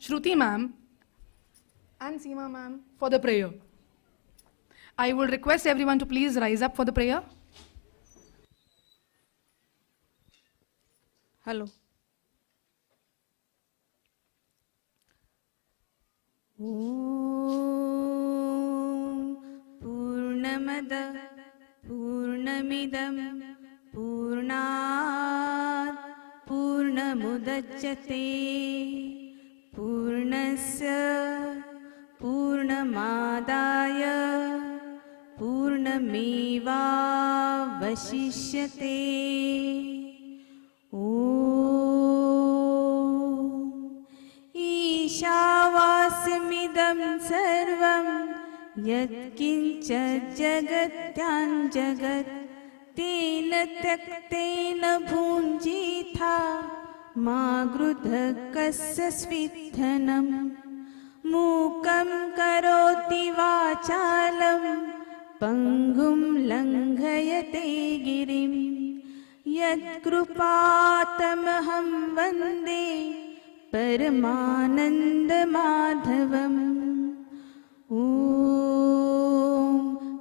Shruti ma'am and Seema ma'am for the prayer. I will request everyone to please rise up for the prayer. Hello. Purnamada Purnamidam Purnat Purnamudachyate Purnasya Purnamadaya Purnameva Vashishyate. ईशावास्यमिदं सर्वं यत्किञ्च जगत्यां जगत् तेन त्यक्तेन भुञ्जीथा मा गृधः कस्य स्विद्धनं मूकं करोति वाचालं पङ्गुं लङ्घयते गिरिं यत्कृपातमहं वन्दे परमानन्दमाधवम्. ॐ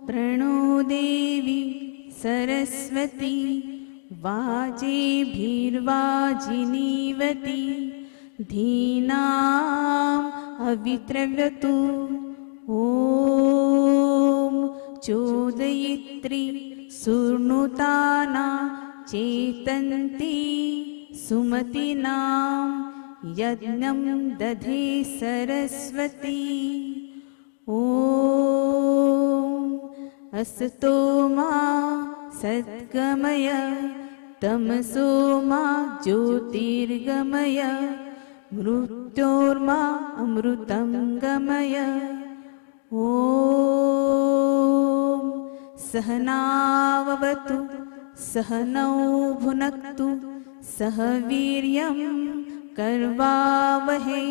प्रणो देवी सरस्वती वाजेभिर्वाजिनीवती धीनाम् अवित्रव्यतु. ॐ चोदयित्री सुनुताना चेतन्ती सुमतीनां यज्ञं दधे सरस्वती. ॐ असतो मा सद्गमय तमसो मा ज्योतिर्गमय मृत्योर्मा अमृतं गमय. ॐ सहनाववतु सहनौ भुनक्तु सह वीर्यं कर्वावहै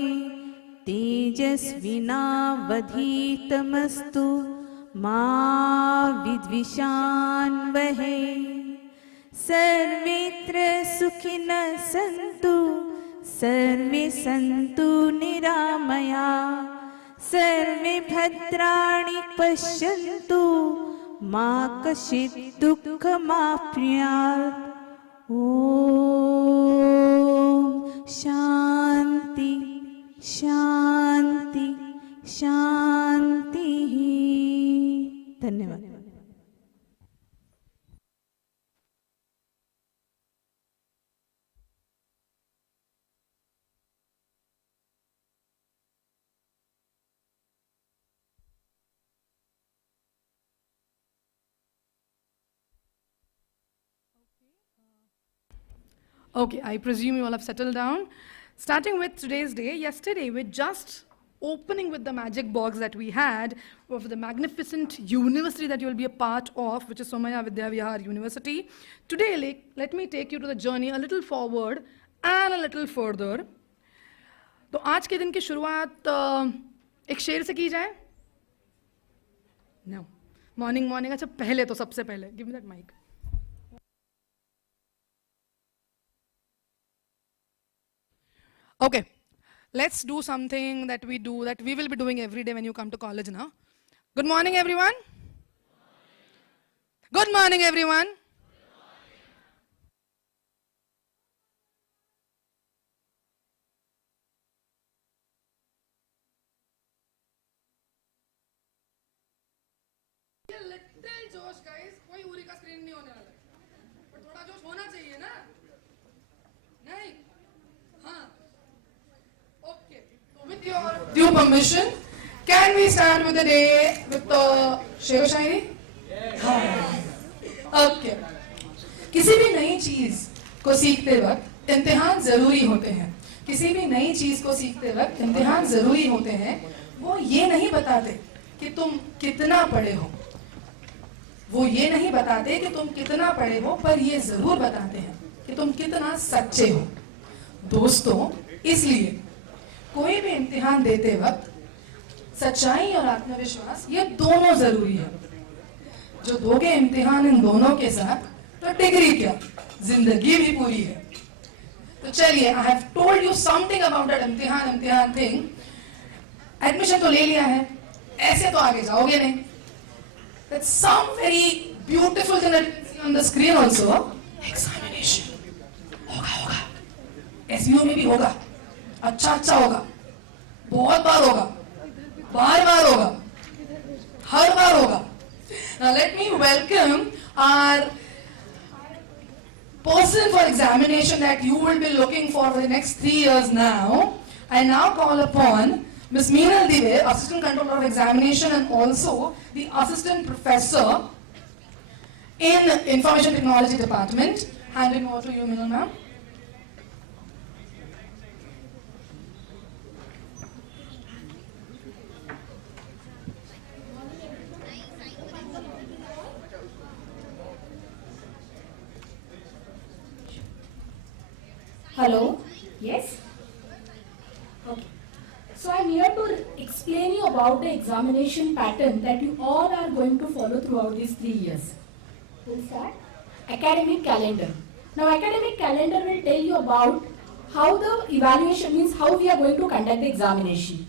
तेजस्विनावधीतमस्तु मा विद्विषान्वहै. सर्वेत्र सुखिनः सन्तु सर्वे सन्तु निरामया सर्वे भद्राणि पश्यन्तु मा कश्चित् दुःखमाप्नुयात्. ॐ शान्ति शान्ति शान्तिः. धन्यवाद. Okay, I presume you all have settled down. Starting with today's day, yesterday we're just opening with the magic box that we had of the magnificent university that you will be a part of, which is Somaya Vidya Vihar University. Today, let me take you to the journey a little forward and a little further. तो आज के दिन की शुरुआत एक शेर से की जाए? No. Morning. अच्छा पहले तो सबसे पहले give me that mic. Okay, let's do something that we will be doing every day when you come to college now. Good morning, everyone. Good morning, everyone. Little जोश guys, कोई उरी का screen नहीं होने वाला, पर थोड़ा जोश होना चाहिए ना? नहीं? हाँ. Okay. So with your due permission, can we start with the day with the शेर व शायरी? Yes. Okay. किसी भी नई चीज को सीखते वक्त इम्तिहान जरूरी होते हैं. किसी भी नई चीज को सीखते वक्त इम्तिहान जरूरी होते हैं. वो ये नहीं बताते कि तुम कितना पढ़े हो. वो ये नहीं बताते कि तुम कितना पढ़े हो, पर ये जरूर बताते हैं कि तुम कितना सच्चे हो. दोस्तों, इसलिए कोई भी इम्तिहान देते वक्त सच्चाई और आत्मविश्वास ये दोनों जरूरी है. जो दोगे इम्तिहान इन दोनों के साथ तो डिग्री क्या, जिंदगी भी पूरी है. तो तो चलिए, I have told you something about that इम्तिहान thing. Admission तो ले लिया है, ऐसे तो आगे जाओगे नहीं. That's some very beautiful thing that you can see on the screen also. Examination. होगा. SBO में भी होगा. अच्छा होगा. बहुत बार होगा. बार होगा. हर बार होगा. Now let me welcome our person for examination that you will be looking for the next 3 years now. I now call upon Ms. Meenal Dive, Assistant Controller of Examination and also the Assistant Professor in Information Technology Department. Handing over to you, Meenal ma'am. Hello? Yes? Okay. So I'm here to explain you about the examination pattern that you all are going to follow throughout these 3 years. We'll start. Academic calendar. Now academic calendar will tell you about how the evaluation means how we are going to conduct the examination.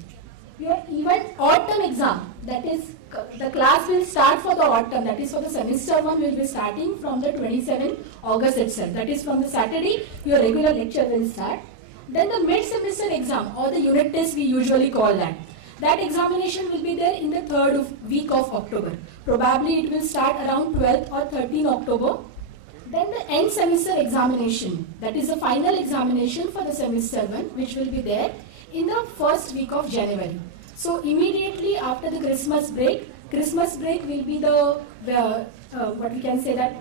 Your even autumn exam, that is the class will start for the autumn, that is for the semester 1 will be starting from the 27th August itself. That is from the Saturday your regular lecture will start. Then the mid-semester exam or the unit test we usually call that. That examination will be there in the third week of October. Probably it will start around 12th or 13th October. Then the end semester examination, that is the final examination for the semester 1 which will be there in the first week of January. So immediately after the Christmas break will be the what we can say that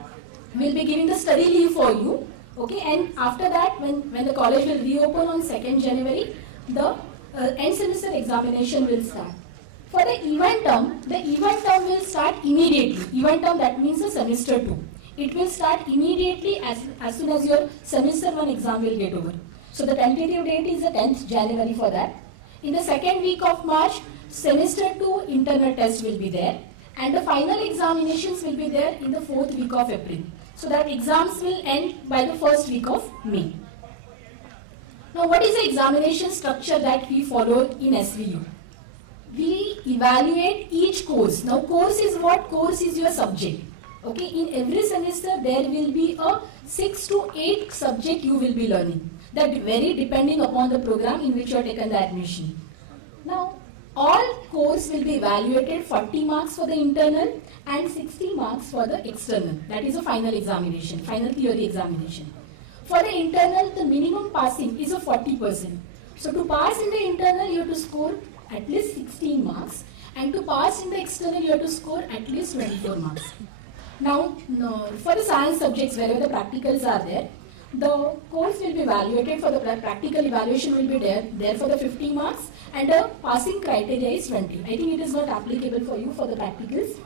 we'll be giving the study leave for you. Okay, and after that when the college will reopen on 2nd January, the end semester examination will start. For the event term will start immediately. Event term, that means the semester 2. It will start immediately as soon as your semester 1 exam will get over. So the tentative date is the 10th January for that. In the second week of March, semester 2 internal test will be there, and the final examinations will be there in the 4th week of April. So that exams will end by the first week of May. Now what is the examination structure that we follow in SVU? We evaluate each course. Now course is what? Course is your subject. Okay, in every semester there will be a 6 to 8 subject you will be learning. That vary depending upon the program in which you have taken the admission. Now all course will be evaluated 40 marks for the internal and 60 marks for the external. That is a final examination, final theory examination. For the internal, the minimum passing is a 40%. So to pass in the internal, you have to score at least 16 marks, and to pass in the external, you have to score at least 24 marks. Now, for the science subjects, wherever the practicals are there, the course will be evaluated. For the practical evaluation will be there for the 50 marks, and the passing criteria is 20. I think it is not applicable for you for the practicals.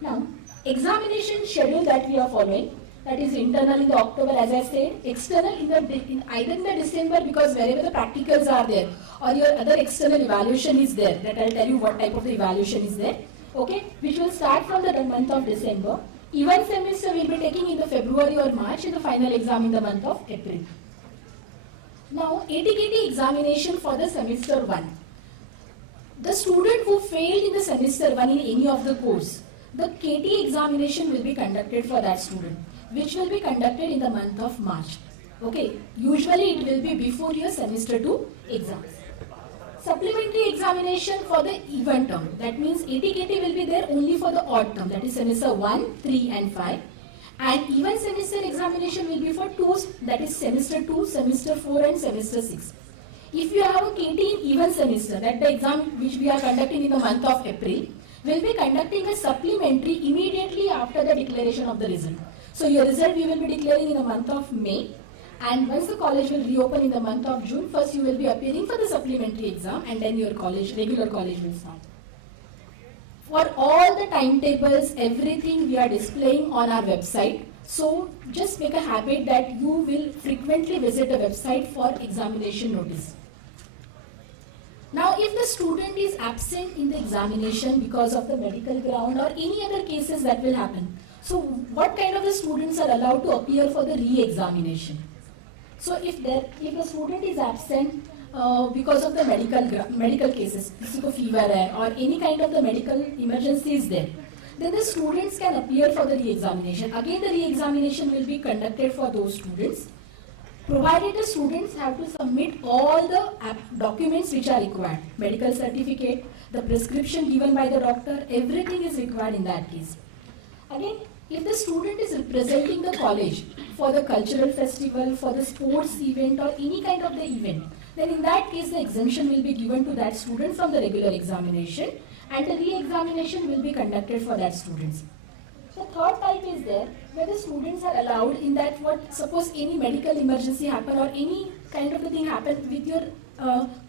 Now, examination schedule that we are following, that is internal in the October, as I said, external in either in the December, because wherever the practicals are there, or your other external evaluation is there, that I'll tell you what type of the evaluation is there, okay, which will start from the month of December. Even semester will be taking in the February or March, and the final exam in the month of April. Now, ATKT examination for the semester 1. The student who failed in the semester 1 in any of the course, the KT examination will be conducted for that student, which will be conducted in the month of March. Okay, usually it will be before your semester 2 exams. Supplementary examination for the even term, that means ATKT will be there only for the odd term, that is semester 1, 3 and 5. And even semester examination will be for 2, that is semester 2, semester 4 and semester 6. If you have a KT in even semester, that the exam which we are conducting in the month of April, will be conducting a supplementary immediately after the declaration of the result. So your result we will be declaring in the month of May, and once the college will reopen in the month of June, first you will be appearing for the supplementary exam, and then your college, regular college will start. For all the timetables, everything we are displaying on our website. So just make a habit that you will frequently visit the website for examination notice. Now, if the student is absent in the examination because of the medical ground or any other cases that will happen, so what kind of the students are allowed to appear for the re-examination? So if the student is absent because of the medical cases, किसी को fever है or any kind of the medical emergency is there, then the students can appear for the re-examination. Again, the re-examination will be conducted for those students, provided the students have to submit all the documents which are required. Medical certificate, the prescription given by the doctor, everything is required in that case. Again, if the student is representing the college for the cultural festival, for the sports event or any kind of the event, then in that case the exemption will be given to that student from the regular examination and the re-examination will be conducted for that students. The third type is there where the students are allowed in that suppose any medical emergency happen or any kind of a thing happen with your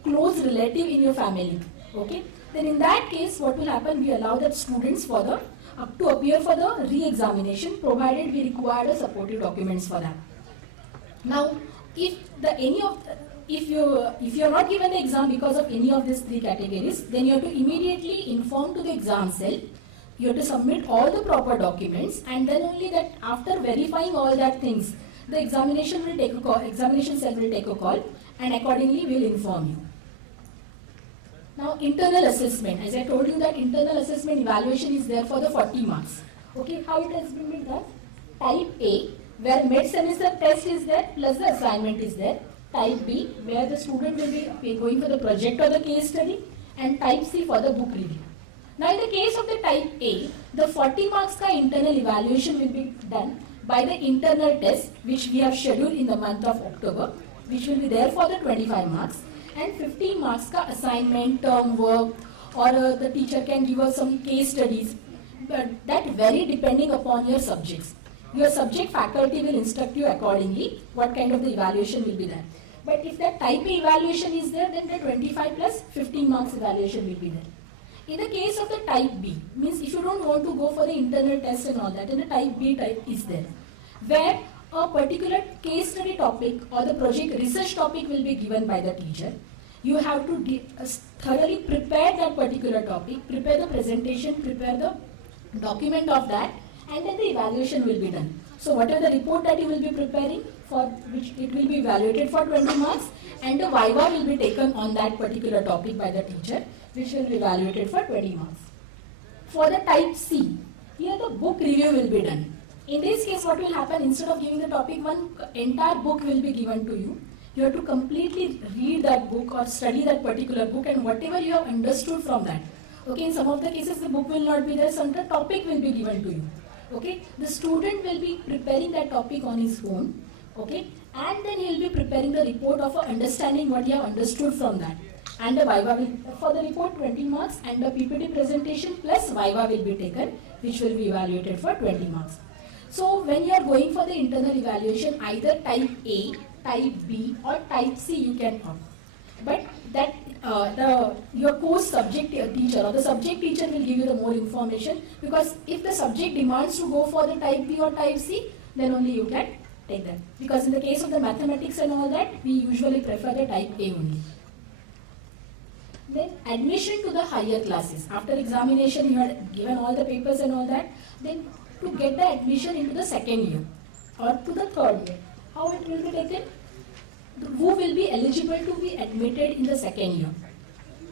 close relative in your family, okay? Then in that case what will happen, we allow that students for the to appear for the re-examination provided we require the supportive documents for that. Now if you are not given the exam because of any of these three categories, then you have to immediately inform to the exam cell. You have to submit all the proper documents, and then only that after verifying all that things, the examination will take a call, examination cell will take a call, and accordingly will inform you. Now internal assessment, as I told you that internal assessment evaluation is there for the 40 marks. Okay, how it has been done? Type A, where mid-semester test is there plus the assignment is there. Type B, where the student will be going for the project or the case study, and type C for the book review. Now in the case of the type A, the 40 marks ka internal evaluation will be done by the internal test which we have scheduled in the month of October, which will be there for the 25 marks, and 15 marks ka assignment, term work, or the teacher can give us some case studies, but that vary depending upon your subjects. Your subject faculty will instruct you accordingly what kind of the evaluation will be there. But if that type A evaluation is there, then the 25 plus 15 marks evaluation will be there. In the case of the type B, means if you don't want to go for the internal test and all that, then the type B type is there, where a particular case study topic or the project research topic will be given by the teacher. You have to thoroughly prepare that particular topic, prepare the presentation, prepare the document of that, and then the evaluation will be done. So whatever the report that you will be preparing, for which it will be evaluated for 20 marks, and the viva will be taken on that particular topic by the teacher, which will be evaluated for 20 marks. For the type C, here the book review will be done. In this case, what will happen, instead of giving the topic, one entire book will be given to you. You have to completely read that book or study that particular book and whatever you have understood from that. Okay, in some of the cases the book will not be there, some the topic will be given to you. Okay, the student will be preparing that topic on his own. Okay, and then he will be preparing the report of understanding what he have understood from that. And the viva will, for the report 20 marks, and the PPT presentation plus viva will be taken, which will be evaluated for 20 marks. So when you are going for the internal evaluation, either type A, type B or type C you can opt. But that your course subject teacher or the subject teacher will give you the more information, because if the subject demands to go for the type B or type C, then only you can take that. Because in the case of the mathematics and all that, we usually prefer the type A only. Then admission to the higher classes. After examination, you are given all the papers and all that. Then to get the admission into the second year or to the third year, how it will be taken? Who will be eligible to be admitted in the second year?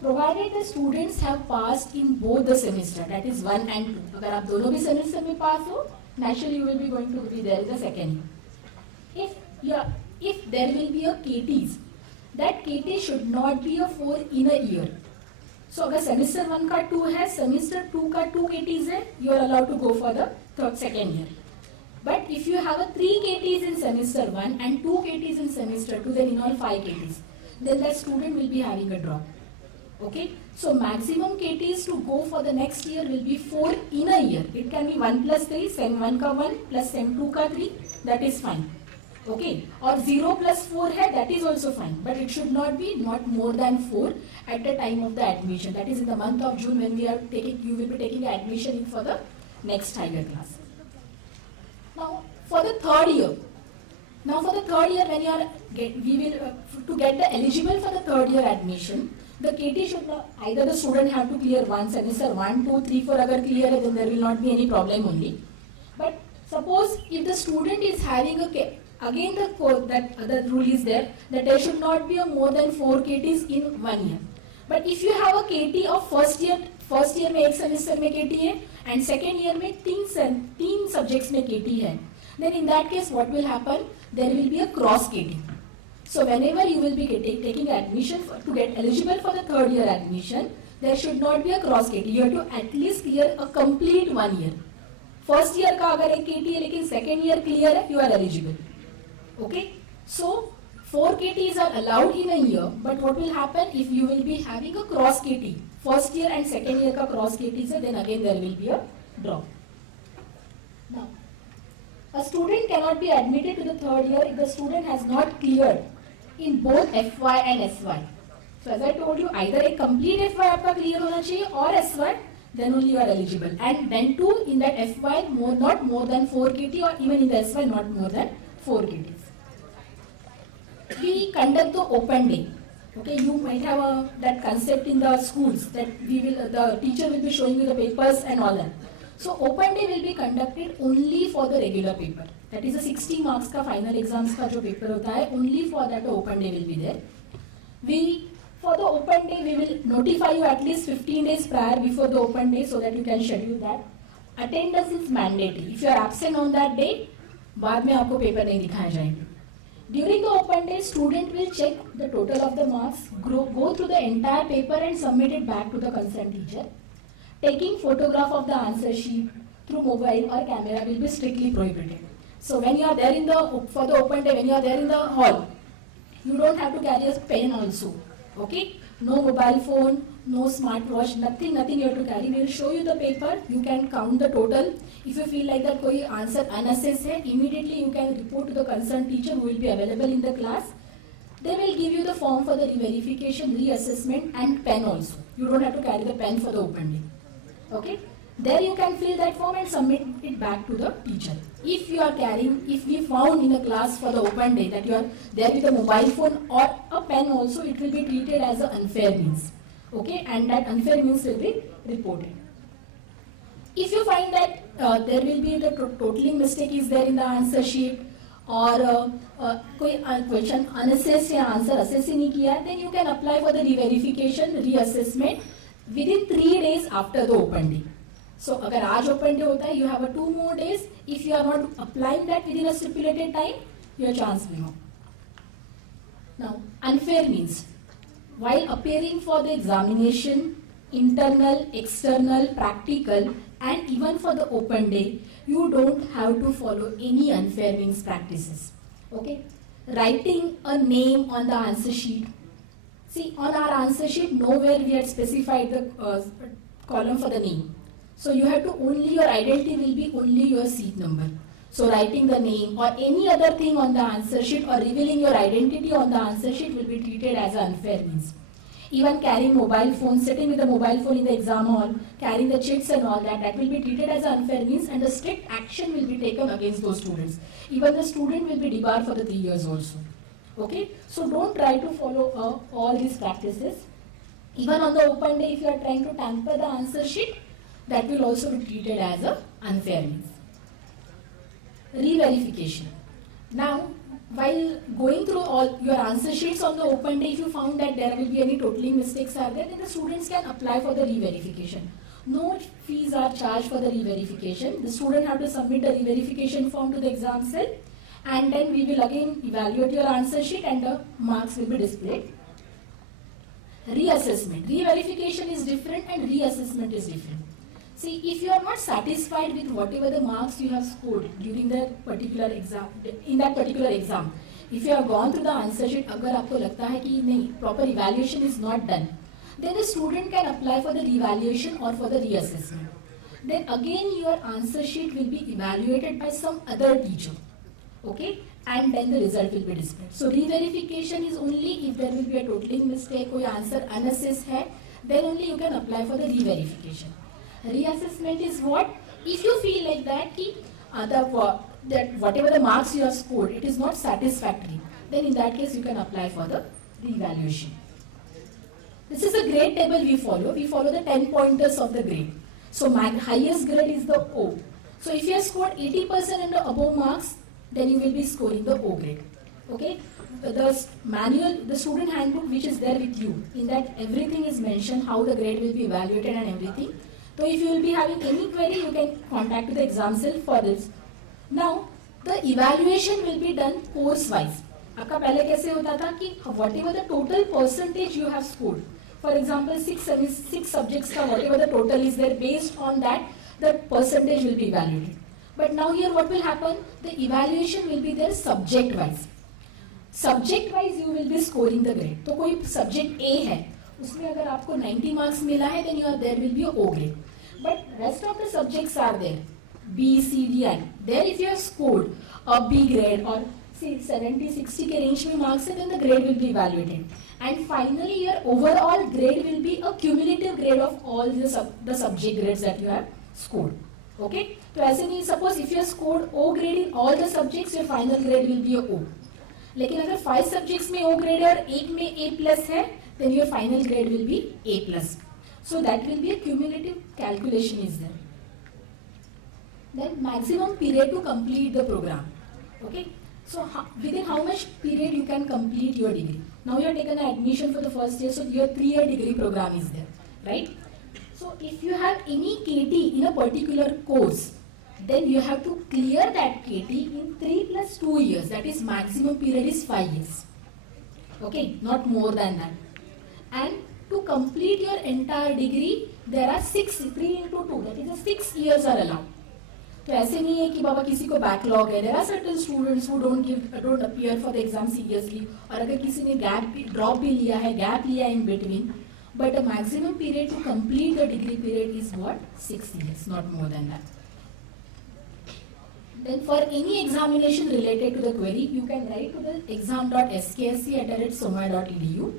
Provided the students have passed in both the semester, that is 1 and 2. अगर आप दोनों भी semester में pass हो, naturally you will be going to be there in the second year. If there will be a KTs, that KT should not be a 4 in a year. So अगर semester 1 का 2 है, semester 2 का 2 KTs है, you are allowed to go for the second year. But if you have a 3 KTs in semester 1 and 2 KTs in semester 2, then in all 5 KTs, then that student will be having a drop. Okay, so maximum KTs to go for the next year will be 4 in a year. It can be 1 plus 3, sem 1 ka 1 plus sem 2 ka 3, that is fine. Okay, or 0 plus 4 hai, that is also fine. But it should not be more than 4 at the time of the admission. That is in the month of June when you will be taking the admission in for the next higher class. Now for the third year, when you are to get the eligible for the third year admission, the KT should not, either the student have to clear one semester 1, 2, 3, 4 agar clear hai, then there will not be any problem only. But suppose if the student is having a again that other rule is there that there should not be a more than 4 KTs in 1 year. But if you have a KT of first year में एक semester में KT है and second year में तीन subjects में KT है, then in that case what will happen? There will be a cross KT. So whenever you will be taking admission to get eligible for the third year admission, there should not be a cross KT. You have to at least clear a complete 1 year. First year का अगर एक KT है लेकिन second year clear है, you are eligible. Okay? So 4 KTs are allowed in a year, but what will happen if you will be having a cross KT? First year and second year ka cross KTs hai, then again there will be a drop. Now, a student cannot be admitted to the third year if the student has not cleared in both FY and SY. So as I told you, either a complete FY आपका clear होना चाहिए or SY, then only you are eligible. And then too, in that FY, not more than 4 KT, or even in the SY, not more than 4 KTs. We conduct the open day. Okay, you might have that concept in the schools that the teacher will be showing you the papers and all that. So open day will be conducted only for the regular paper. That is a 60 marks ka final exams ka jo paper hota hai, only for that the open day will be there. For the open day, we will notify you at least 15 days prior before the open day so that you can schedule that. Attendance is mandatory. If you are absent on that day, बाद में आपको paper नहीं दिखाए जाएंगे. During the open day, student will check the total of the marks, go through the entire paper and submit it back to the concerned teacher. Taking photograph of the answer sheet through mobile or camera will be strictly prohibited. So when you are there for the open day, when you are there in the hall, you don't have to carry a pen also. Okay? No mobile phone, no smartwatch, nothing you have to carry. We will show you the paper. You can count the total. If you feel like that koi answer unassessed hai, immediately you can report to the concerned teacher who will be available in the class. They will give you the form for the re-verification, reassessment and pen also. You don't have to carry the pen for the open day. Okay? There you can fill that form and submit it back to the teacher. If we found in a class for the open day that you are there with a mobile phone or a pen also, it will be treated as an unfair means. Okay? And that unfair means will be reported. If you find that there will be the totaling mistake is there in the answer sheet or question unassessed या answer assess ही नहीं किया, then you can apply for the re-verification, reassessment within 3 days after the open day. So अगर आज open day होता है, you have 2 more days. If you are not applying that within a stipulated time, your chance will go. Now, unfair means while appearing for the examination, internal, external, practical, and even for the open day, you don't have to follow any unfair means practices. Okay? Writing a name on the answer sheet. See, on our answer sheet, nowhere we had specified the column for the name. So you have to your identity will be only your seat number. So writing the name or any other thing on the answer sheet or revealing your identity on the answer sheet will be treated as an unfair means. Even carrying mobile phone, sitting with the mobile phone in the exam hall, carrying the chits and all that will be treated as an unfair means and the strict action will be taken against those students. Even the student will be debarred for the 3 years also. Okay? So don't try to follow all these practices. Even on the open day, if you are trying to tamper the answer sheet, that will also be treated as an unfair means. Re-verification. Now, while going through all your answer sheets on the open day, if you found that there will be any totaling mistakes are there, then the students can apply for the re-verification. No fees are charged for the re-verification. The student have to submit the re-verification form to the exam cell, and then we will again evaluate your answer sheet and the marks will be displayed. Reassessment. Re-verification is different and reassessment is different. See, if you are not satisfied with whatever the marks you have scored during that particular exam, if you have gone through the answer sheet, अगर आपको लगता है कि नहीं, proper evaluation is not done, then the student can apply for the re-evaluation or for the reassessment. Then again your answer sheet will be evaluated by some other teacher. Okay? And then the result will be displayed. So re-verification is only if there will be a totaling mistake, कोई answer unassessed है, then only you can apply for the re-verification. Reassessment is what? If you feel like that, that whatever the marks you have scored, it is not satisfactory, then in that case you can apply for the re-evaluation. This is a grade table we follow. We follow the 10 pointers of the grade. So my highest grade is the O. So if you have scored 80% and above marks, then you will be scoring the O grade. Okay? The student handbook which is there with you, in that everything is mentioned, how the grade will be evaluated and everything. So if you will be having any query, you can contact the exam cell for this. Now, the evaluation will be done course wise. आपका पहले कैसे होता था कि whatever the total percentage you have scored, for example 6 subjects का whatever the total is there, based on that the percentage will be evaluated. But now here what will happen, the evaluation will be there subject wise. Subject wise you will be scoring the grade. तो कोई subject A है, उसमें अगर आपको 90 marks मिला है, then there will be a O grade. But rest of the subjects are there, B, C, D, and there if you have scored a B grade or say 70-60 के range में marks है, then the grade will be evaluated. And finally your overall grade will be a cumulative grade of all the subject grades that you have scored. Okay? तो ऐसे नहीं, suppose if you have scored O grade in all the subjects, your final grade will be a O. लेकिन अगर 5 subjects में O grade है और एक में A plus है, then your final grade will be A plus. So that will be a cumulative calculation is there. Then maximum period to complete the program. Okay? So within how much period you can complete your degree? Now you have taken an admission for the first year, so your 3-year degree program is there, right? So if you have any KT in a particular course, then you have to clear that KT in 3 plus 2 years. That is maximum period is 5 years. Okay, not more than that. And to complete your entire degree, there are 3 into 2, that is 6 years are allowed. तो ऐसे नहीं है कि बाबा किसी को backlog है. There are certain students who don't appear for the exam seriously, और अगर किसी ने ड्रॉप भी लिया है, गैप लिया है in between, but the maximum period to complete the degree period is what? 6 years, not more than that. Then for any examination related to the query, you can write to the exam.sksc@somai.edu,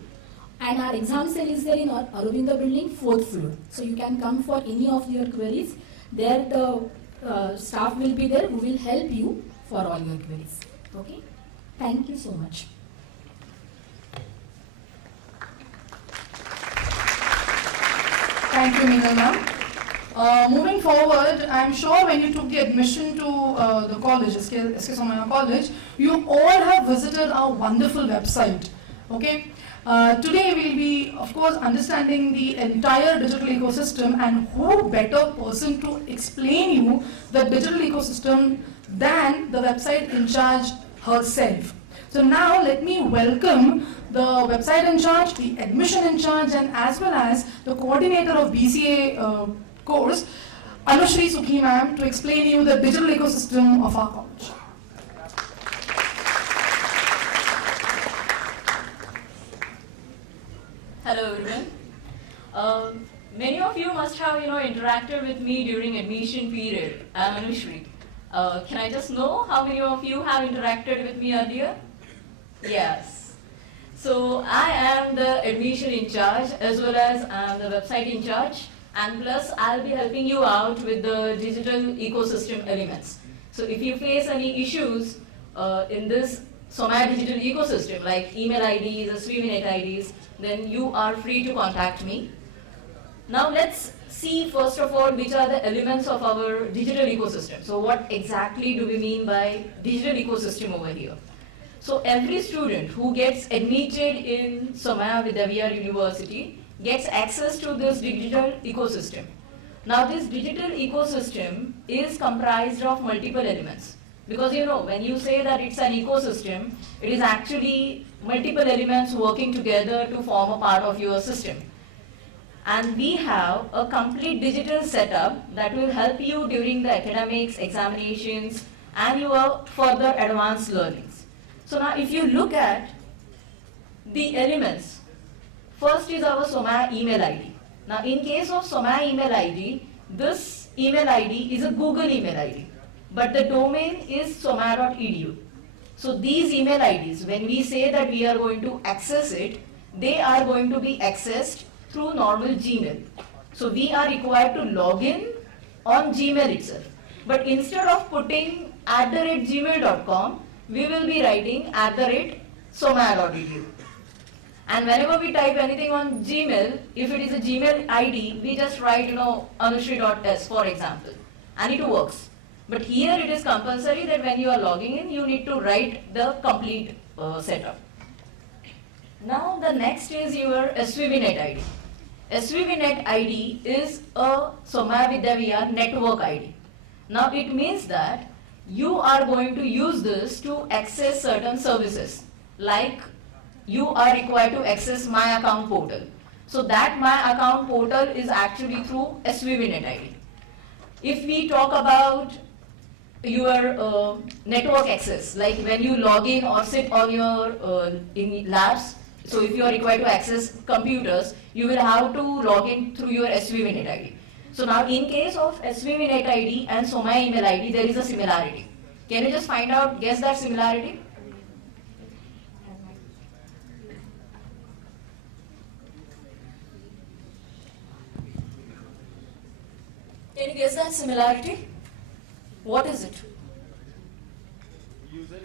and our exam cell is there in our Aurobindo building, 4th floor. So you can come for any of your queries. There the staff will be there who will help you for all your queries. Okay? Thank you so much. Thank you, Meena ma'am. Moving forward, I'm sure when you took the admission to the college, SKSC College, you all have visited our wonderful website. Okay? Today we'll be, of course, understanding the entire digital ecosystem, and who better person to explain you the digital ecosystem than the website in charge herself. So now let me welcome the website in charge, the admission in charge, and as well as the coordinator of BCA course, Anushri Sukhi ma'am, to explain you the digital ecosystem of our college. Hello everyone. Many of you must have interacted with me during admission period. I'm Anushri. Can I just know how many of you have interacted with me earlier? Yes. So I am the admission in charge as well as I am the website in charge, and plus I'll be helping you out with the digital ecosystem elements. So if you face any issues in this Somai digital ecosystem like email IDs or SwiMnet IDs, then you are free to contact me. Now let's see first of all which are the elements of our digital ecosystem. So what exactly do we mean by digital ecosystem over here? So every student who gets admitted in Somaya Vidyavihar University gets access to this digital ecosystem. Now this digital ecosystem is comprised of multiple elements. Because when you say that it's an ecosystem, it is actually multiple elements working together to form a part of your system. And we have a complete digital setup that will help you during the academics, examinations, and your further advanced learnings. So now if you look at the elements, first is our Somaya email ID. Now in case of Somaya email ID, this email ID is a Google email ID. But the domain is somaya.edu. So these email IDs, when we say that we are going to access it, they are going to be accessed through normal Gmail. So we are required to log in on Gmail itself. But instead of putting @gmail.com, we will be writing @somaya.edu. And whenever we type anything on Gmail, if it is a Gmail ID, we just write, anushri.s for example, and it works. But here it is compulsory that when you are logging in, you need to write the complete setup. Now the next is your SVVNet ID. SVVNet ID is a Somaya Vidya VR network ID. Now it means that you are going to use this to access certain services, like you are required to access My Account portal. So that My Account portal is actually through SVVNet ID. If we talk about your network access, like when you log in or sit on your in labs, so if you are required to access computers, you will have to log in through your SVVNet ID. So now in case of SVVNet ID and Somaya email ID, there is a similarity. Can you just find out, guess that similarity? Can you guess that similarity? What is it?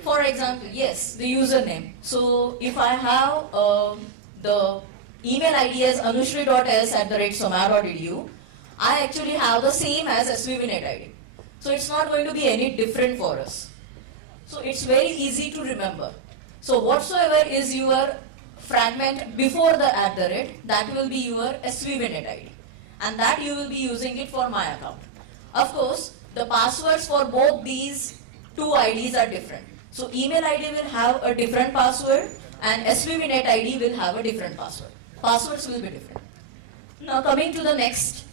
For example, yes, the username. So if I have the email ID as anushri.s@somaya.edu, I actually have the same as SVVNet ID. So it's not going to be any different for us. So it's very easy to remember. So whatsoever is your fragment before the @ that will be your SVVNet ID. And that you will be using it for My Account. Of course, the passwords for both these two IDs are different. So email ID will have a different password and SVVNet ID will have a different password. Passwords will be different. Now coming to the next,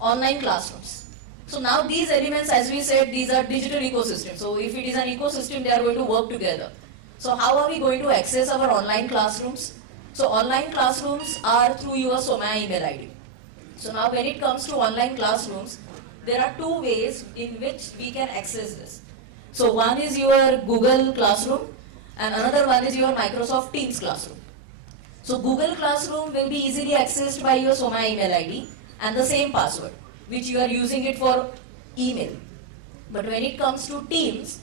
online classrooms. So now these elements, as we said, these are digital ecosystems. So if it is an ecosystem, they are going to work together. So how are we going to access our online classrooms? So online classrooms are through your Somaya email ID. So now when it comes to online classrooms, there are two ways in which we can access this. So one is your Google Classroom and another one is your Microsoft Teams Classroom. So Google Classroom will be easily accessed by your Somaya email ID and the same password, which you are using it for email. But when it comes to Teams,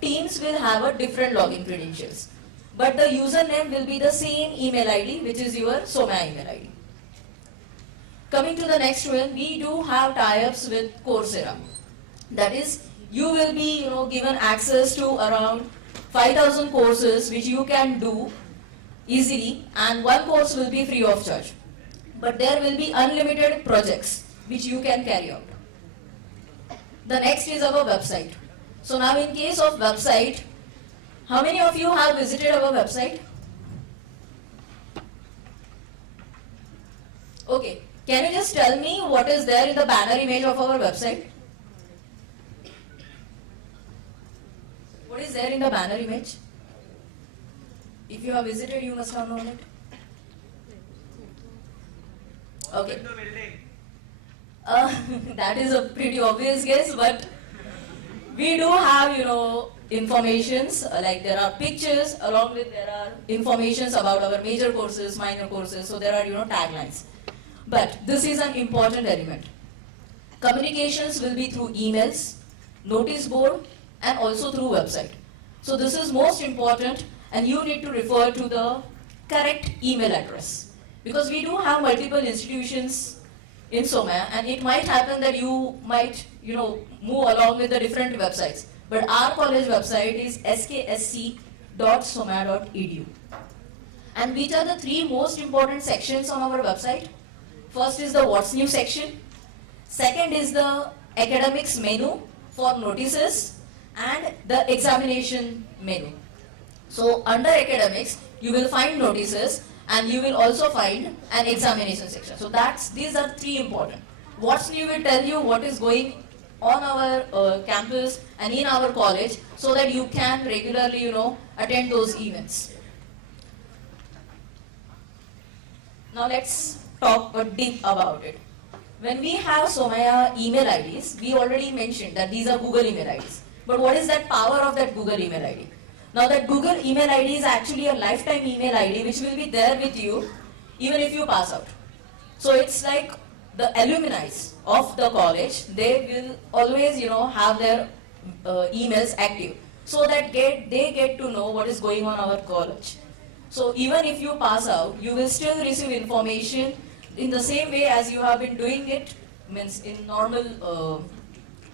Teams will have a different login credentials. But the username will be the same email ID, which is your Somaya email ID. Coming to the next one, we do have tie-ups with Coursera. That is, you will be given access to around 5,000 courses which you can do easily, and one course will be free of charge. But there will be unlimited projects which you can carry out. The next is our website. So now in case of website, how many of you have visited our website? Okay, can you just tell me what is there in the banner image of our website? What is there in the banner image? If you have visited, you must have known it. Okay. That is a pretty obvious guess, but we do have, informations, like there are pictures, along with there are informations about our major courses, minor courses, so there are, taglines. But this is an important element. Communications will be through emails, notice board, and also through website. So this is most important, and you need to refer to the correct email address. Because we do have multiple institutions in Somaya, and it might happen that you might, move along with the different websites. But our college website is SKSC.somaya.edu. And which are the three most important sections on our website? First is the What's New section. Second is the academics menu for notices and the examination menu. So under academics, you will find notices and you will also find an examination section. So these are three important. What's New will tell you what is going on our campus and in our college, so that you can regularly, attend those events. Now let's talk deep about it. When we have Somaya email IDs, we already mentioned that these are Google email IDs. But what is that power of that Google email ID? Now that Google email ID is actually a lifetime email ID which will be there with you even if you pass out. So it's like the alumni of the college, they will always, have their emails active, so that they get to know what is going on our college. So even if you pass out, you will still receive information in the same way as you have been doing it, means in normal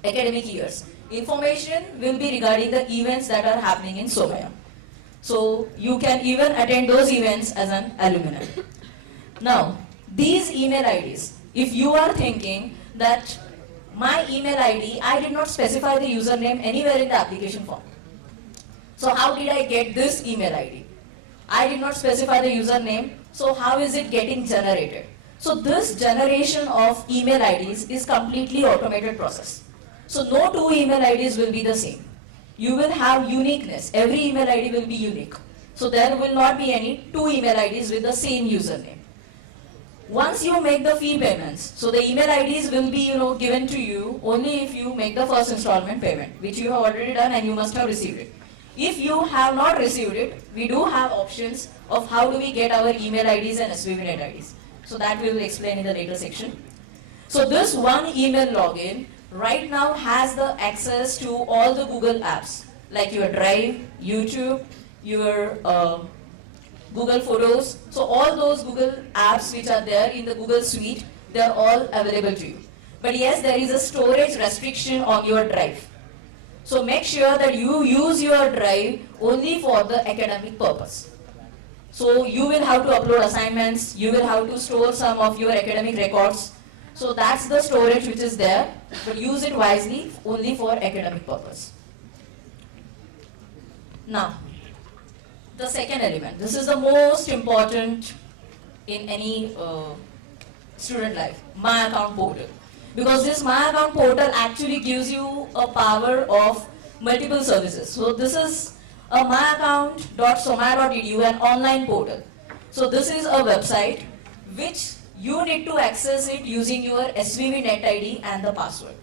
academic years. information will be regarding the events that are happening in Somaya. So you can even attend those events as an alumni. Now, these email IDs, if you are thinking that my email ID, I did not specify the username anywhere in the application form. So how did I get this email ID? I did not specify the username, so how is it getting generated? So this generation of email IDs is completely automated process. So no two email IDs will be the same. You will have uniqueness. Every email ID will be unique. So there will not be any two email IDs with the same username. Once you make the fee payments, so the email IDs will be given to you only if you make the first installment payment, which you have already done and you must have received it. If you have not received it, we do have options of how do we get our email IDs and SVVNet IDs. So that we will explain in the later section. So this one email login right now has the access to all the Google apps, like your Drive, YouTube, your Google Photos. So all those Google apps which are there in the Google Suite, they are all available to you. But yes, there is a storage restriction on your Drive. So make sure that you use your Drive only for the academic purpose. So you will have to upload assignments, you will have to store some of your academic records. So that's the storage which is there, but use it wisely only for academic purpose. Now, the second element. This is the most important in any student life, My Account Portal. Because this My Account Portal actually gives you a power of multiple services. So this is a myaccount.somaya.edu, an online portal. So this is a website which you need to access it using your SVVNet ID and the password.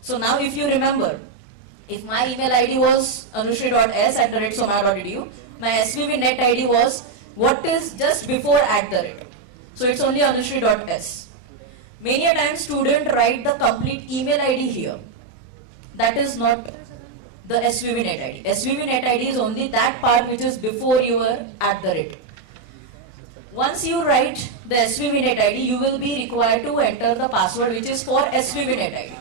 So now if you remember, if my email ID was anushri.s@somaya.edu, my SVVNet ID was what is just before @. So it's only anushri.s. Many a time students write the complete email ID here. That is not the SVVNet ID. SVVNet ID is only that part which is before your @. Once you write the SVVNet ID, you will be required to enter the password which is for SVVNet ID.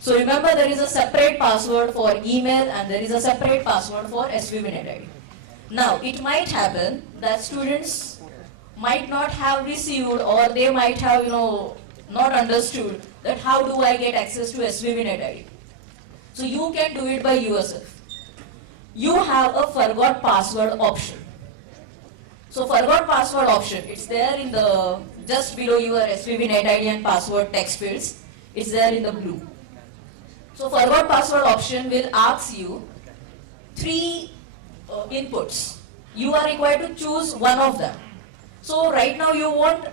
So remember, there is a separate password for email and there is a separate password for SVVNet ID. Now, it might happen that students might not have received, or they might have not understood that how do I get access to SVVNet ID. So you can do it by yourself. You have a forgot password option. So forgot password option, it's there in the just below your SVVNet ID and password text fields. It's there in the blue. So forgot password option will ask you 3 inputs. You are required to choose one of them. So right now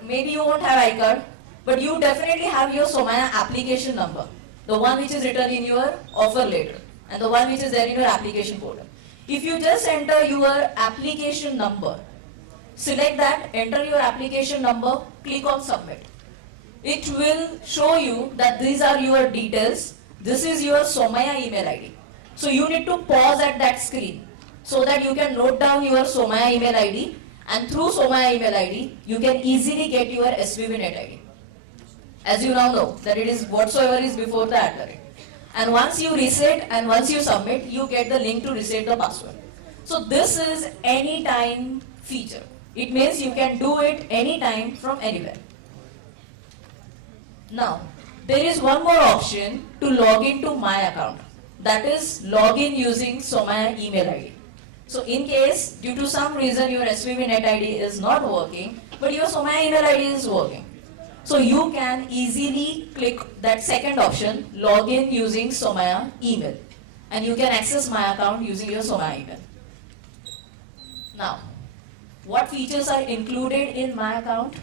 maybe you won't have iCard, but you definitely have your Somaya application number, the one which is written in your offer letter and the one which is there in your application portal. If you just enter your application number, select that, enter your application number, click on submit. It will show you that these are your details. This is your Somaya email ID. So you need to pause at that screen so that you can note down your Somaya email ID, and through Somaya email ID, you can easily get your SVVNet ID. As you now know that it is whatsoever is before the @. And once you reset and once you submit, you get the link to reset the password. So this is anytime feature. It means you can do it anytime from anywhere. Now, there is one more option to log into my account. That is login using Somaya email ID. So in case due to some reason your SVVNet ID is not working, but your Somaya email ID is working. So you can easily click that second option, login using Somaya email. And you can access my account using your Somaya email. Now, what features are included in my account?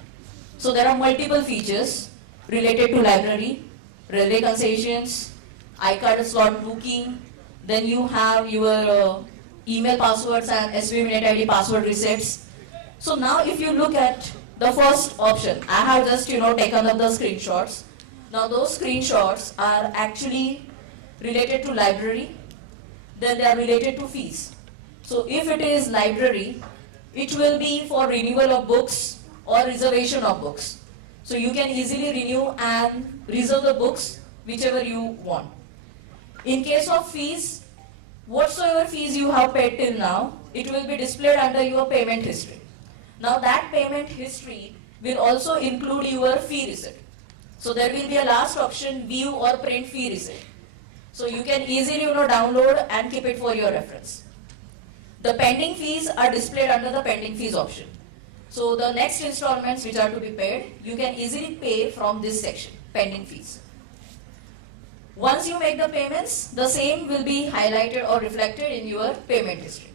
So there are multiple features related to library, railway concessions, iCard slot booking, then you have your email passwords and SVVNet ID password resets. So now if you look at the first option, I have just taken up the screenshots. Now those screenshots are actually related to library, then they are related to fees. So if it is library, it will be for renewal of books or reservation of books. So you can easily renew and reserve the books whichever you want. In case of fees, whatsoever fees you have paid till now, it will be displayed under your payment history. Now that payment history will also include your fee receipt. So there will be a last option, view or print fee receipt. So you can easily download and keep it for your reference. The pending fees are displayed under the pending fees option. So the next installments which are to be paid, you can easily pay from this section, pending fees. Once you make the payments, the same will be highlighted or reflected in your payment history.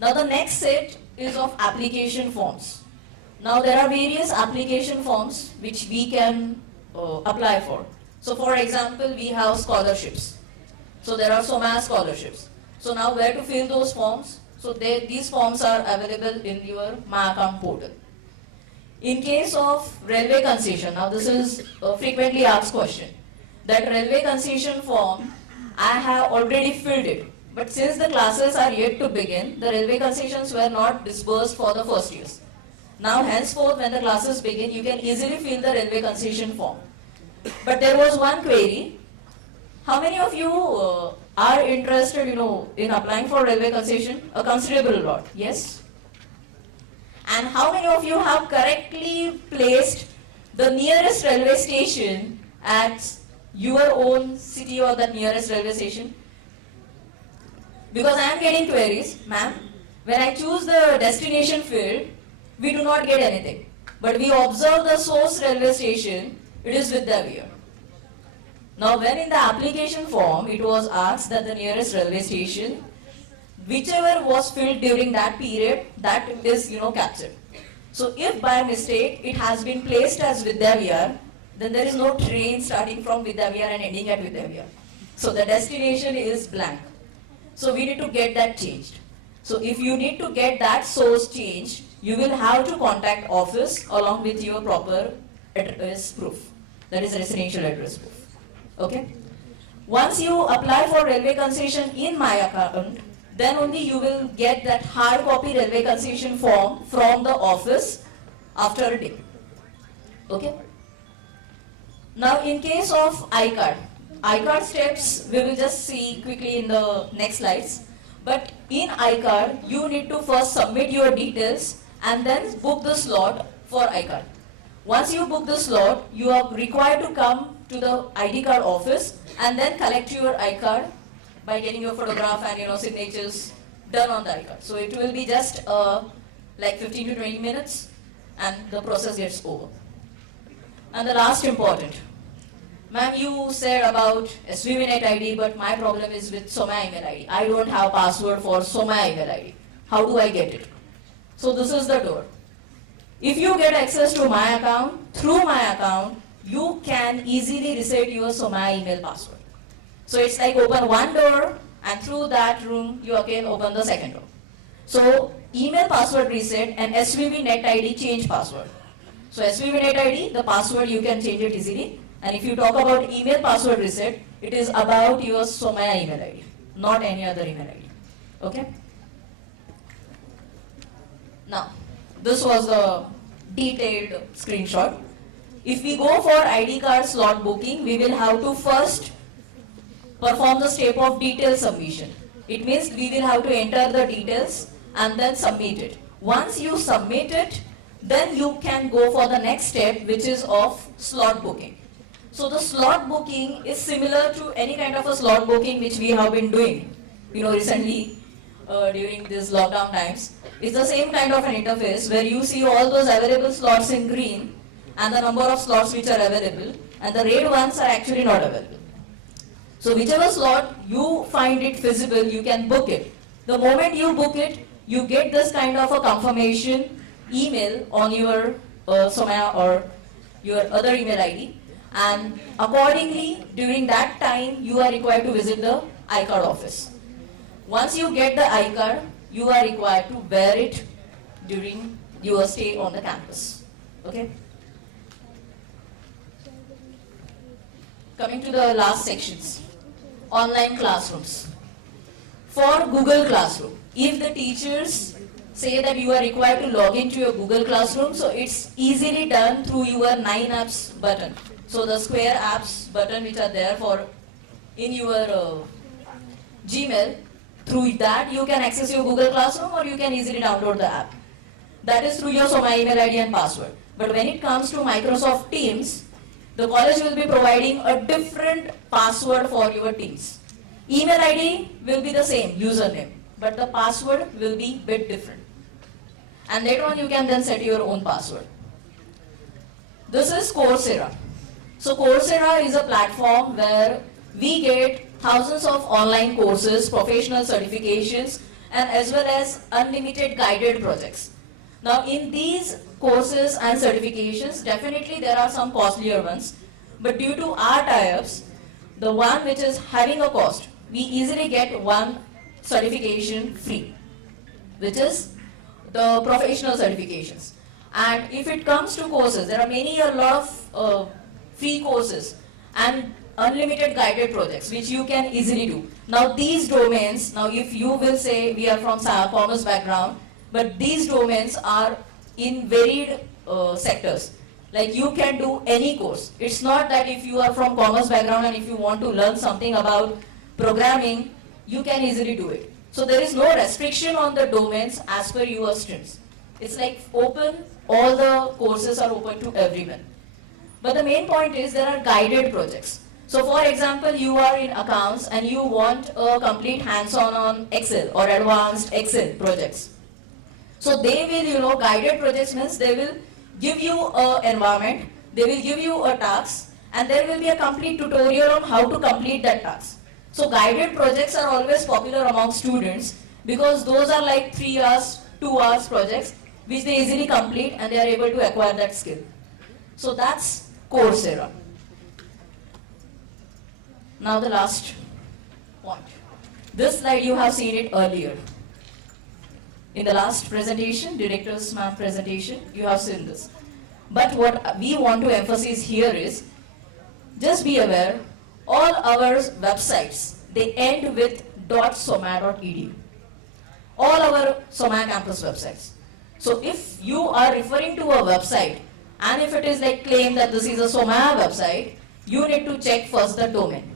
Now the next set is of application forms. Now there are various application forms which we can apply for. So for example, we have scholarships. So there are SOMA scholarships. So now where to fill those forms? So these forms are available in your My Account portal. In case of railway concession, now this is a frequently asked question. That railway concession form, I have already filled it. But since the classes are yet to begin, the railway concessions were not disbursed for the first years. Now henceforth when the classes begin, you can easily fill the railway concession form. But there was one query. How many of you are interested, in applying for railway concession? A considerable lot, yes? And how many of you have correctly placed the nearest railway station at your own city or the nearest railway station? Because I am getting queries, ma'am, when I choose the destination field, we do not get anything. But we observe the source railway station, it is Vidyavihar. Now when in the application form, it was asked that the nearest railway station, whichever was filled during that period, that is, captured. So if by mistake it has been placed as Vidyavihar, then there is no train starting from Vidyavihar and ending at Vidyavihar. So the destination is blank. So we need to get that changed. So if you need to get that source changed, you will have to contact office along with your proper address proof. That is residential address proof. Okay? Once you apply for railway concession in My Account, then only you will get that hard copy railway concession form from the office after a day. Okay? Now in case of iCard steps we will just see quickly in the next slides. But in iCard, you need to first submit your details and then book the slot for iCard. Once you book the slot, you are required to come to the ID card office and then collect your iCard by getting your photograph and signatures done on the iCard. So it will be just like 15 to 20 minutes and the process gets over. And the last important. Ma'am, you said about SVVNet ID, but my problem is with SOMA email ID. I don't have password for SOMA email ID. How do I get it? So this is the door. If you get access to My Account, through My Account, you can easily reset your SOMA email password. So it's like open one door and through that room, you again open the second door. So email password reset and SVVNet ID change password. So SVVNet ID, the password you can change it easily. And if you talk about email password reset, it is about your SOMA email ID, not any other email ID. Okay? Now, this was the detailed screenshot. If we go for ID card slot booking, we will have to first perform the step of detail submission. It means we will have to enter the details and then submit it. Once you submit it, then you can go for the next step, which is of slot booking. So the slot booking is similar to any kind of a slot booking which we have been doing, recently during these lockdown times. It's the same kind of an interface where you see all those available slots in green and the number of slots which are available, and the red ones are actually not available. So whichever slot you find it feasible, you can book it. The moment you book it, you get this kind of a confirmation email on your SOMA or your other email ID. And accordingly, during that time, you are required to visit the iCard office. Once you get the iCard, you are required to wear it during your stay on the campus. Okay? Coming to the last sections. Online classrooms. For Google Classroom, if the teachers say that you are required to log into your Google Classroom, so it's easily done through your 9 apps button. So the square apps button which are there for in your Gmail. Through that, you can access your Google Classroom or you can easily download the app. That is through your SOMA email ID and password. But when it comes to Microsoft Teams, the college will be providing a different password for your Teams. Email ID will be the same, username, but the password will be a bit different. And later on, you can then set your own password. This is Coursera. So Coursera is a platform where we get thousands of online courses, professional certifications, and as well as unlimited guided projects. Now in these courses and certifications, definitely there are some costlier ones, but due to our tie-ups, the one which is having a cost, we easily get one certification free, which is the professional certifications. And if it comes to courses, there are a lot of free courses and unlimited guided projects which you can easily do. Now these domains, now if you will say we are from commerce background, but these domains are in varied sectors. Like you can do any course. It's not that if you are from commerce background and if you want to learn something about programming, you can easily do it. So there is no restriction on the domains as per your strengths. It's like open, all the courses are open to everyone. But the main point is there are guided projects. So for example, you are in accounts and you want a complete hands-on on Excel or advanced Excel projects. So they will, guided projects means they will give you an environment, they will give you a task, and there will be a complete tutorial on how to complete that task. So guided projects are always popular among students because those are like 3 hours, 2 hours projects which they easily complete and they are able to acquire that skill. So that's Coursera. Now the last point. This slide you have seen it earlier. In the last presentation, Director's Ma'am presentation, you have seen this. But what we want to emphasize here is, just be aware, all our websites, they end with .soma.edu. All our SOMA campus websites. So if you are referring to a website, and if it is like claim that this is a SOMA website, you need to check first the domain.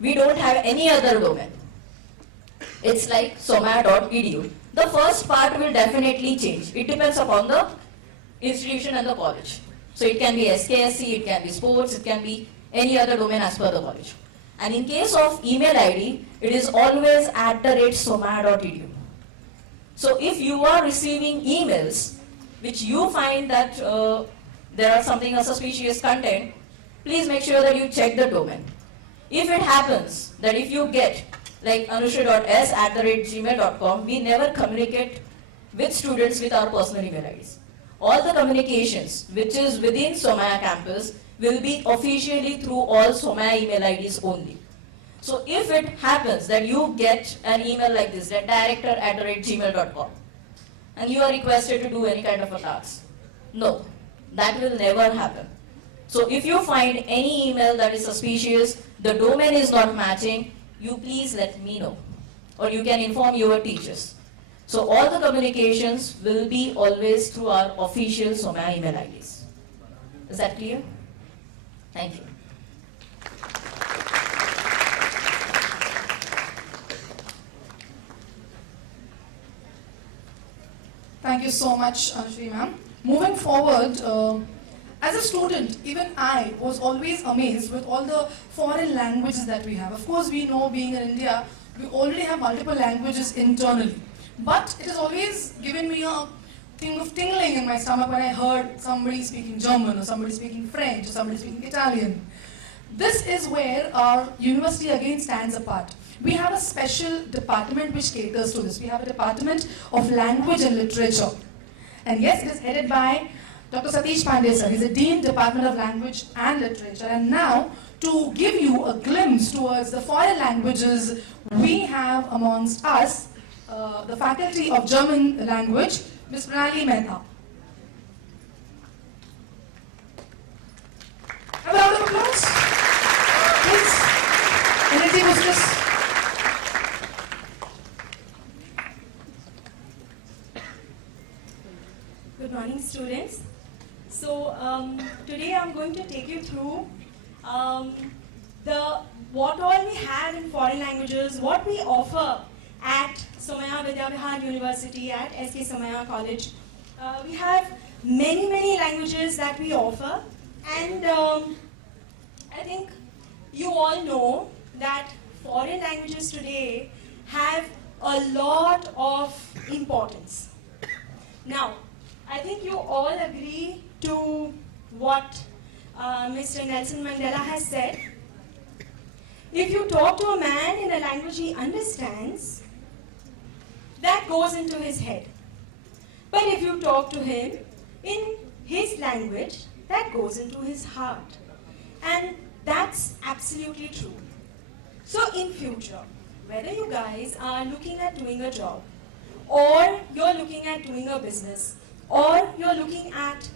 We don't have any other domain. It's like soma.edu. The first part will definitely change. It depends upon the institution and the college. So it can be SKSC, it can be sports, it can be any other domain as per the college. And in case of email ID, it is always @soma.edu. So if you are receiving emails which you find that there are something suspicious content, please make sure that you check the domain. If it happens that if you get like anushri.s@gmail.com, we never communicate with students with our personal email IDs. All the communications which is within SOMA campus will be officially through all SOMA email IDs only. So if it happens that you get an email like this, that director@gmail.com, and you are requested to do any kind of a task, no, that will never happen. So if you find any email that is suspicious, the domain is not matching, you please let me know, or you can inform your teachers. So all the communications will be always through our official SOMA email IDs. Is that clear? Thank you. Thank you so much, Anshri ma'am. Moving forward, as a student, even I was always amazed with all the foreign languages that we have. Of course, we know being in India, we already have multiple languages internally. But it has always given me a thing of tingling in my stomach when I heard somebody speaking German, or somebody speaking French, or somebody speaking Italian. This is where our university again stands apart. We have a special department which caters to this. We have a Department of Language and Literature. And yes, it is headed by Dr. Satish Pandey sir. He's the Dean, Department of Language and Literature. And now, to give you a glimpse towards the foreign languages, we have amongst us the Faculty of German Language, Ms. Pranali Mehta. Have a round of applause. Please. Energy boosters. Good morning, students. So today I'm going to take you through what all we have in foreign languages, what we offer at Somaya Vidyavihar University, at SK Somaya College. We have many languages that we offer, and I think you all know that foreign languages today have a lot of importance. Now, I think you all agree to what Mr. Nelson Mandela has said. If you talk to a man in a language he understands, that goes into his head. But if you talk to him in his language, that goes into his heart. And that's absolutely true. So in future, whether you guys are looking at doing a job, or you're looking at doing a business, or you're looking at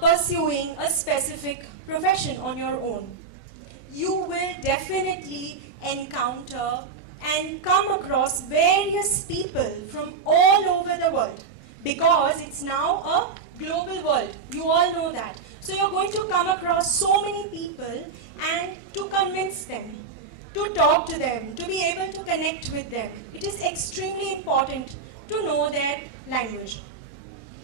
pursuing a specific profession on your own, you will definitely encounter and come across various people from all over the world, because it's now a global world. You all know that. So you're going to come across so many people, and to convince them, to talk to them, to be able to connect with them, it is extremely important to know their language.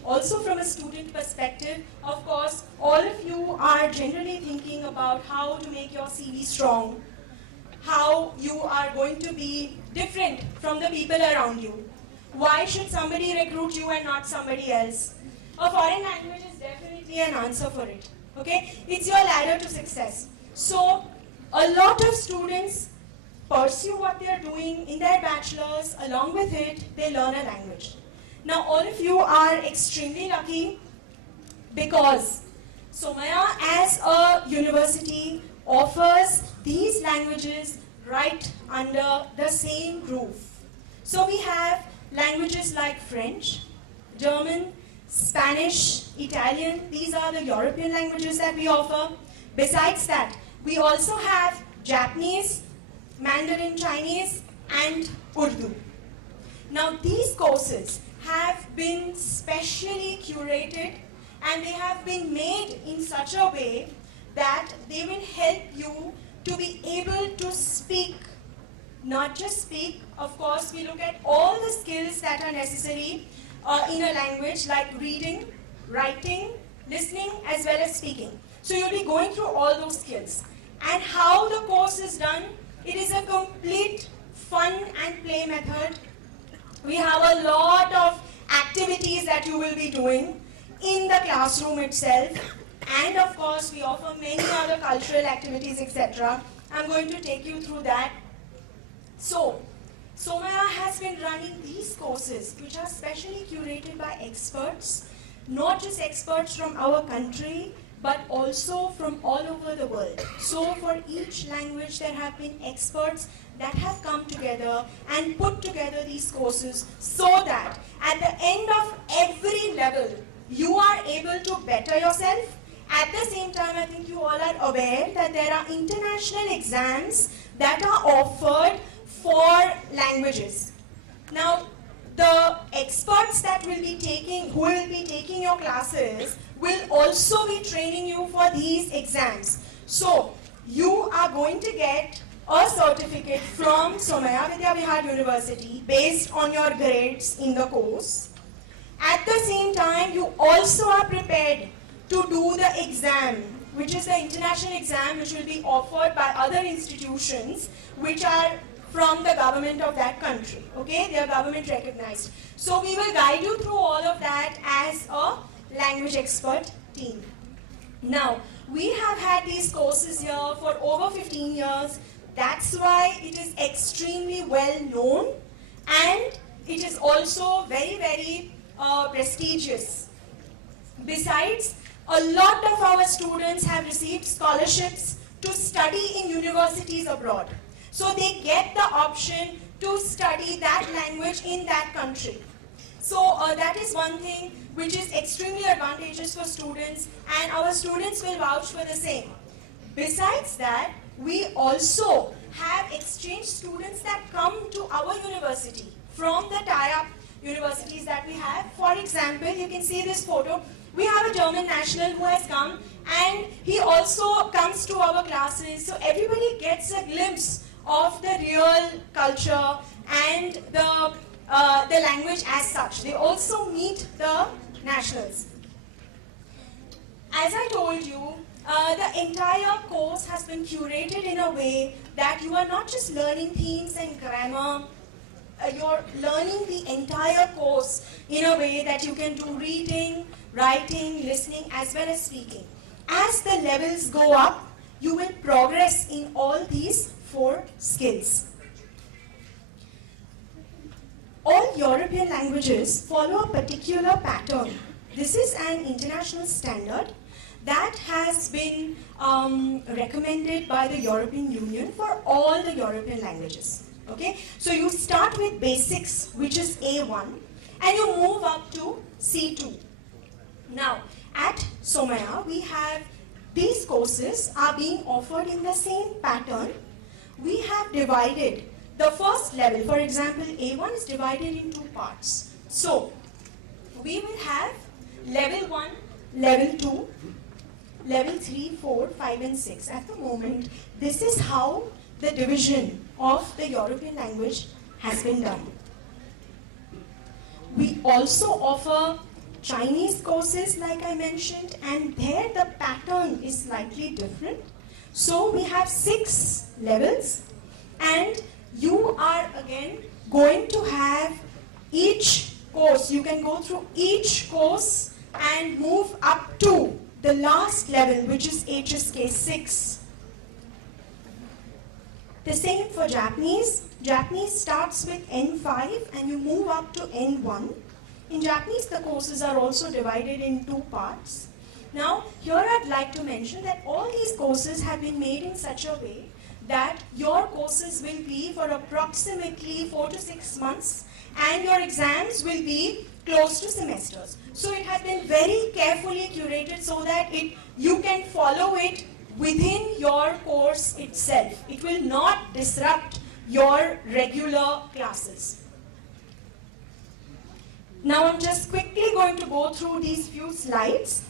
Also, from a student perspective, of course, all of you are generally thinking about how to make your CV strong, how you are going to be different from the people around you. Why should somebody recruit you and not somebody else? A foreign language is definitely an answer for it. Okay? It's your ladder to success. So, a lot of students pursue what they are doing in their bachelor's. Along with it, they learn a language. Now, all of you are extremely lucky, because Somaya as a university offers these languages right under the same roof. So we have languages like French, German, Spanish, Italian. These are the European languages that we offer. Besides that, we also have Japanese, Mandarin Chinese, and Urdu. Now, these courses have been specially curated, and they have been made in such a way that they will help you to be able to speak. Not just speak, of course, we look at all the skills that are necessary in a language, like reading, writing, listening, as well as speaking. So you'll be going through all those skills. And how the course is done, it is a complete fun and play method. We have a lot of activities that you will be doing in the classroom itself. And of course, we offer many other cultural activities, etc. I'm going to take you through that. So, Somaya has been running these courses, which are specially curated by experts, not just experts from our country, but also from all over the world. So for each language, there have been experts that have come together and put together these courses, so that at the end of every level, you are able to better yourself. At the same time, I think you all are aware that there are international exams that are offered for languages. Now, the experts that will be taking, who will be taking your classes, will also be training you for these exams. So, you are going to get a certificate from Somaya Vidyavihar University based on your grades in the course. At the same time, you also are prepared to do the exam, which is the international exam, which will be offered by other institutions which are from the government of that country. Okay, they are government recognized. So we will guide you through all of that as a language expert team. Now, we have had these courses here for over 15 years. That's why it is extremely well known, and it is also very prestigious. Besides, a lot of our students have received scholarships to study in universities abroad. So they get the option to study that language in that country. So that is one thing which is extremely advantageous for students, and our students will vouch for the same. Besides that, we also have exchange students that come to our university from the tie-up universities that we have. For example, you can see this photo. We have a German national who has come, and he also comes to our classes, so everybody gets a glimpse of the real culture and the language as such. They also meet the nationals. As I told you, the entire course has been curated in a way that you are not just learning themes and grammar, you're learning the entire course in a way that you can do reading, writing, listening, as well as speaking. As the levels go up, you will progress in all these 4 skills. All European languages follow a particular pattern. This is an international standard that has been recommended by the European Union for all the European languages. Okay? So you start with basics, which is A1, and you move up to C2. Now, at Somaya, we have these courses are being offered in the same pattern. We have divided the first level, for example, A1 is divided in 2 parts. So, we will have level 1, level 2, level 3, 4, 5 and 6. At the moment, this is how the division of the European language has been done. We also offer Chinese courses, like I mentioned, and there the pattern is slightly different. So we have 6 levels, and you are again going to have each course. You can go through each course and move up to the last level, which is HSK 6. The same for Japanese. Japanese starts with N5 and you move up to N1. In Japanese, the courses are also divided in 2 parts. Now, here I'd like to mention that all these courses have been made in such a way that your courses will be for approximately 4 to 6 months, and your exams will be close to semesters. So it has been very carefully curated so that you can follow it within your course itself. It will not disrupt your regular classes. Now I'm just quickly going to go through these few slides.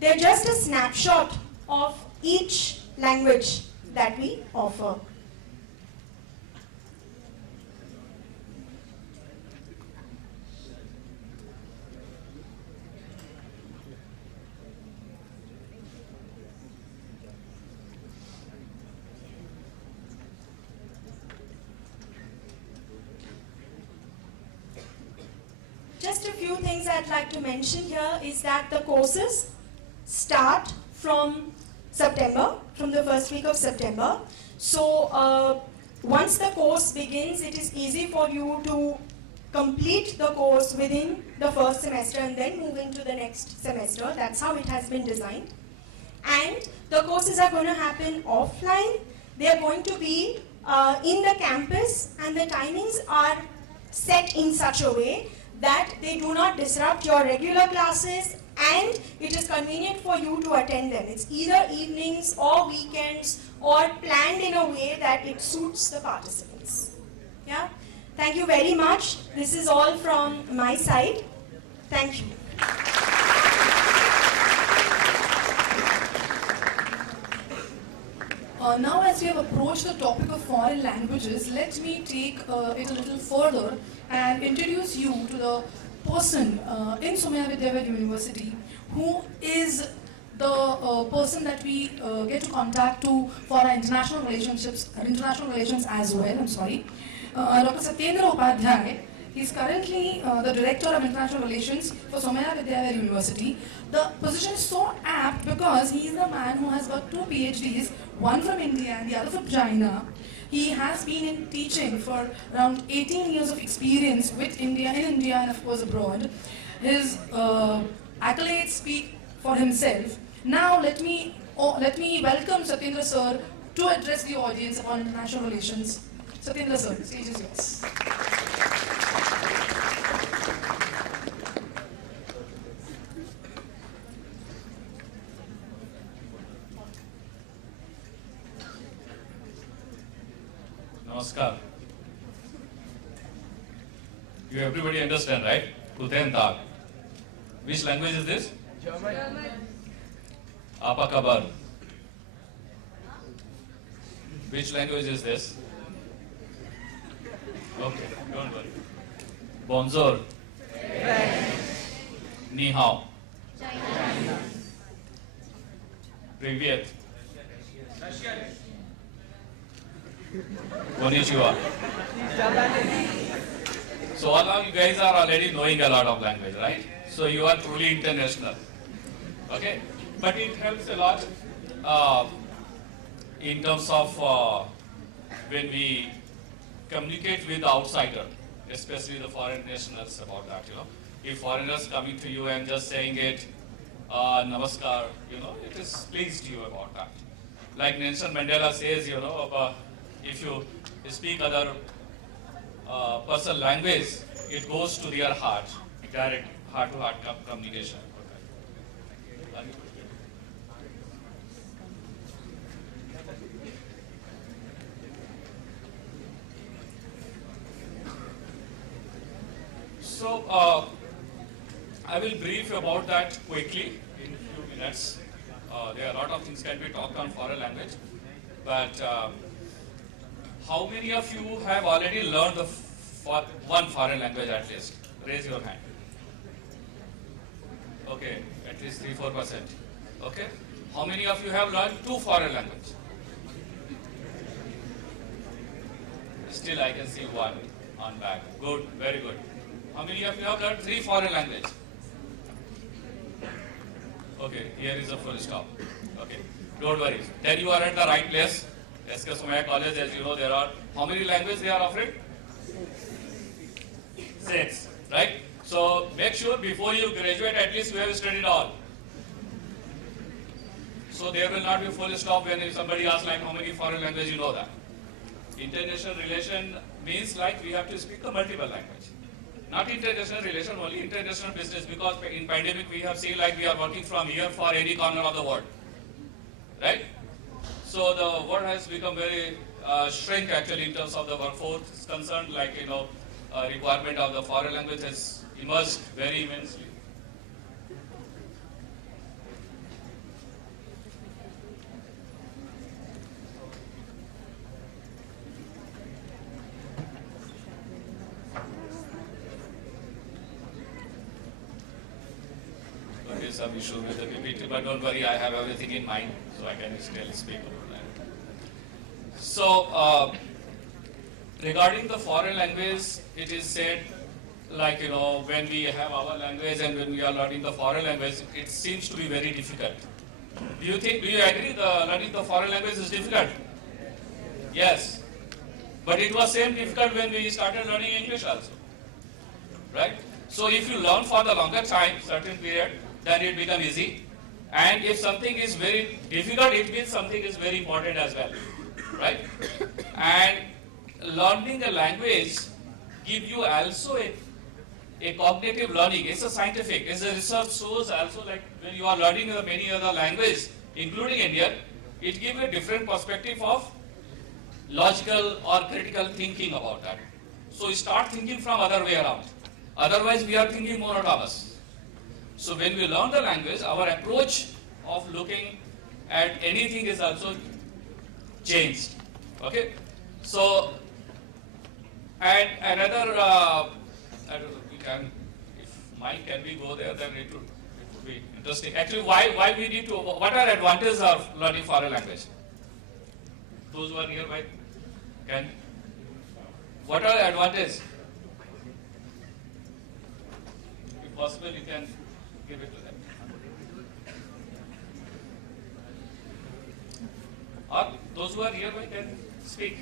They're just a snapshot of each language that we offer. Just a few things I'd like to mention here is that the courses start from September, from the first week of September. So once the course begins, it is easy for you to complete the course within the first semester and then move into the next semester. That's how it has been designed. And the courses are going to happen offline. They are going to be in the campus, and the timings are set in such a way that they do not disrupt your regular classes, and it is convenient for you to attend them. It's either evenings or weekends or planned in a way that it suits the participants. Yeah? Thank you very much. This is all from my side. Thank you. Now, as we have approached the topic of foreign languages, let me take it a little further and introduce you to the person in Somaya Vidyavid University who is the person that we get to contact to for our international relations as well. Dr. Satyendra Upadhyay. He is currently the Director of International Relations for Somaya Vidyavid University. The position is so apt because he is the man who has got 2 PhDs, one from India and the other from China. He has been in teaching for around 18 years of experience with India, in India and of course abroad. His accolades speak for himself. Now let me welcome Satyendra sir to address the audience upon international relations. Satyendra sir, the stage is yours. Namaskar. You everybody understand, right? Guten Tag. Which language is this? Apa kabar. Which language is this? Okay, don't worry. Bonjour. Ni hao. Привет. Konnichiwa. So all of you guys are already knowing a lot of language, right? So you are truly international. Okay? But it helps a lot in terms of when we communicate with the outsider, especially the foreign nationals about that, you know. If foreigners coming to you and just saying it, namaskar, you know, it is pleased you about that. Like Nelson Mandela says, you know, if you speak other personal language, it goes to their heart, direct heart-to-heart communication. Okay. So, I will brief about that quickly in a few minutes. There are a lot of things can be talked on foreign language, but how many of you have already learned one foreign language at least? Raise your hand. Okay, at least 3-4%. Okay. How many of you have learned 2 foreign languages? Still I can see 1 on back. Good, very good. How many of you have learned 3 foreign languages? Okay, here is a full stop. Okay, don't worry. Then you are at the right place. SKSC College, as you know, there are, how many languages they are offering? 6, right? So make sure before you graduate, at least you have studied all. So there will not be a full stop when somebody asks like how many foreign languages you know that. International relation means like we have to speak the multiple language. Not international relation, only international business, because in pandemic we have seen like we are working from here for any corner of the world, right? So the world has become very shrink actually in terms of the workforce is concerned, like, you know, requirement of the foreign language has emerged very immensely. There is some issue with the PPT, but don't worry, I have everything in mind, so I can still speak about that. So, regarding the foreign language, it is said, like, you know, when we have our language and when we are learning the foreign language, it seems to be very difficult. Do you agree the learning the foreign language is difficult? Yes. But it was same difficult when we started learning English also, right? So if you learn for the longer time, certain period, then it becomes easy. And if something is very difficult, it means something is very important as well, right? And learning a language give you also a cognitive learning. It's a scientific. It's a research shows also, like when you are learning many other languages, including Indian, it gives a different perspective of logical or critical thinking about that. So you start thinking from other way around. Otherwise, we are thinking monotonous. So when we learn the language, our approach of looking at anything is also changed. Okay? So, and another, I don't know, we can, if Mike, can we go there, then it would be interesting. Actually, why we need to, what are advantages of learning foreign language? Those who are nearby, can, what are the advantages? If possible, you can give it to them. Or those who are nearby can speak.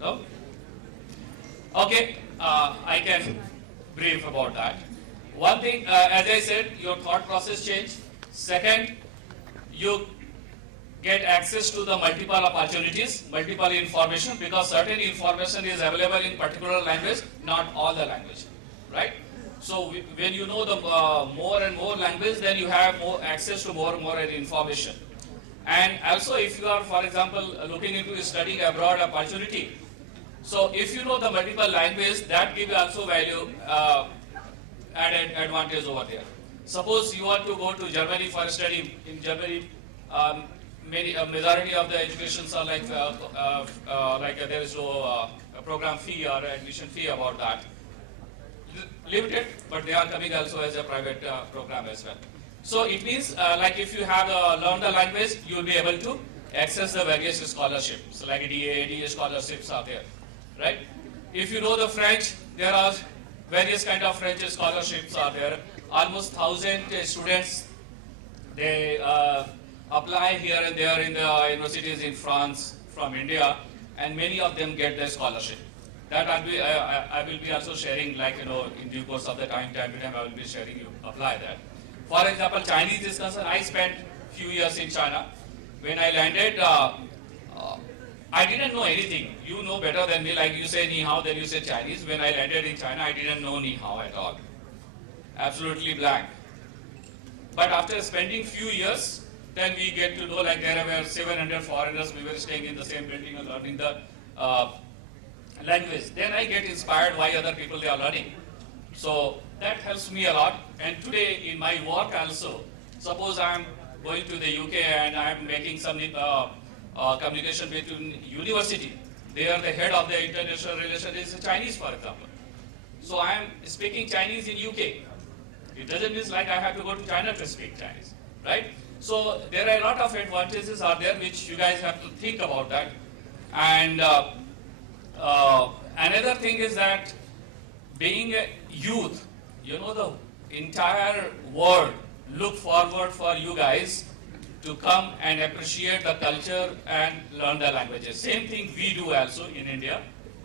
No? Okay, I can brief about that. One thing, as I said, your thought process change. Second, you get access to the multiple opportunities, multiple information, because certain information is available in particular language, not all the language, right? So when you know the more and more language, then you have more access to more and more information. And also, if you are, for example, looking into studying abroad opportunity, so if you know the multiple language, that gives also value added advantage over there. suppose you want to go to Germany for study. In Germany, majority of the educations are like there is no program fee or admission fee about that. Limited, but they are coming also as a private program as well. So it means like if you have learned the language, you will be able to access the various scholarships. So like DA, ADA scholarships are there, right? If you know the French, there are various kind of French scholarships are there. Almost 1,000 students, they apply here and there in the universities in France from India, and many of them get the scholarship. That I will be also sharing, like, in due course of the time to time, I will be sharing you apply that. For example, Chinese is concerned, I spent few years in China. When I landed, I didn't know anything. You know better than me, like you say ni hao, then you say Chinese. When I landed in China, I didn't know ni hao at all. Absolutely blank. But after spending few years, then we get to know, like, there were 700 foreigners, we were staying in the same building and learning the language. Then I get inspired why other people they are learning. So that helps me a lot. And today in my work also, suppose I am going to the UK and I am making some communication between university. There the head of the international relations is Chinese, for example. So I am speaking Chinese in UK. It doesn't mean like I have to go to China to speak Chinese, right? So there are a lot of advantages are there which you guys have to think about that. And another thing is that being a youth, the entire world look forward for you guys to come and appreciate the culture and learn the languages. Same thing we do also in India.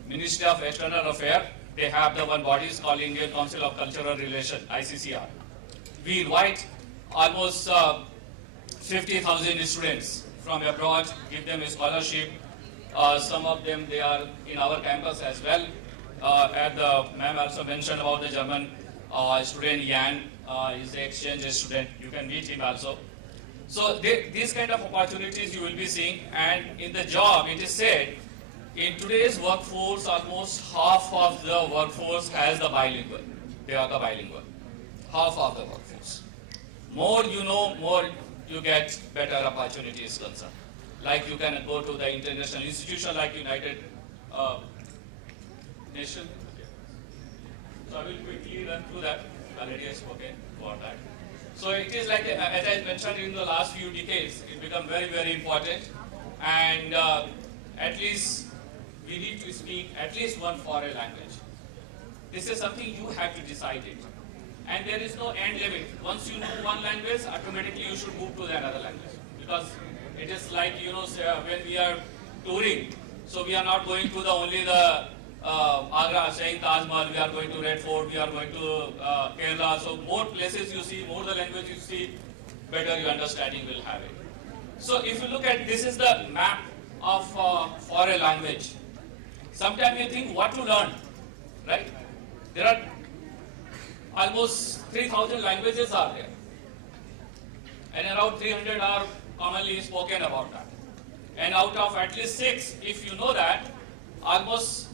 Ministry of External Affairs, they have the one body is called Indian Council of Cultural Relations, ICCR. We invite almost 50,000 students from abroad, give them a scholarship. Some of them, they are in our campus as well. And the ma'am also mentioned about the German student Yan, is the exchange student. You can meet him also. So these kind of opportunities you will be seeing. And in the job, it is said, in today's workforce, almost half of the workforce has the bilingual. They are the bilingual. Half of the workforce. More you know, more you get better opportunities concerned. Like you can go to the international institution like United Nations. So I will quickly run through that. Already I spoken about that. So it is like, as I mentioned, in the last few decades, it become very, very important. And at least we need to speak at least one foreign language. This is something you have to decide it. And there is no end limit. Once you know one language, automatically you should move to the another language. Because it is like, when we are touring, so we are not going to only the Agra, saying Taj Mahal, we are going to Red Fort, we are going to Kerala. So more places you see, more the language you see, better your understanding will have it. So if you look at, this is the map of foreign language. Sometimes you think what to learn, right? There are almost 3,000 languages are there. And around 300 are commonly spoken about that. And out of at least 6, if you know that, almost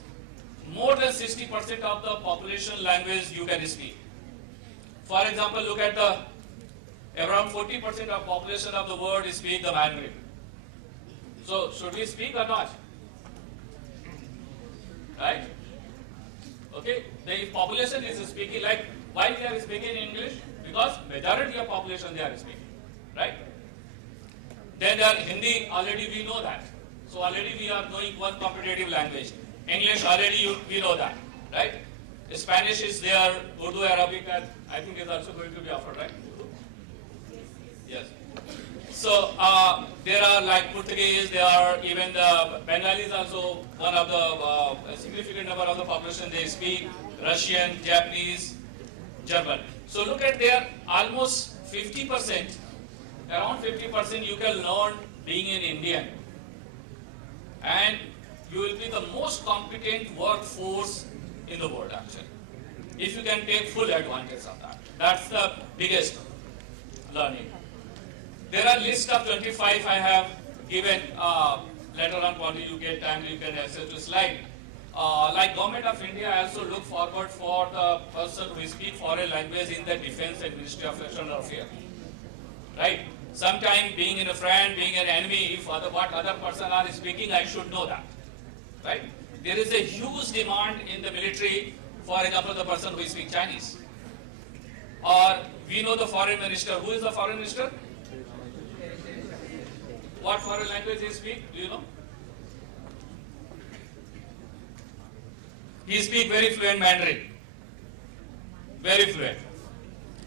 more than 60% of the population language you can speak. For example, look at around 40% of population of the world speak the Mandarin. So should we speak or not? Right? Okay, the population is speaking, like, why they are speaking English? Because majority of population they are speaking, right? Then there are Hindi, already we know that. So already we are knowing one competitive language. English already we know that, right? Spanish is there, Urdu, Arabic, I think is also going to be offered, right? Yes. So there are like Portuguese, there are even the Bengali is also one of the significant number of the population they speak, Russian, Japanese, German. So look at there, almost 50%, around 50% you can learn being an Indian. And you will be the most competent workforce in the world actually, if you can take full advantage of that. That's the biggest learning. There are list of 25 I have given, later on probably you get time, you can access to slide. like Government of India also look forward for the person who speak foreign language in the Defense and Ministry of External Affairs. Right? Sometime being in a friend, being an enemy, if what other person are speaking, I should know that. Right? There is a huge demand in the military, for example, the person who speaks Chinese. Or we know the foreign minister. Who is the foreign minister? What foreign language he speaks? Do you know? He speaks very fluent Mandarin. Very fluent.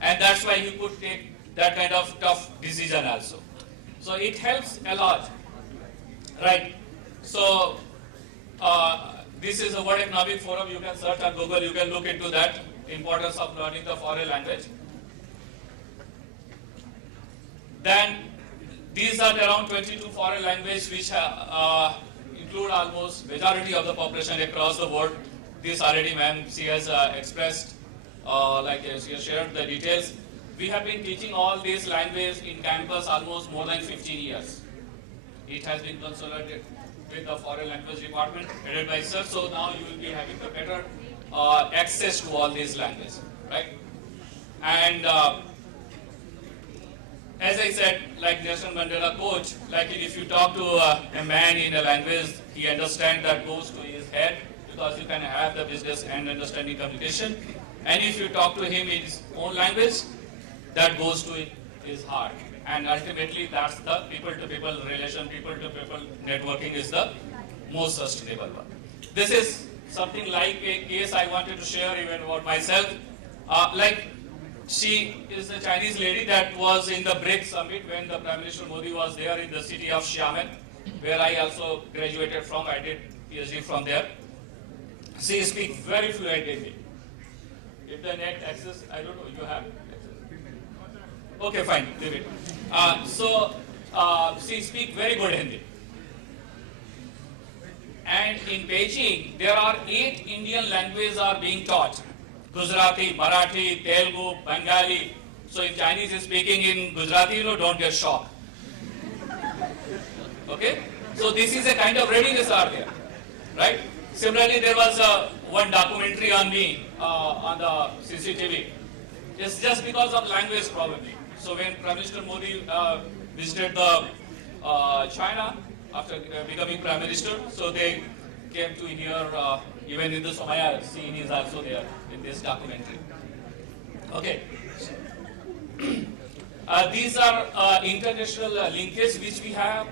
And that's why he could take that kind of tough decision also. So it helps a lot. Right. So this is a World Economic Forum. You can search on Google. You can look into that. Importance of learning the foreign language. Then these are around 22 foreign languages which include almost majority of the population across the world. This already ma'am, she has expressed, she has shared the details. We have been teaching all these languages in campus almost more than 15 years. It has been consolidated with the foreign language department headed by sir. So now you will be having the better access to all these languages, right? And as I said, like Nelson Mandela quote, like if you talk to a man in a language, he understands that goes to his head because you can have the business and understanding communication. And if you talk to him in his own language, that goes to his heart. And ultimately, that's the people-to-people relation, people-to-people networking is the most sustainable one. This is something like a case I wanted to share even about myself. She is a Chinese lady that was in the BRICS summit when the Prime Minister Modi was there in the city of Xiamen, where I also graduated from. I did PhD from there. She speaks very fluent Hindi. If the net access, I don't know, you have? Okay, fine, leave it. She speaks very good Hindi. And in Beijing, there are 8 Indian languages are being taught. Gujarati, Marathi, Telugu, Bengali. So if Chinese is speaking in Gujarati, don't get shocked. Okay? So this is a kind of readiness are there. Right? Similarly, there was one documentary on me on the CCTV. It's just because of language probably. So when Prime Minister Modi visited the China after becoming Prime Minister, so they came to hear, even in the Somaya scene is also there in this documentary. Okay. These are international linkages which we have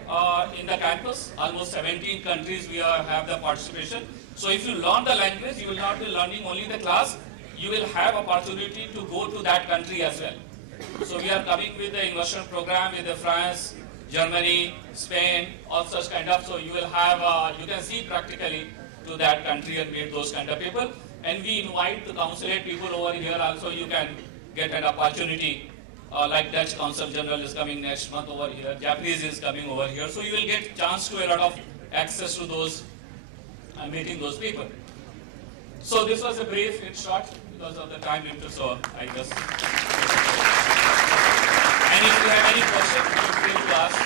in the campus. Almost 17 countries we have the participation. So if you learn the language, you will not be learning only the class, you will have opportunity to go to that country as well. So we are coming with the immersion program with the France, Germany, Spain, all such kind of. So you will have, you can see practically to that country and meet those kind of people. And we invite the consulate people over here also. You can get an opportunity. Like Dutch Consul General is coming next month over here. Japanese is coming over here. So you will get chance to a lot of access to those and meeting those people. So this was a brief, in short, because of the time limit. So I just. And if you have any questions, feel free to ask.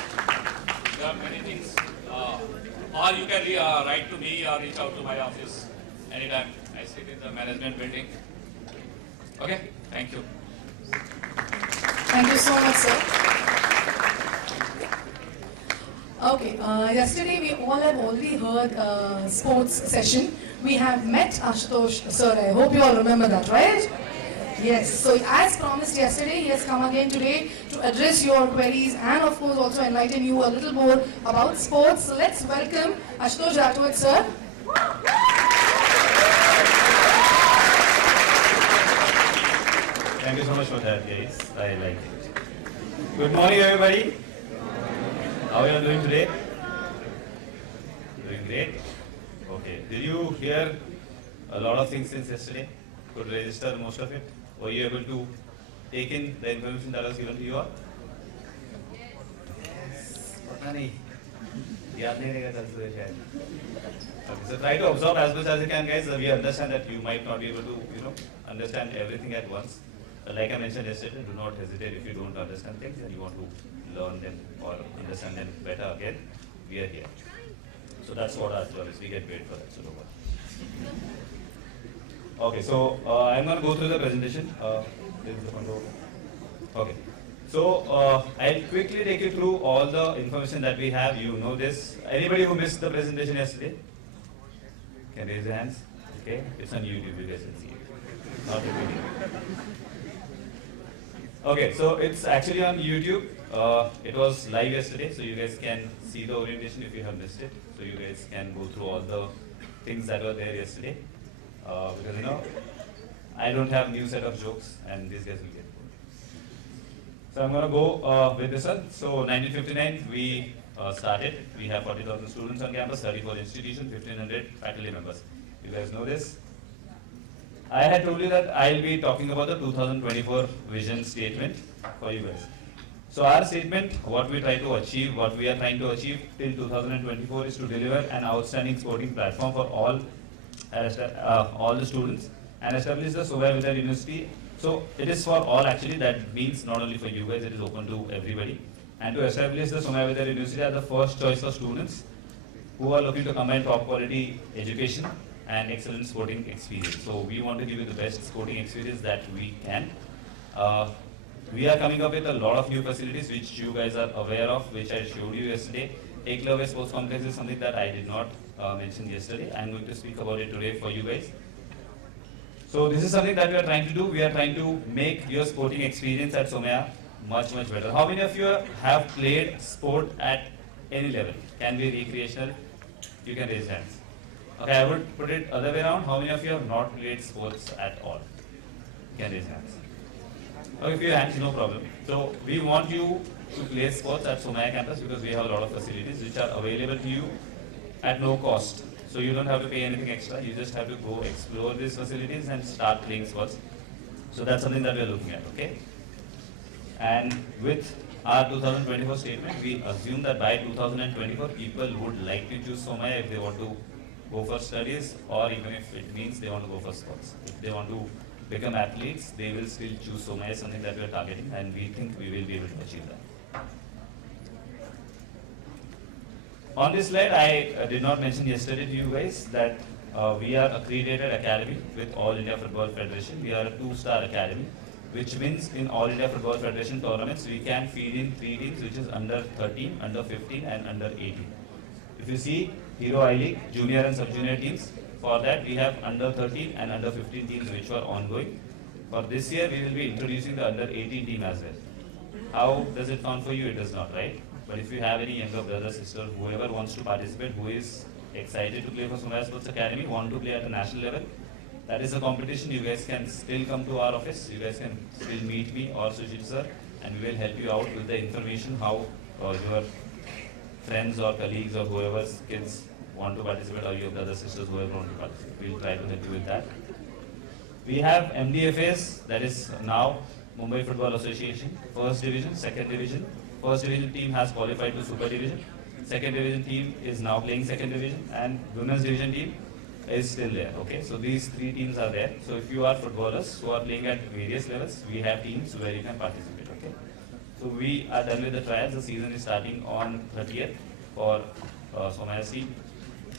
There are many things. Or you can write to me or reach out to my office anytime. I sit in the management building. Okay, thank you. Thank you so much, sir. Okay, yesterday we all have already heard sports session. We have met Ashutosh sir. I hope you all remember that, right? Yes. So as promised yesterday, he has come again today to address your queries and of course also enlighten you a little more about sports. So let's welcome Ashutosh Rathod, sir. Thank you so much for that, guys. I like it. Good morning, everybody. How are you all doing today? Doing great? Okay. Did you hear a lot of things since yesterday? Could register most of it? Were you able to take in the information that was given to you all? Yes. पता नहीं. याद नहीं रहेगा कल सुबह शायद. Okay, so try to absorb as much as you can, guys. We understand that you might not be able to, understand everything at once. Like I mentioned yesterday, do not hesitate if you don't understand things and you want to learn them or understand them better again. We are here. So that's what our job is. We get paid for that. So don't worry. Okay, so I'm going to go through the presentation. This is the front door. Okay. So I'll quickly take you through all the information that we have. You know this. Anybody who missed the presentation yesterday? Can raise your hands. Okay, it's on YouTube. You guys can see it. Not the video. Okay, so it's actually on YouTube. It was live yesterday, so you guys can see the orientation if you have missed it. So you guys can go through all the things that were there yesterday. Because you know, I don't have new set of jokes, and these guys will get bored. So I'm gonna go with this one. So 1959 we started. We have 40,000 students on campus, 34 institutions, 1,500 faculty members. You guys know this. I had told you that I'll be talking about the 2024 vision statement for you guys. So our statement, what we try to achieve, what we are trying to achieve till 2024 is to deliver an outstanding sporting platform for all the students and establish the Sohai Vidya University. So it is for all actually, that means not only for you guys, it is open to everybody. And to establish the Sohai Vidya University as the first choice for students who are looking to combine top quality education and excellent sporting experience. So we want to give you the best sporting experience that we can. We are coming up with a lot of new facilities which you guys are aware of, which I showed you yesterday. Eklavya Sports Complex is something that I did not mention yesterday. I'm going to speak about it today for you guys. So this is something that we are trying to do. We are trying to make your sporting experience at Somaiya much better. How many of you have played sport at any level? Can be recreational? You can raise hands. Okay, I would put it other way around. How many of you have not played sports at all? You can raise hands. Okay, few hands, no problem. So we want you to play sports at Somaiya campus because we have a lot of facilities which are available to you at no cost. So you don't have to pay anything extra. You just have to go explore these facilities and start playing sports. So that's something that we are looking at, okay? And with our 2024 statement, we assume that by 2024, people would like to choose Somaiya if they want to go for studies, or even if it means they want to go for sports. If they want to become athletes, they will still choose Somaiya, something that we are targeting, and we think we will be able to achieve that. On this slide, I did not mention yesterday to you guys that we are accredited academy with All India Football Federation. We are a 2-star academy, which means in All India Football Federation tournaments, we can feed in 3 teams, which is under 13, under 15, and under 18. If you see Hero I-League, junior and sub-junior teams, for that we have under 13 and under 15 teams which were ongoing. For this year, we will be introducing the under 18 team as well. How does it sound for you? It does not, right? But if you have any younger brother, sister, whoever wants to participate, who is excited to play for Somaiya Sports Academy, want to play at a national level, that is a competition. You guys can still come to our office. You guys can still meet me or Sujit sir, and we will help you out with the information how your friends or colleagues or whoever's kids want to participate, or your brother, sisters, whoever want to participate. We will try to help you with that. We have MDFAs, that is now Mumbai Football Association, first division, second division. First division team has qualified to super division. Second division team is now playing second division, and women's division team is still there. Okay, so these 3 teams are there. So if you are footballers who are playing at various levels, we have teams where you can participate. Okay, so we are done with the trials. The season is starting on 30th for Somaiya team.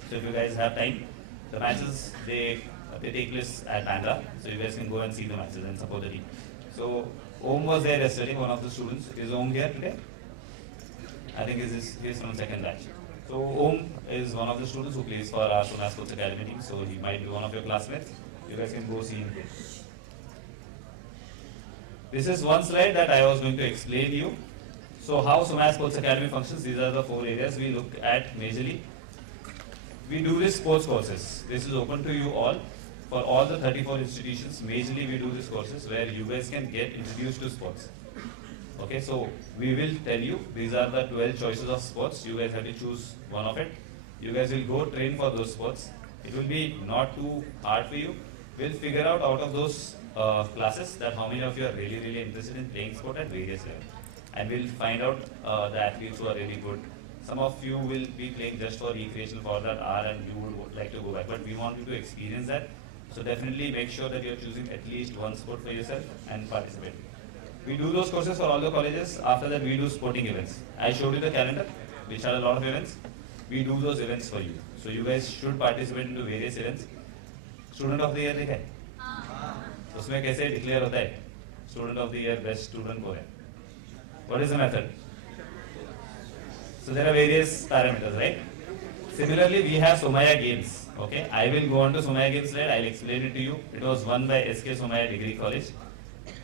So if you guys have time, the matches they take place at Bandra, so you guys can go and see the matches and support the team. So Om was there yesterday, one of the students. Is Om here today? I think he's from second batch. So Om is one of the students who plays for our Somaiya Sports Academy team, so he might be one of your classmates. You guys can go see him play. This is one slide that I was going to explain to you. So how Somaiya Sports Academy functions, these are the 4 areas we look at majorly. We do this sports courses. This is open to you all. For all the 34 institutions, majorly we do these courses where you guys can get introduced to sports. Okay, so we will tell you, these are the 12 choices of sports. You guys have to choose one of it. You guys will go train for those sports. It will be not too hard for you. We'll figure out of those classes that how many of you are really interested in playing sport at various levels. And we'll find out the athletes who are really good. Some of you will be playing just for recreational for that hour and you would like to go back. But we want you to experience that. So definitely make sure that you're choosing at least one sport for yourself and participate. We do those courses for all the colleges. After that, we do sporting events. I showed you the calendar, which had a lot of events. We do those events for you. So you guys should participate into various events. Student of the year लिखा है, उसमें कैसे declare होता है student of the year, best student को है? What is the method? So there are various parameters, right? Similarly, we have Somaya Games. Okay, I will go on to Somaya Games slide. I'll explain it to you. It was won by SK Somaya Degree College.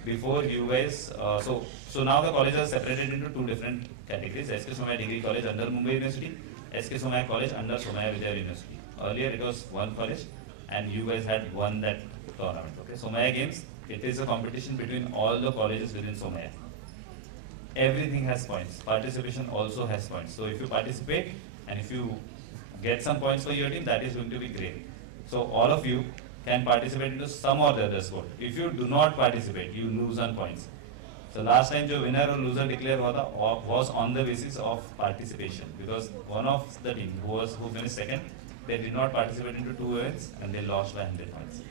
Before you guys, so now the colleges are separated into two different categories: SK Somaya Degree College under Mumbai University, SK Somaya College under Somaya Vidya University. Earlier it was one college, and you guys had won that tournament. Okay, Somaya Games, it is a competition between all the colleges within Somaya. Everything has points. Participation also has points. So if you participate and if you get some points for your team, that is going to be great. So all of you can participate into some or the other sport. If you do not participate, you lose on points. So last time, जो winner or loser declare हुआ था was on the basis of participation, because one of the team who finished second, they did not participate into two events and they lost by 100 points.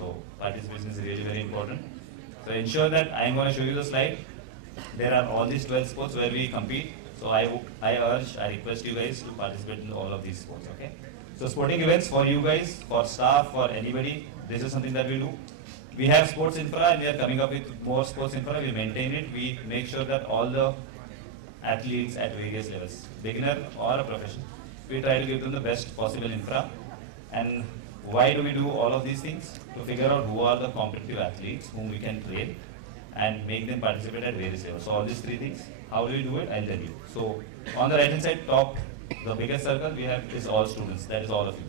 So participation is really very important. So ensure that I am going to show you the slide. There are all these 12 sports where we compete. So I request you guys to participate in all of these sports, okay? So sporting events for you guys, for staff, for anybody, this is something that we do. We have sports infra and we are coming up with more sports infra. We maintain it. We make sure that all the athletes at various levels, beginner or a professional, we try to give them the best possible infra. And why do we do all of these things? To figure out who are the competitive athletes whom we can train and make them participate at various levels. So all these three things, how do we do it? I'll tell you. So on the right hand side top, the biggest circle we have is all students, that is all of you.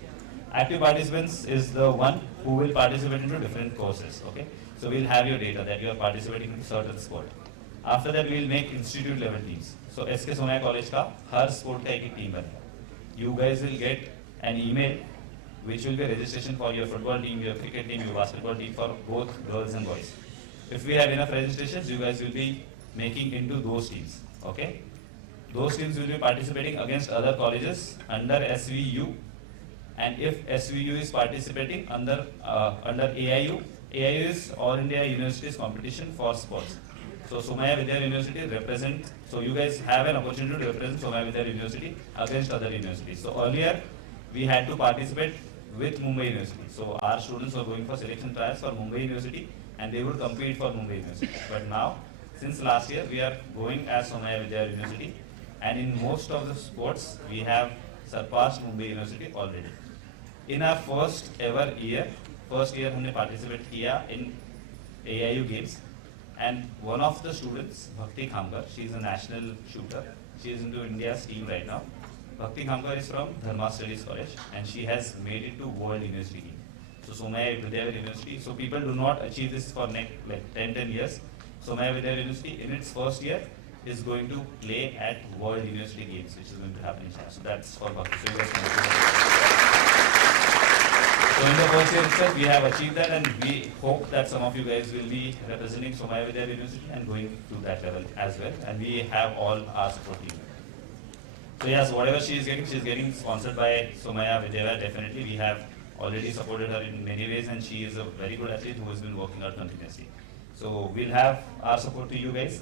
Active participants is the one who will participate into different courses, okay? So we'll have your data that you are participating in certain sport. After that we'll make institute level teams. So SK Somaya College का हर sport का एक team बनेगा. You guys will get an email which will be registration for your football team, your cricket team, your basketball team, for both girls and boys. If we have enough registrations, you guys will be making into those teams, okay? Those teams will be participating against other colleges under SVU, and if SVU is participating under AIU, AIU is All India Universities Competition for Sports. So Somaya Vidya University represent, so you guys have an opportunity to represent Somaya Vidya University against other universities. So earlier we had to participate with Mumbai University. So our students were going for selection trials for Mumbai University and they would compete for Mumbai University. But now, since last year, we are going as Somaya Vidya University, and in most of the sports, we have surpassed Mumbai University already. In our first year हमने participate किया in AIU Games, and one of the students, Bhakti Khamkar, she is a national shooter. She is into India's team right now. Bhakti Khamkar is from Dharma Studies College, and she has made it to World University Game. So Somaya Vidya University, so people do not achieve this for next like 10 years. Somaya Vidya University in its first year is going to play at World University Games, which is going to happen in China. So that's for Bhakti. So you guys can So in the first year itself, we have achieved that, and we hope that some of you guys will be representing Somaya Vidya University and going to that level as well. And we have all our support team. So yes, whatever she is getting sponsored by Somaya Vidya. Definitely, we have already supported her in many ways, and she is a very good athlete who has been working out continuously. So we'll have our support to you guys.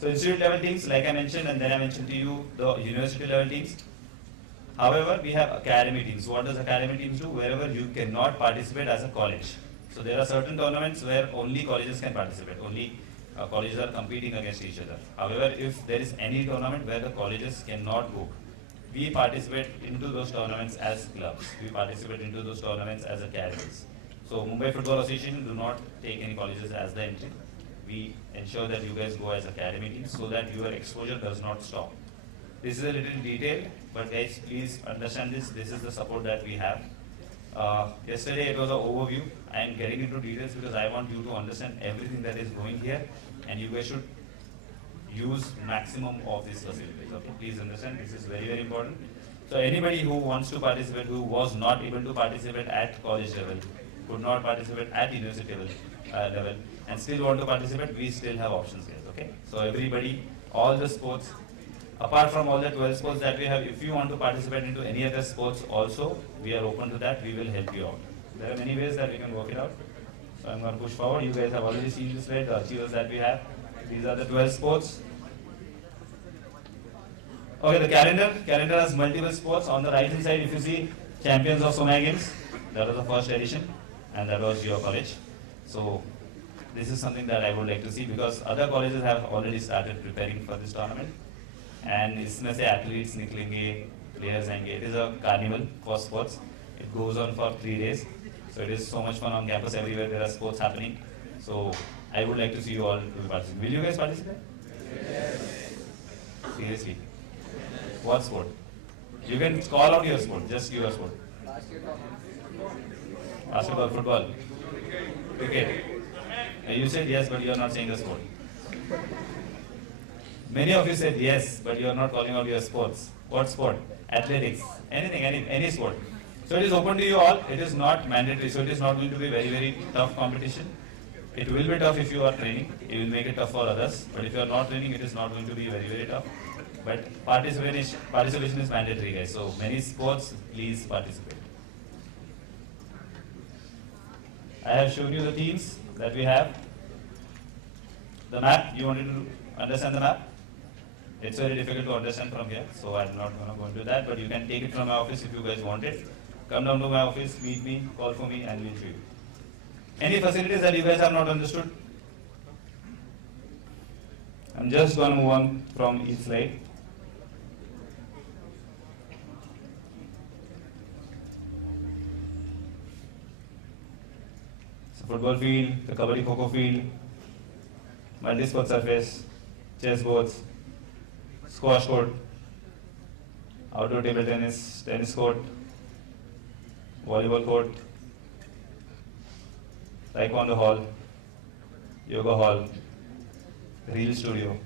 So institute level teams, like I mentioned, and then I mentioned to you the university level teams. However, we have academy teams. What does academy teams do? Wherever you cannot participate as a college. So there are certain tournaments where only colleges can participate. Only colleges are competing against each other. However, if there is any tournament where the colleges cannot go, we participate into those tournaments as clubs. We participate into those tournaments as academies. So Mumbai Football Association do not take any colleges as the entry. We ensure that you guys go as academy teams so that your exposure does not stop. This is a little detailed, but guys, please understand this. This is the support that we have. Yesterday it was an overview. I am getting into details because I want you to understand everything that is going here, and you guys should use maximum of these facilities. Okay, please understand this is very, very important. So anybody who wants to participate, who was not able to participate at college level, could not participate at university level, and still want to participate, we still have options here. Okay, so everybody, all the sports, apart from all the 12 sports that we have, if you want to participate into any other sports also, we are open to that. We will help you out. There are many ways that we can work it out. So I'm going to push forward. You guys have already seen this slide, the achievers that we have. These are the 12 sports. Okay, the calendar has multiple sports. On the right hand side, if you see Champions of Somaya Games, that was the first edition. and that was your college. So this is something that I would like to see, because other colleges have already started preparing for this tournament. And इसमें से athletes निकलेंगे, players आएंगे. It is a carnival for sports. It goes on for 3 days. So it is so much fun on campus. Everywhere there are sports happening. So I would like to see you all to participate. Will you guys participate? Yes. Seriously. What sport? You can call out your sport. Just your sport. Basketball, football, cricket. You said yes, but you are not saying the sport. Many of you said yes, but you are not calling out your sports. What sport? Athletics. Anything, any sport. So it is open to you all. It is not mandatory. So it is not going to be very, very tough competition. It will be tough if you are training. It will make it tough for others. But if you are not training, it is not going to be very, very tough. But participation is mandatory, guys. So many sports, please participate. I have shown you the teams that we have. The map, you wanted to understand the map? It's very difficult to understand from here, so I'm not going to go into that, but you can take it from my office if you guys want it. Come down to my office, meet me, call for me, and we'll show you. Any facilities that you guys have not understood? I'm just going to move on from each slide. So football field, the kabaddi kho field, multi-sport surface, chess boards, squash court, outdoor table tennis, tennis court, volleyball court, taekwondo hall, yoga hall, reel studio,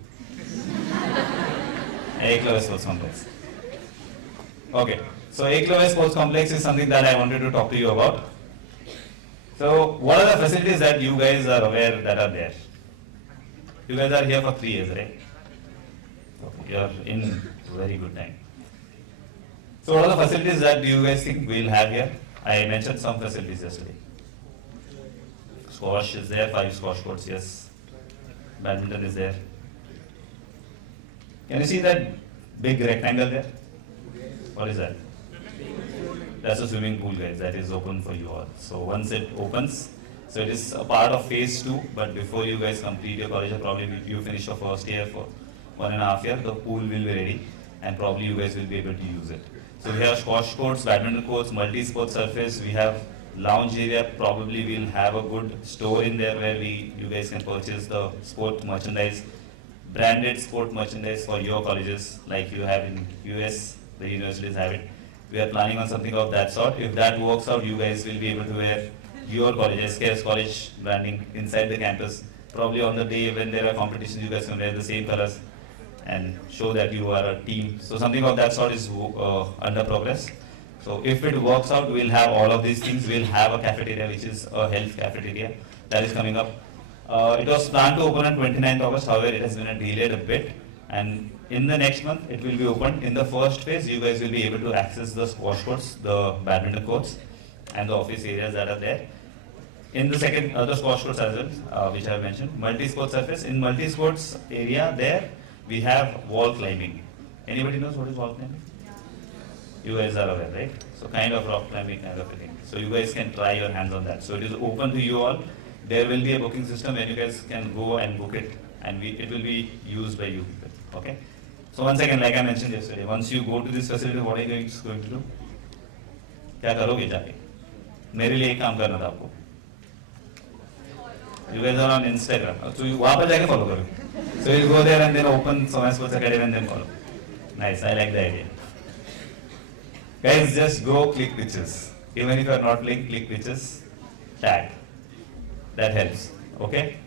Eklavya Sports Complex. Okay, so Eklavya Sports Complex is something that I wanted to talk to you about. So what are the facilities that you guys are aware that are there? You guys are here for 3 years, right? Okay, you are in very good time. So what are the facilities that you guys think we'll have here? I mentioned some facilities yesterday. Squash is there, 5 squash courts, yes. Badminton is there. Can you see that big rectangle there? What is that? That's a swimming pool, guys. That is open for you all. So once it opens, so it is a part of phase 2, but before you guys complete your college, or probably you finish your first year for 1.5 years, the pool will be ready, and probably you guys will be able to use it. So we have squash courts, badminton courts, multi-sport surface. We have lounge area. Probably we'll have a good store in there where you guys can purchase the sport merchandise, branded sport merchandise for your colleges, like you have in US. The universities have it. We are planning on something of that sort. If that works out, you guys will be able to wear your college, SKS college branding inside the campus. Probably on the day when there are competitions, you guys can wear the same colors and show that you are a team. So something of that sort is under progress. So if it works out, we'll have all of these things. We'll have a cafeteria, which is a health cafeteria that is coming up. It was planned to open on 29th August, however, it has been delayed a bit. And in the next month, it will be opened. In the first phase, you guys will be able to access the squash courts, the badminton courts, and the office areas that are there. In the second, the squash courts as well, which I have mentioned. Multi-sport surface. In multi-sports area there, we have wall climbing. Anybody knows what is wall climbing? You guys are aware, right? So kind of rock climbing kind of a thing. So you guys can try your hands on that. So it is open to you all. There will be a booking system where you guys can go and book it, and it will be used by you. Okay? So once again, like I mentioned yesterday, once you go to this facility, what are you guys going to do? क्या करोगे जाके? मेरे लिए एक काम करना था आपको. You guys are on Instagram. So you वहाँ पर जाके follow करो. So you go there and then open Somaya Sports Academy and then follow. Nice, I like the idea. Guys, just go click pictures. Even if you are not playing, click pictures. Tag. That helps. Okay?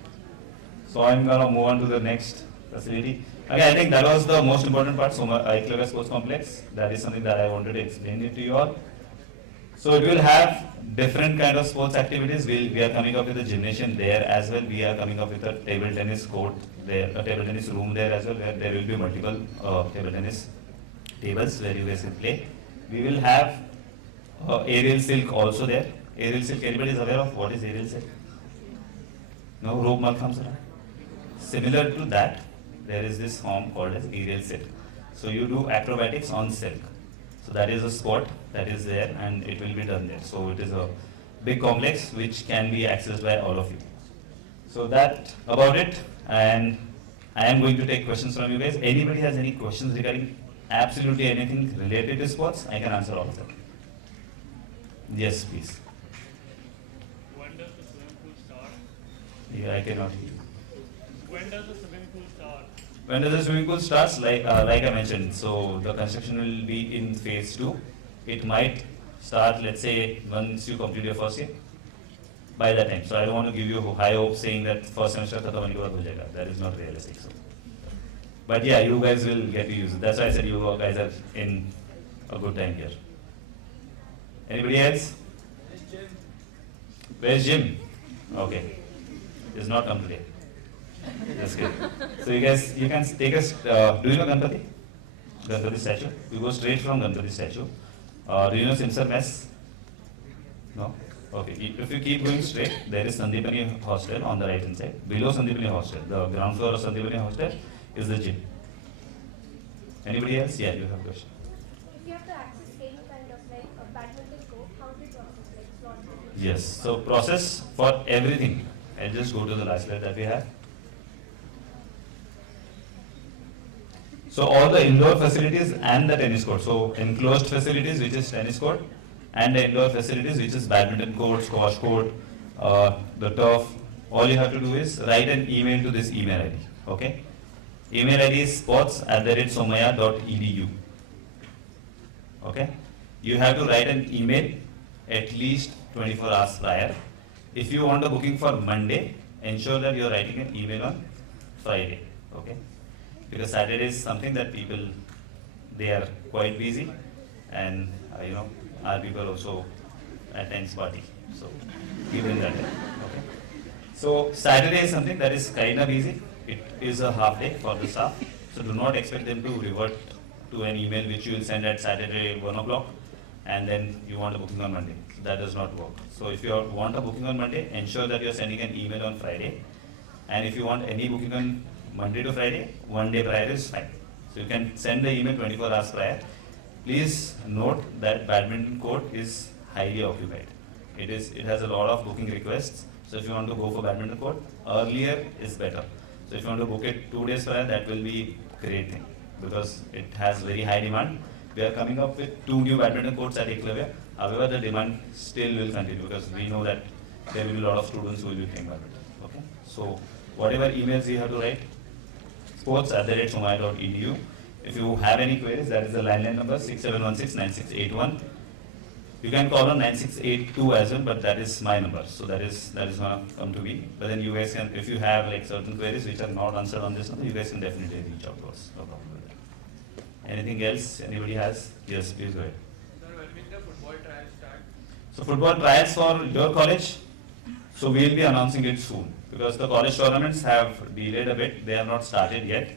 So I'm gonna move on to the next facility. Okay, I think that was the most important part. So Eklavya Sports Complex. That is something that I wanted to explain it to you all. So it will have different kind of sports activities. We are coming up with a gymnasium there as well. We are coming up with a table tennis court there, a table tennis room there as well, where there will be multiple table tennis tables where you guys can play. We will have aerial silk also there. Aerial silk, everybody is aware of what is aerial silk? No, rope mal comes around. Similar to that, there is this form called as aerial silk. So you do acrobatics on silk. So that is a sport that is there and it will be done there. So it is a big complex which can be accessed by all of you. So that about it, and I am going to take questions from you guys. Anybody has any questions regarding absolutely anything related to sports? I can answer all of them. Yes, please. When does the swimming pool start? Yeah, I cannot hear you. When does the swimming pool start? When does the swimming pool starts? Like I mentioned, so the construction will be in phase 2. It might start, let's say, once you complete your first year. By that time. So I don't want to give you high hopes saying that first semester khatam hone ke baad ho jayega. That is not realistic. So. But yeah, you guys will get to use it. That's why I said you guys are in a good time here. Anybody else? Where's Jim? Okay. He's not come today. That's good. So you guys, you can take us, do you know Ganpati? Ganpati statue? You go straight from Ganpati statue. Do you know Simsar Mess? No? Okay. If you keep going straight, there is Sandipani Hostel on the right hand side. Below Sandipani Hostel, the ground floor of Sandipani Hostel is the gym. Anybody else? Yeah, you have a question. If you have to access any kind of like a badminton court, how do you process like slot booking? Yes. So process for everything. I'll just go to the last slide that we have. So all the indoor facilities and the tennis court. So enclosed facilities, which is tennis court, and the indoor facilities, which is badminton court, squash court, the turf. All you have to do is write an email to this email ID. Okay. Email ID is sports@somaya.edu. Okay. You have to write an email at least 24 hours prior. If you want a booking for Monday, ensure that you are writing an email on Friday. Okay. Because Saturday is something that people, they are quite busy, and our people also attends party. So keep in that time. Okay. So Saturday is something that is kind of easy. It is a half day for the staff. So do not expect them to revert to an email which you will send at Saturday 1 o'clock, and then you want a booking on Monday. So that does not work. So if you want a booking on Monday, ensure that you are sending an email on Friday. And if you want any booking on Monday to Friday, 1 day prior is fine. So you can send the email 24 hours prior. Please note that badminton court is highly occupied. It has a lot of booking requests. So if you want to go for badminton court, earlier is better. So if you want to book it 2 days prior, that will be a great thing, because it has very high demand. We are coming up with 2 new badminton courts at Eklavya. However, the demand still will continue, because we know that there will be a lot of students who will be playing badminton. Okay. So whatever emails you have to write, sports@somaya.edu. If you have any queries, that is the landline number 6716-9681. You can call on 9682 as well, but that is my number, so that is gonna come to me. But then you guys can, if you have like certain queries which are not answered on this number, you guys can definitely reach out to us. No problem with that. Anything else anybody has? Yes, please go ahead. Sir, when will the football trials start? So football trials for your college, so we will be announcing it soon, because the college tournaments have delayed a bit. They have not started yet.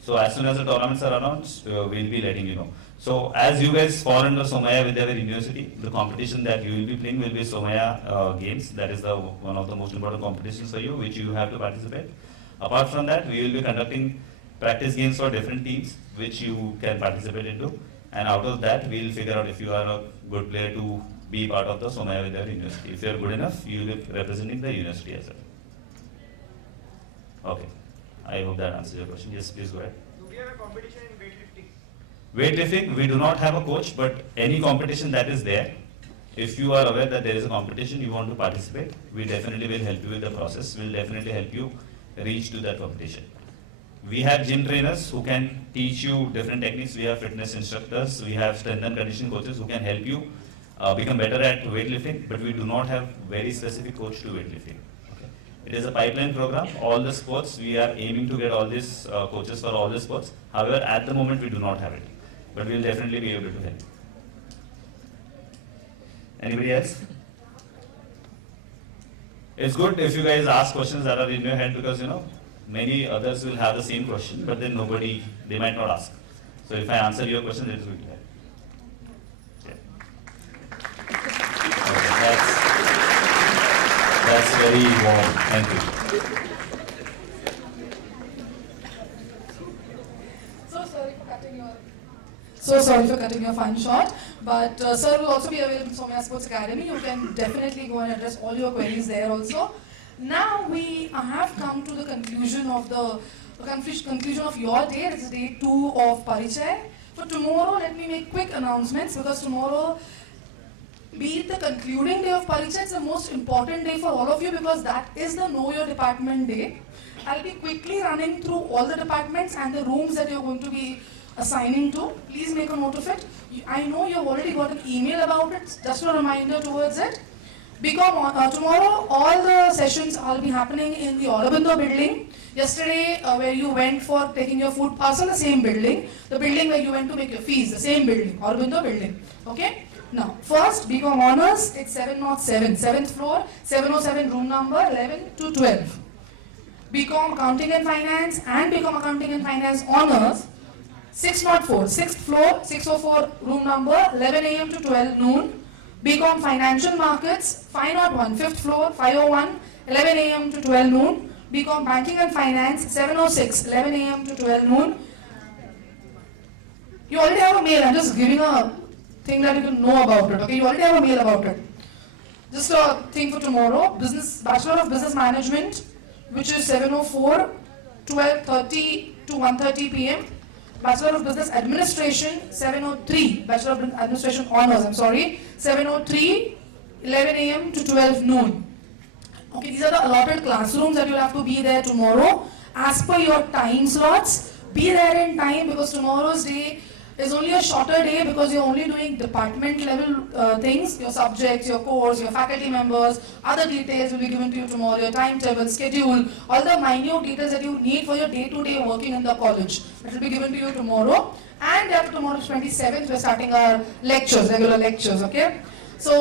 So as soon as the tournaments are announced, we'll be letting you know. So as you guys fall under Somaya Vidyavihar University, the competition that you will be playing will be Somaya Games. That is one of the most important competitions for you, which you have to participate. Apart from that, we will be conducting practice games for different teams, which you can participate into. And out of that, we will figure out if you are a good player to be part of the Somaya Vidyavihar University. If you are good enough, you will be representing the university as well. Okay. I hope that answers your question. Yes, please go ahead. Do we have a competition in weightlifting? Weightlifting, we do not have a coach, but any competition that is there, if you are aware that there is a competition, you want to participate, we definitely will help you with the process. We will definitely help you reach to that competition. We have gym trainers who can teach you different techniques. We have fitness instructors. We have strength and conditioning coaches who can help you become better at weightlifting, but we do not have very specific coach to weightlifting. It is a pipeline program. All the sports, we are aiming to get all these coaches for all the sports. However, at the moment, we do not have it. But we will definitely be able to help. Anybody else? It's good if you guys ask questions that are in your head, because, many others will have the same question, but then they might not ask. So if I answer your question, it is good to help. Yeah. Okay, that's very warm. Thank you. So sorry for cutting your. So sorry for cutting your fun short. But sir will also be available in Somya Sports Academy. You can definitely go and address all your queries there also. Now we have come to the conclusion of your day. It's day 2 of Parichay. For tomorrow, let me make quick announcements, because tomorrow, be it the concluding day of Parichay, it's the most important day for all of you, because that is the Know Your Department day. I'll be quickly running through all the departments and the rooms that you're going to be assigning to. Please make a note of it. I know you've already got an email about it, just a reminder towards it. Tomorrow, all the sessions will be happening in the Aurobindo building. Yesterday, where you went for taking your food parcel, the same building. The building where you went to make your fees, the same building, Aurobindo building. Okay? Now, first, BCom Honours, it's 707, 7th floor, 707 room number 11 to 12. BCom Accounting and Finance and BCom Accounting and Finance Honours, 604, 6th floor, 604 room number 11 a.m. to 12 noon. BCom Financial Markets, 501, 5th floor, 501, 11 a.m. to 12 noon. BCom Banking and Finance, 706, 11 a.m. to 12 noon. You already have a mail. I'm just giving a thing that you can know about it. Okay, you already have a mail about it. Just a thing for tomorrow. Bachelor of Business Management, which is 704, 12:30 to 1:30 p.m. Bachelor of Business Administration, 703, Bachelor of Administration Honours, 703, 11 a.m. to 12 noon. Okay, these are the allotted classrooms that you'll have to be there tomorrow. As per your time slots, be there in time, because tomorrow's day is only a shorter day, because you're only doing department level things, your subjects, your course, your faculty members, other details will be given to you tomorrow, your timetable, schedule, all the minute details that you need for your day-to-day working in the college. That will be given to you tomorrow. And after tomorrow, 27th, we're starting our lectures, regular lectures, okay? So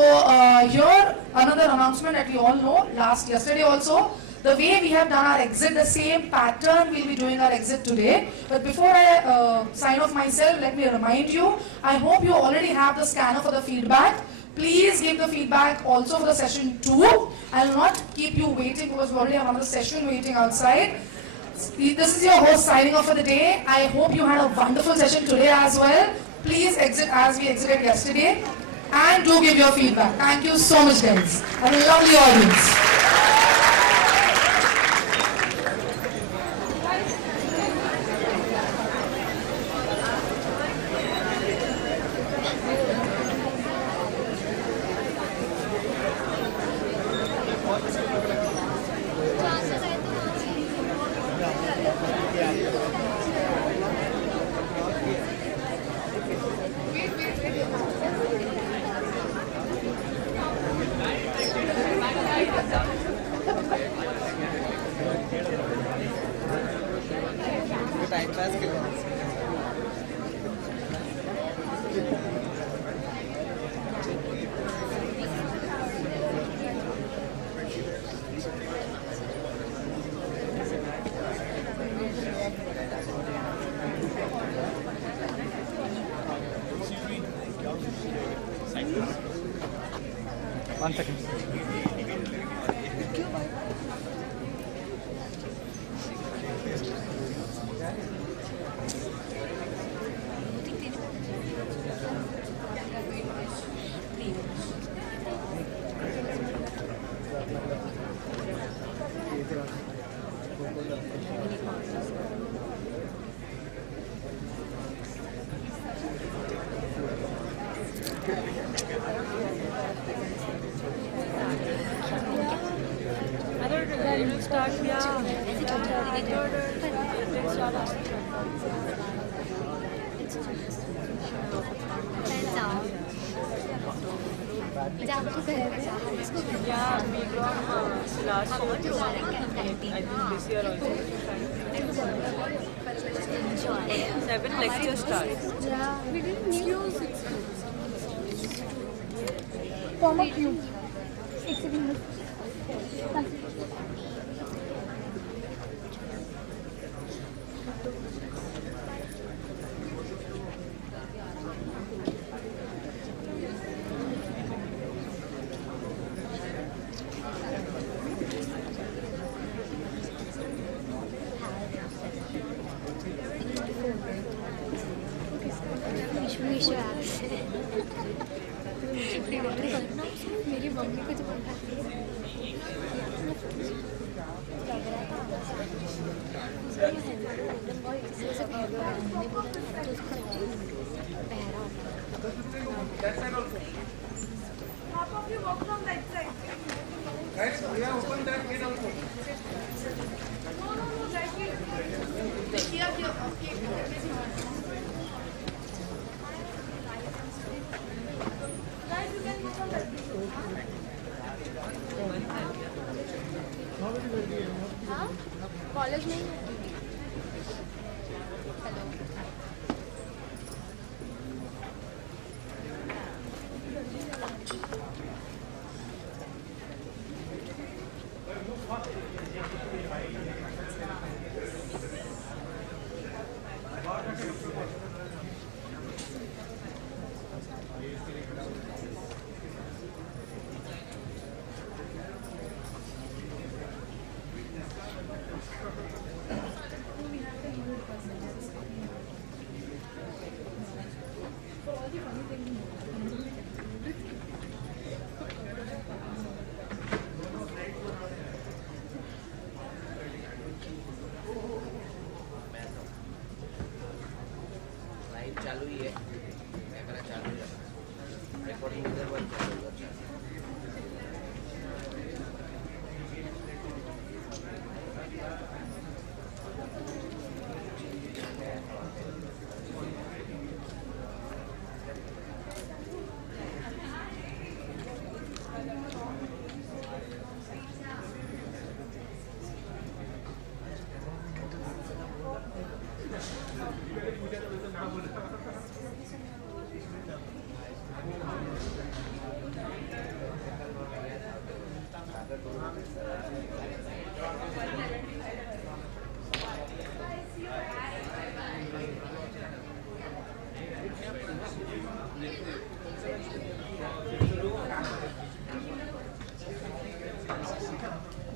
here, another announcement that you all know, yesterday also, the way we have done our exit, the same pattern we'll be doing our exit today. But before I sign off myself, let me remind you, I hope you already have the scanner for the feedback. Please give the feedback also for the session 2. I will not keep you waiting, because we already have another session waiting outside. This is your host signing off for the day. I hope you had a wonderful session today as well. Please exit as we exited yesterday. And do give your feedback. Thank you so much, guys. Have a lovely audience. One second. Seven lectures start. Yeah, we didn't need Form a cube. मेरी mummy को जब college नहीं चालू ही है camera चालू है recording इधर बंद कर दो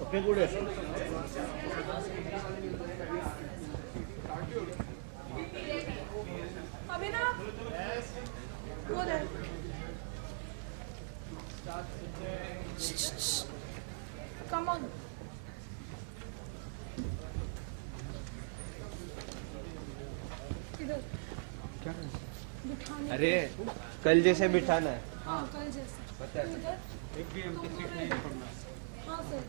Okay, good. Abhinav, go there. Come on. इधर बिठाने अरे कल जैसे बिठाना है। हाँ कल जैसे पता है। इधर एक भी एम्प्टी सीट नहीं पकड़ना। हाँ सर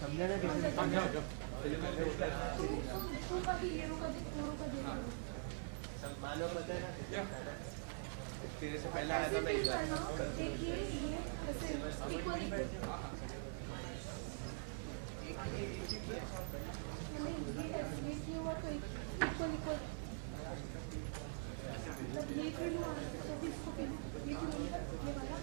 समझा ना कैसे? तू का भी ये रुका दे पूरों का दे मानो पता है ना तेरे से पहले आया था मैं इस बार देखिए ये ऐसे इक्वल ये हुआ तो इक्वल इक्वल मतलब ये फिर तो भी इसको पहले ये किलोमीटर ये वाला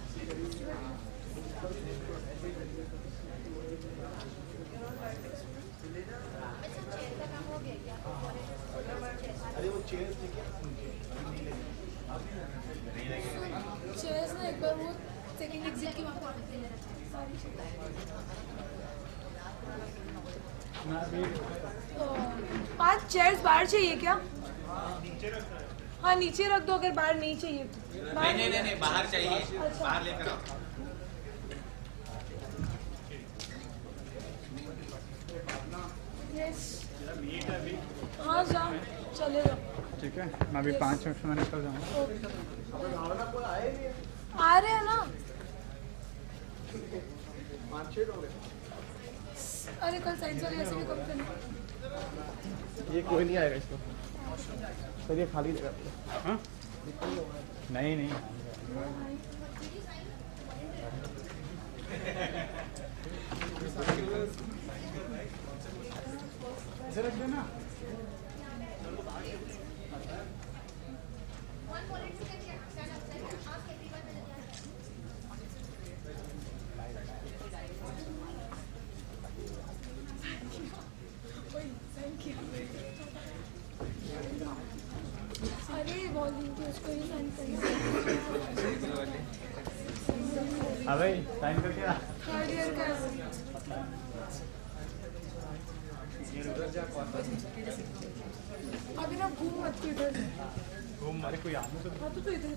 अरे वो चेयर थी क्या? चेयर्स ना एक बार वो सेकंड एग्जिट की वहाँ पर तो 5 चेयर्स बाहर चाहिए क्या? हाँ नीचे रख दो अगर बाहर नहीं चाहिए तो। नहीं बाहर चाहिए। अच्छा। बाहर लेकर आओ। यस हाँ जा चलेगा। ठीक है मैं अभी 5 मिनट में निकल जाऊँगा। आ रहे हैं ना? अरे कल साइंस वाले ऐसे भी कम करना। ये कोई नहीं आएगा इसको। सर ये खाली जगह पे। हाँ? नहीं नहीं इसे रख देना। हाँ भाई टाइम का क्या? थर्ड ईयर का अभी ना घूम मत इधर वो हमारे कोई आने तो हाँ तो इधर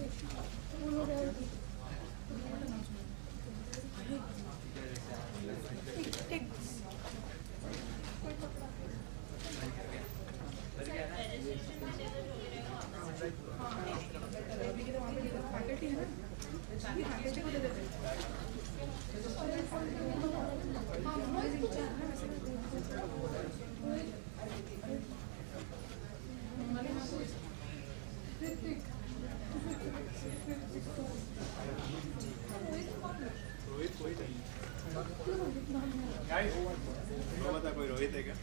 है कोई रोहित है क्या?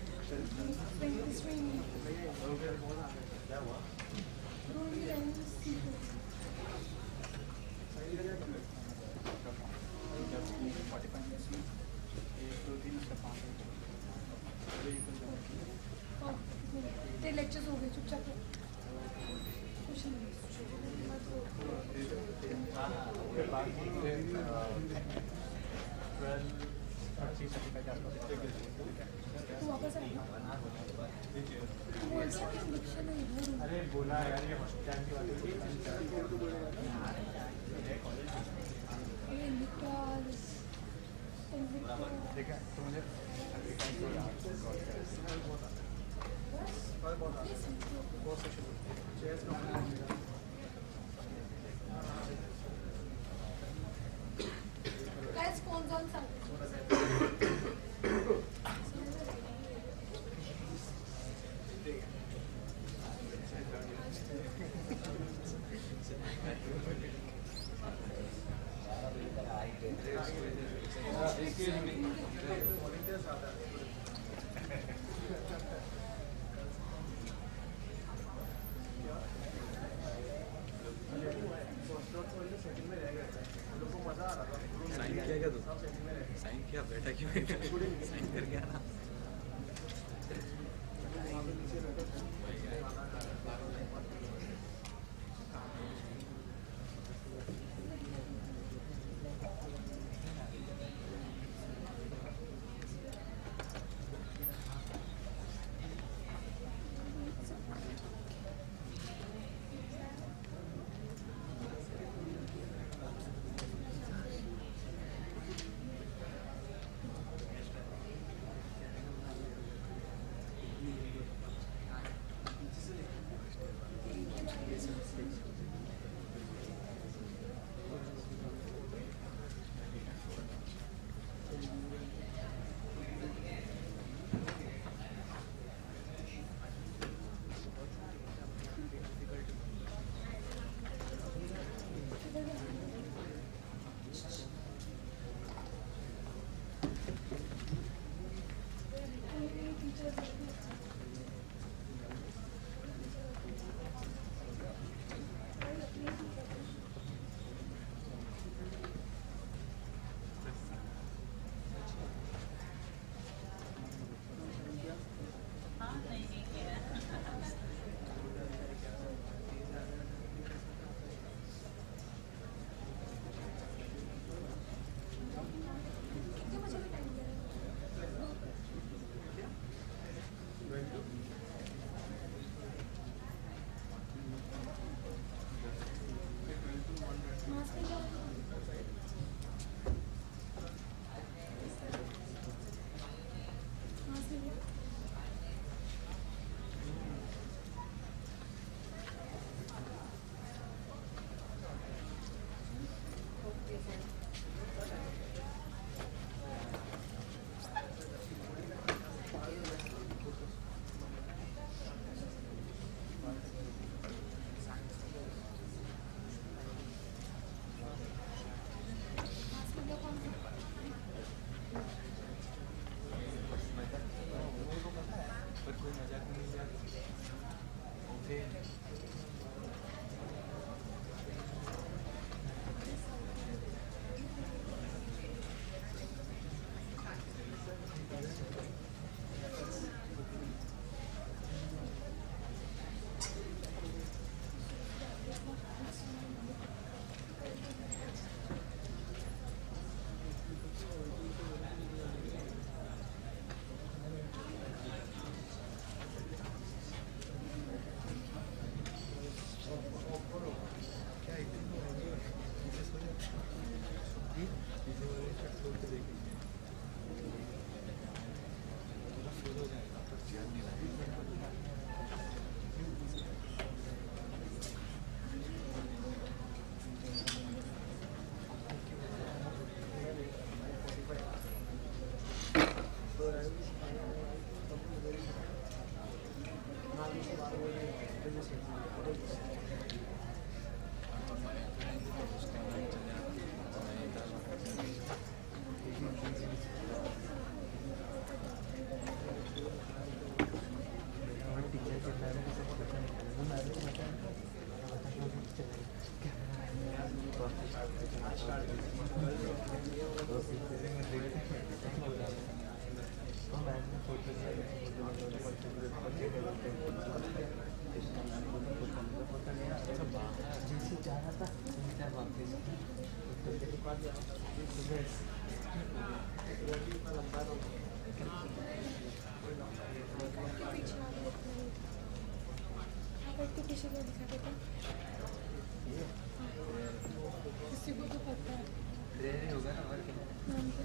लेक्चर्स हो गए चुपचाप कुछ नहीं वापस अरे बोला यार ये हॉस्पिटल की बात देखा तो मुझे Guys, phones on silent. Sign किया क्या तू? साइन किया बैठा क्यों? साइन कर गया ना। किसी को दिखा देता किसी को तो पता है होगा ना और नाम पे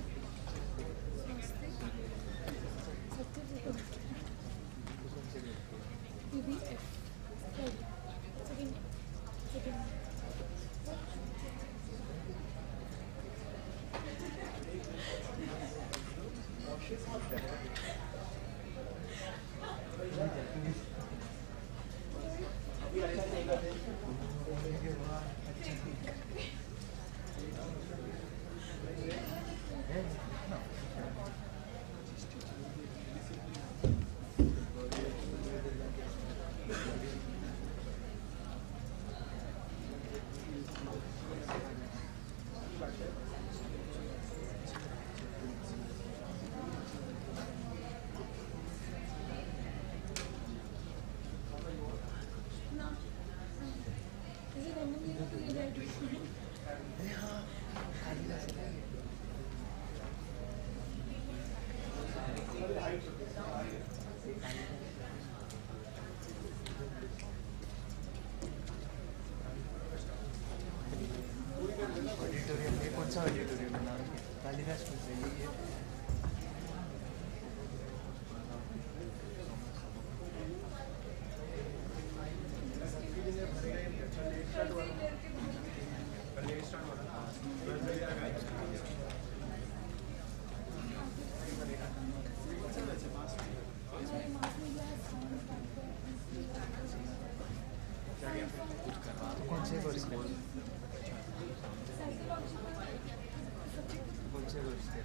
सत्य PBF सेकंड ऑडिटोरियम ये कौन सा ऑडिटोरियम बना रखे कालिदास में से यही है कौन से वर्ष में कौन से वर्ष के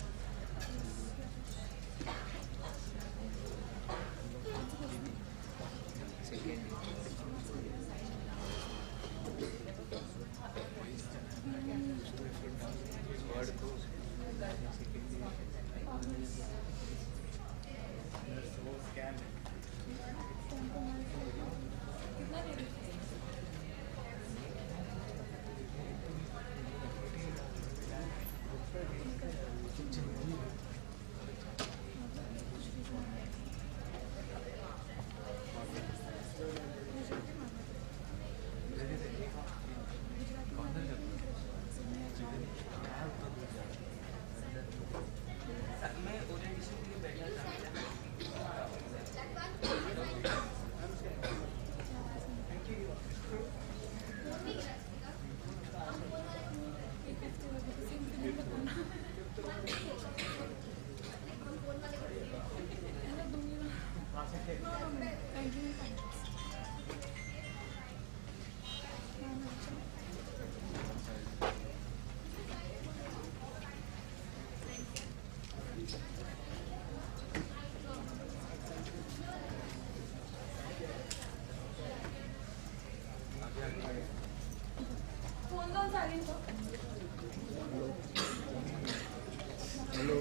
हेलो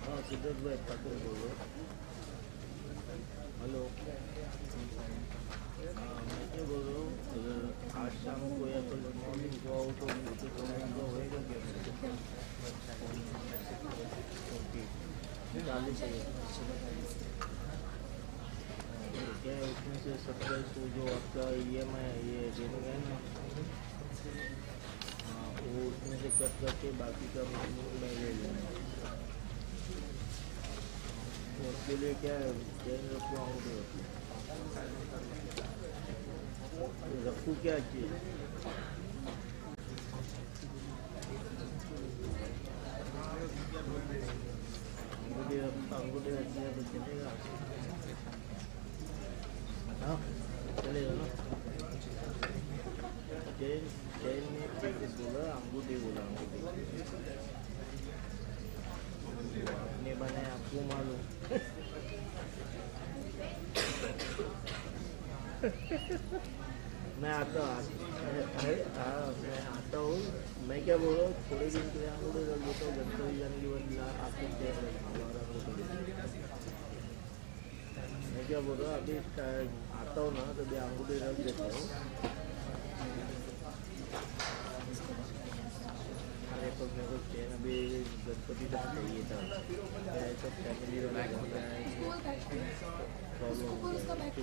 हाँ सिद्धार्थ भाई पाटिल बोल रहे हेलो हाँ मैं क्या बोल रहा हूँ अगर आज शाम को या कल मॉर्निंग को आओ तो मुझे तो होगा क्या ओके चालीस चाहिए क्या है उसमें से 27 को जो आपका EMI ये देने है ना वो उसमें से कट करके बाकी का मैं ले लूँगा उसके लिए क्या है चेंज रखवाऊँगी रखूँ क्या चीज़ अंगूठी रखी है तो चलेगा हाँ चलेगा ना चेन में बोला अंगूठी बोला अंगूठी अपने बने आपको मालूम मैं आता हूँ मैं क्या बोल रहा हूँ थोड़े दिन के लिए अंगूठी रख देता हूँ गणपति जाने के बाद आपको चेन हमारा अंगूठी मैं क्या बोल रहा हूँ अभी आता हूँ ना तो मैं अंगूठी रख देता हूँ अरे तो मैं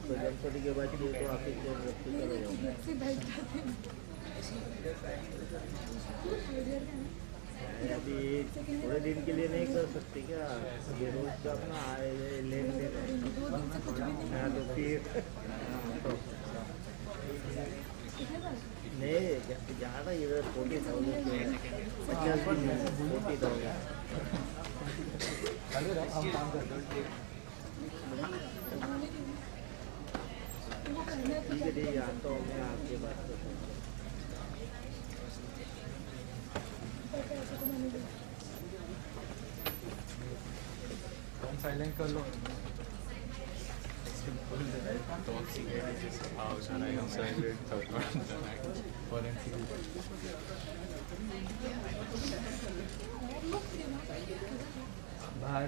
तो गणपति के बाद ये तो ऑफिस से चले जाऊँगा। अभी थोड़े दिन के लिए नहीं कर सकते क्या? ये रोज का अपना आए लेन देन हाँ तो फिर नहीं ज़्यादा इधर 40,000 ठीक है ठीक है आता हूँ मैं आपके बात करता हूँ। साइलेंट कर लो। बाहर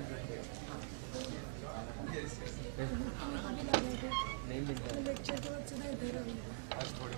नहीं मिलता आज थोड़ी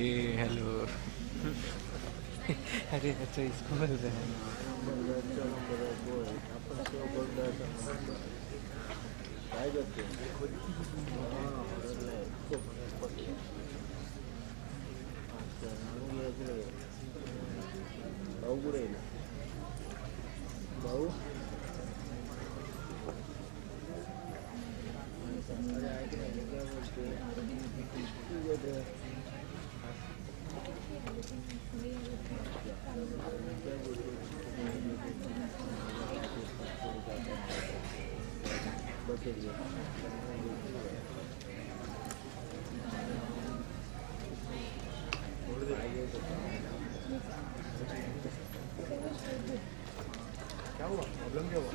ये हेलो अरे अच्छा इसको बोल रहे हैं क्या हुआ? प्रॉब्लम क्या हुआ?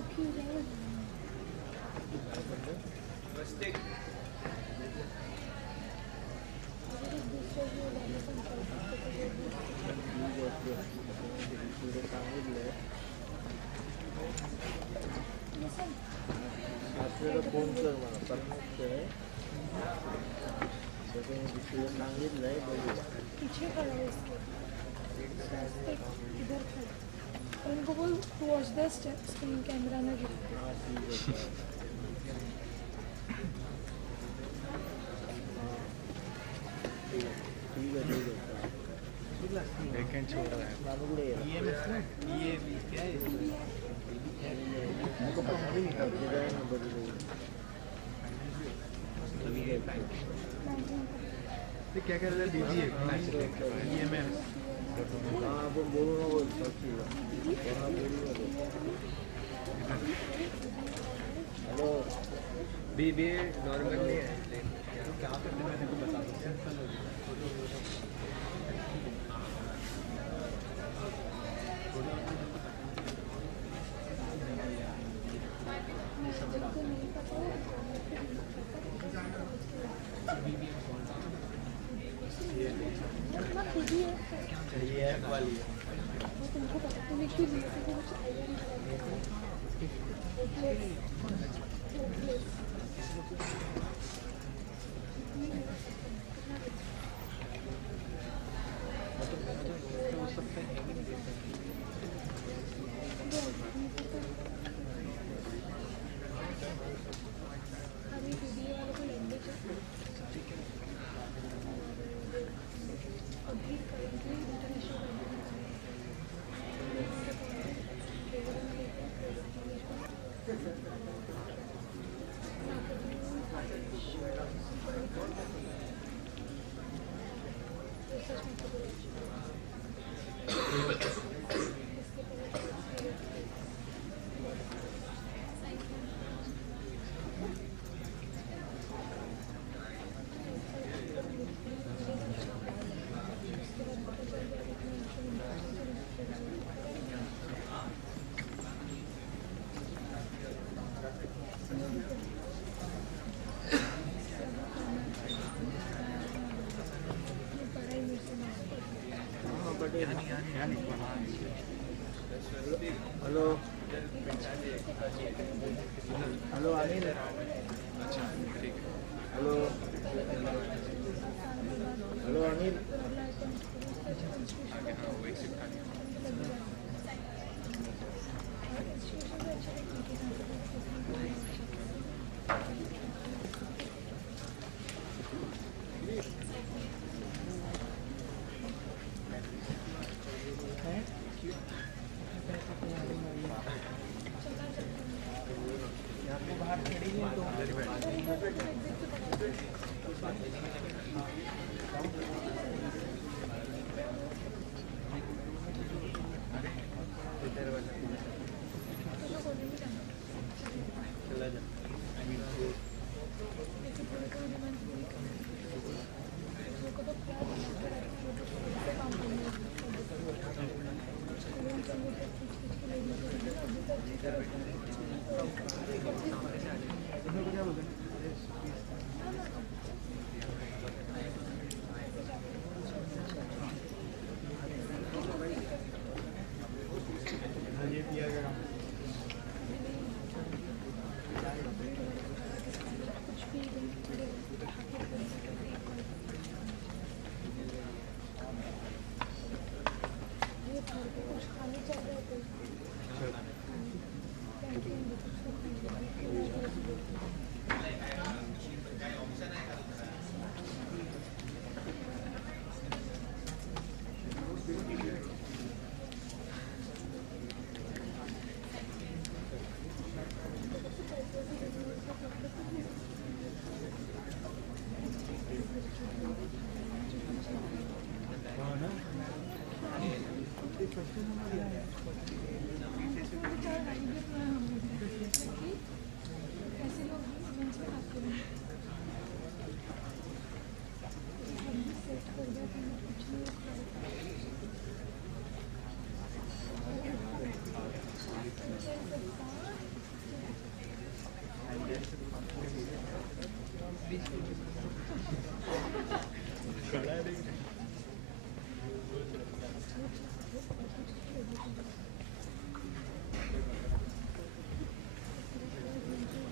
फोन कर मला परमनंट आहे दुसरं सांगितलंय बघूया पीछे खड़ा है इसके इधर खड़ा और उनको बोल टू वॉच द स्टेप्स कहीं कैमरा ना गिरे ठीक है वेकेंट छोड़ रहा है क्या है मुझको पता भी नहीं था डिजाइन नंबर क्या कह रहे थे दीजिए हाँ वो बोलो ना वो सच्ची हाँ बोलिए हेलो बी नॉर्मल नहीं है क्या करते हैं मैंने को बता दो सिंपल हो ये ऐप वाली है hello hello Anil hello hello Anil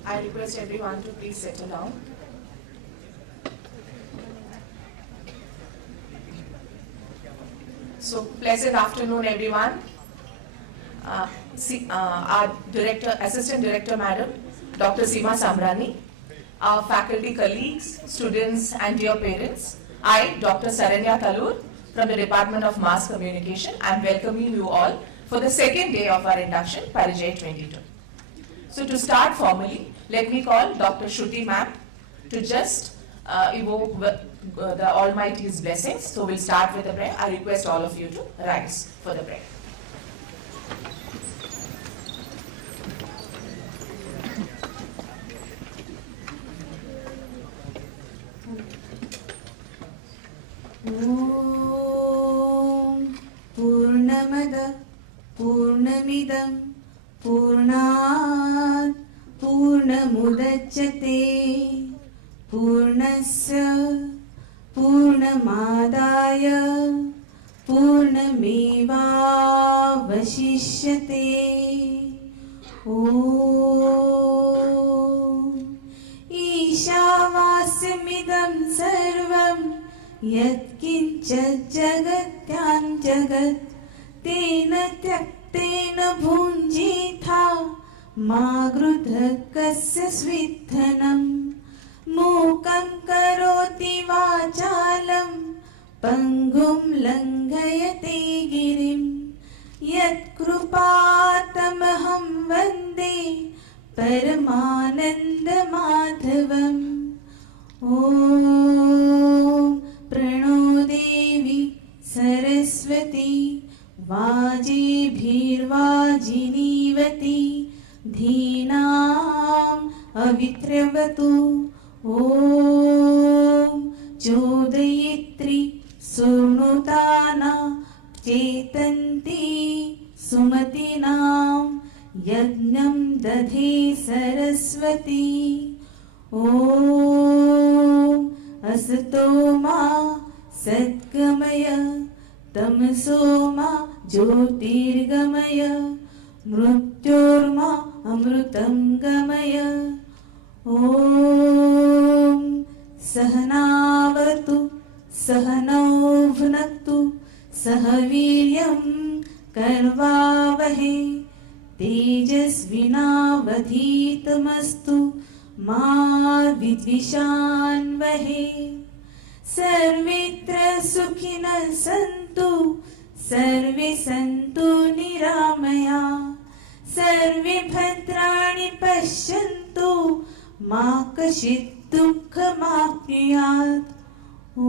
I request everyone to please settle down. So, pleasant afternoon, everyone. Our director, Assistant Director, Madam, Dr. Seema Samrani, our faculty colleagues, students, and dear parents. I, Dr. Saranya Talur, from the Department of Mass Communication, I am welcoming you all for the second day of our induction, Parichay 22. So to start formally, let me call Dr. Shruti ma'am to just evoke the Almighty's blessings. So we'll start with the prayer. I request all of you to rise for the prayer. ॐ पूर्णमद पूर्णमिदं पूर्णात् पूर्णमुदच्यते पूर्णस्य पूर्णमादाय पूर्णमेवावशिष्यते ॐ ईशावास्यमिदं सर्वं यत्किञ्च जगत्यां जगत् तेन त्यक्तेन भुञ्जीथा मा गृधः कस्य स्विद्धनं मूकं करोति वाचालं पङ्गुं लङ्घयते गिरिं यत्कृपातमहं वन्दे परमानन्दमाधवम् ॐ प्रणो देवी सरस्वती वाजेभिर्वाजिनीवती धीनाम् अवित्रवतु ॐ चोदयित्री सुनुताना चेतन्ती सुमतीनां यज्ञं दधे सरस्वती ॐ असतो मा सद्गमय तमसो मा ज्योतिर्गमय मृत्योर्मा अमृतं गमय ॐ सहनावतु सहनौ भुनक्तु सह वीर्यं कर्वावहै तेजस्विनावधीतमस्तु मा विद्विषान्वहे सर्वेत्र सुखिनः सन्तु सर्वे सन्तु निरामया सर्वे भद्राणि पश्यन्तु मा कश्चित् दुःखमाप्नुयात् ॐ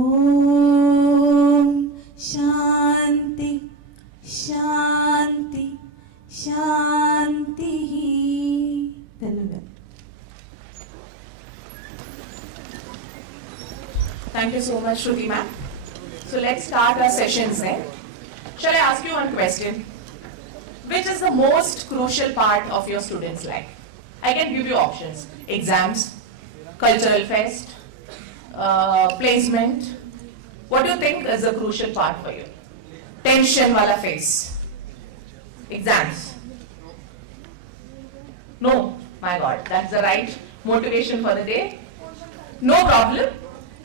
शान्ति शान्ति शान्तिः धन्यवाद. Thank you so much, Shruti ma'am. So let's start our sessions then. Shall I ask you one question? Which is the most crucial part of your student's life? I can give you options. Exams, cultural fest, placement. What do you think is the crucial part for you? Tension wala phase. Exams. No, my God, that's the right motivation for the day. No problem.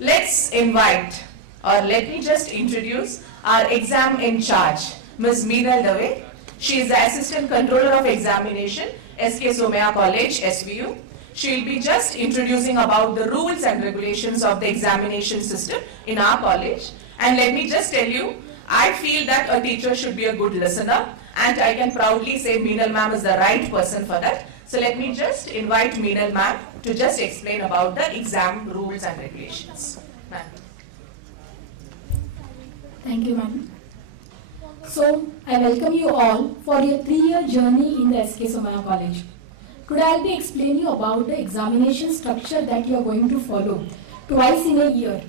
Let's invite, or let me just introduce our exam in charge, Ms. Meenal Dave. She is the Assistant Controller of Examination, SKSC College, SVU. She will be just introducing about the rules and regulations of the examination system in our college. And let me just tell you, I feel that a teacher should be a good listener, and I can proudly say Meenal ma'am is the right person for that. So let me just invite Meenal ma'am to just explain about the exam rules and regulations. Ma'am. Thank you, ma'am. So, I welcome you all for your 3-year journey in the SKSC College. Today I will be explaining you about the examination structure that you are going to follow twice in a year.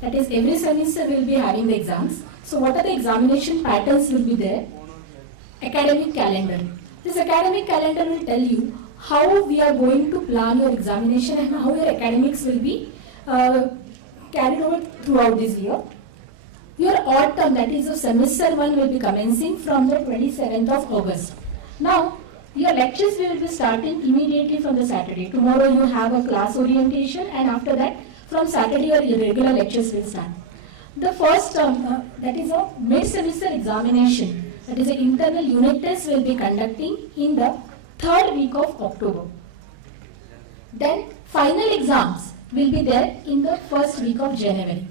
That is, every semester we will be having the exams. So, what are the examination patterns will be there? Academic calendar. This academic calendar will tell you how we are going to plan your examination and how your academics will be carried over throughout this year. Your autumn, that is the semester 1, will be commencing from the 27th of August. Now, your lectures will be starting immediately from the Saturday. Tomorrow you have a class orientation, and after that, from Saturday your regular lectures will start. The first term, that is a mid-semester examination, that is an internal unit test will be conducting in the 3rd week of October. Then final exams will be there in the 1st week of January.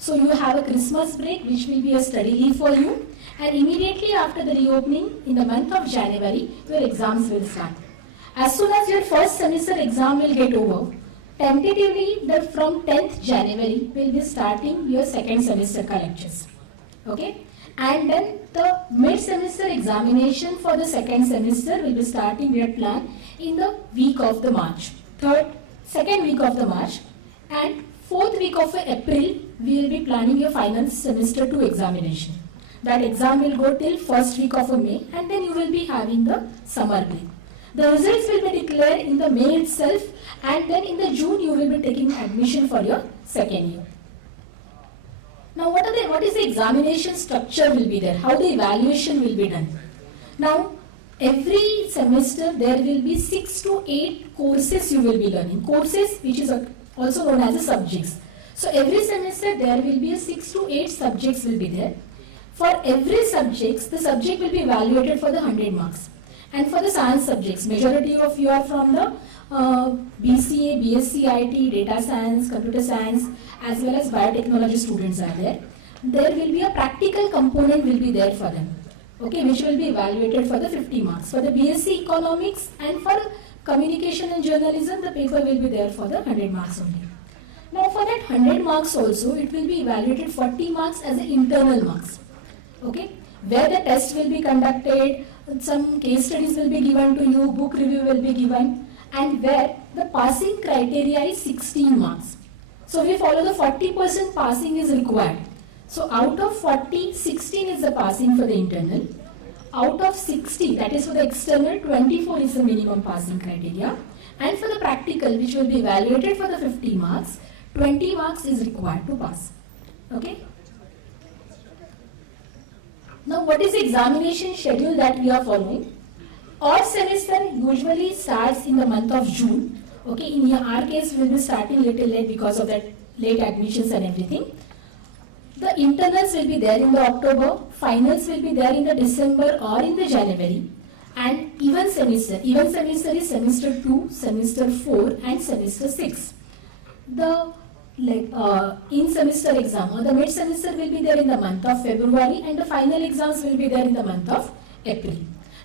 So you have a Christmas break which will be a study leave for you, and immediately after the reopening in the month of January your exams will start. As soon as your first semester exam will get over, tentatively from 10th January will be starting your second semester lectures. Okay? And then the mid-semester examination for the second semester will be starting, we had planned, in the week of the March. Second week of the March, and 4th week of April, we will be planning your final semester 2 examination. That exam will go till first week of May, and then you will be having the summer break. The results will be declared in the May itself, and then in the June you will be taking admission for your second year. Now what is the examination structure will be there? How the evaluation will be done? Now every semester there will be 6 to 8 courses you will be learning. Courses which is also known as the subjects. So every semester there will be 6 to 8 subjects will be there. For every subject, the subject will be evaluated for the 100 marks. And for the science subjects, majority of you are from the BCA, BSc IT, data science, computer science, as well as biotechnology students are there. There will be a practical component will be there for them, okay, which will be evaluated for the 50 marks. For the BSc economics and for communication and journalism, the paper will be there for the 100 marks only. Now for that 100 marks also, it will be evaluated 40 marks as the internal marks, okay, where the test will be conducted, some case studies will be given to you, book review will be given, and where the passing criteria is 16 marks. So we follow the 40% passing is required. So out of 40, 16 is the passing for the internal. Out of 60, that is for the external, 24 is the minimum passing criteria. And for the practical, which will be evaluated for the 50 marks, 20 marks is required to pass. Okay? Now what is the examination schedule that we are following? Our semester usually starts in the month of June. Okay, in our case we will be starting little late because of that late admissions and everything. The internals will be there in the October, finals will be there in the December or in the January, and even semester is semester 2, semester 4 and semester 6. The in-semester exam or the mid-semester will be there in the month of February, and the final exams will be there in the month of April.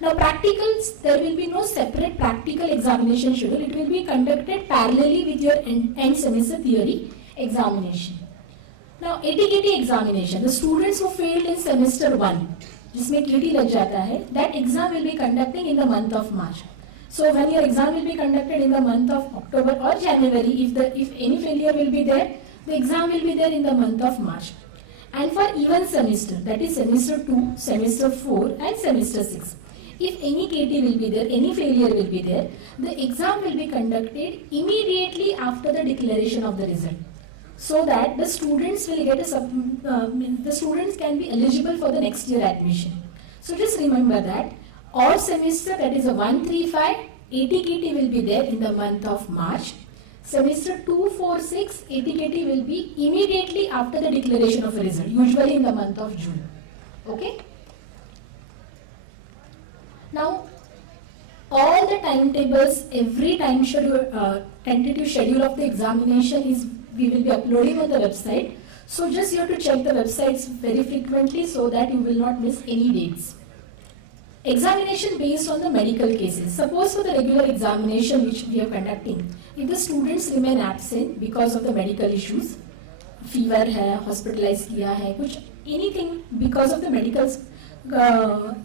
Now practicals, there will be no separate practical examination schedule. It will be conducted parallelly with your end semester theory examination. Now ATKT examination, the students who failed in semester 1, जिसमें KT लग जाता है, that exam will be conducting in the month of March. So when your exam will be conducted in the month of October or January, if any failure will be there, the exam will be there in the month of March. And for even semester, that is semester 2, semester 4 and semester 6, if any KT will be there, any failure will be there, the exam will be conducted immediately after the declaration of the result, so that the students will get the students can be eligible for the next year admission. So just remember that our semester, that is a 135, ATKT will be there in the month of March. Semester 246, ATKT will be immediately after the declaration of the result, usually in the month of June. Okay? Now, all the timetables, every time schedule, tentative schedule of the examination is we will be uploading on the website. So just you have to check the websites very frequently so that you will not miss any dates. Examination based on the medical cases. Suppose for the regular examination which we are conducting, if the students remain absent because of the medical issues, fever है, hospitalized किया है, कुछ anything because of the medical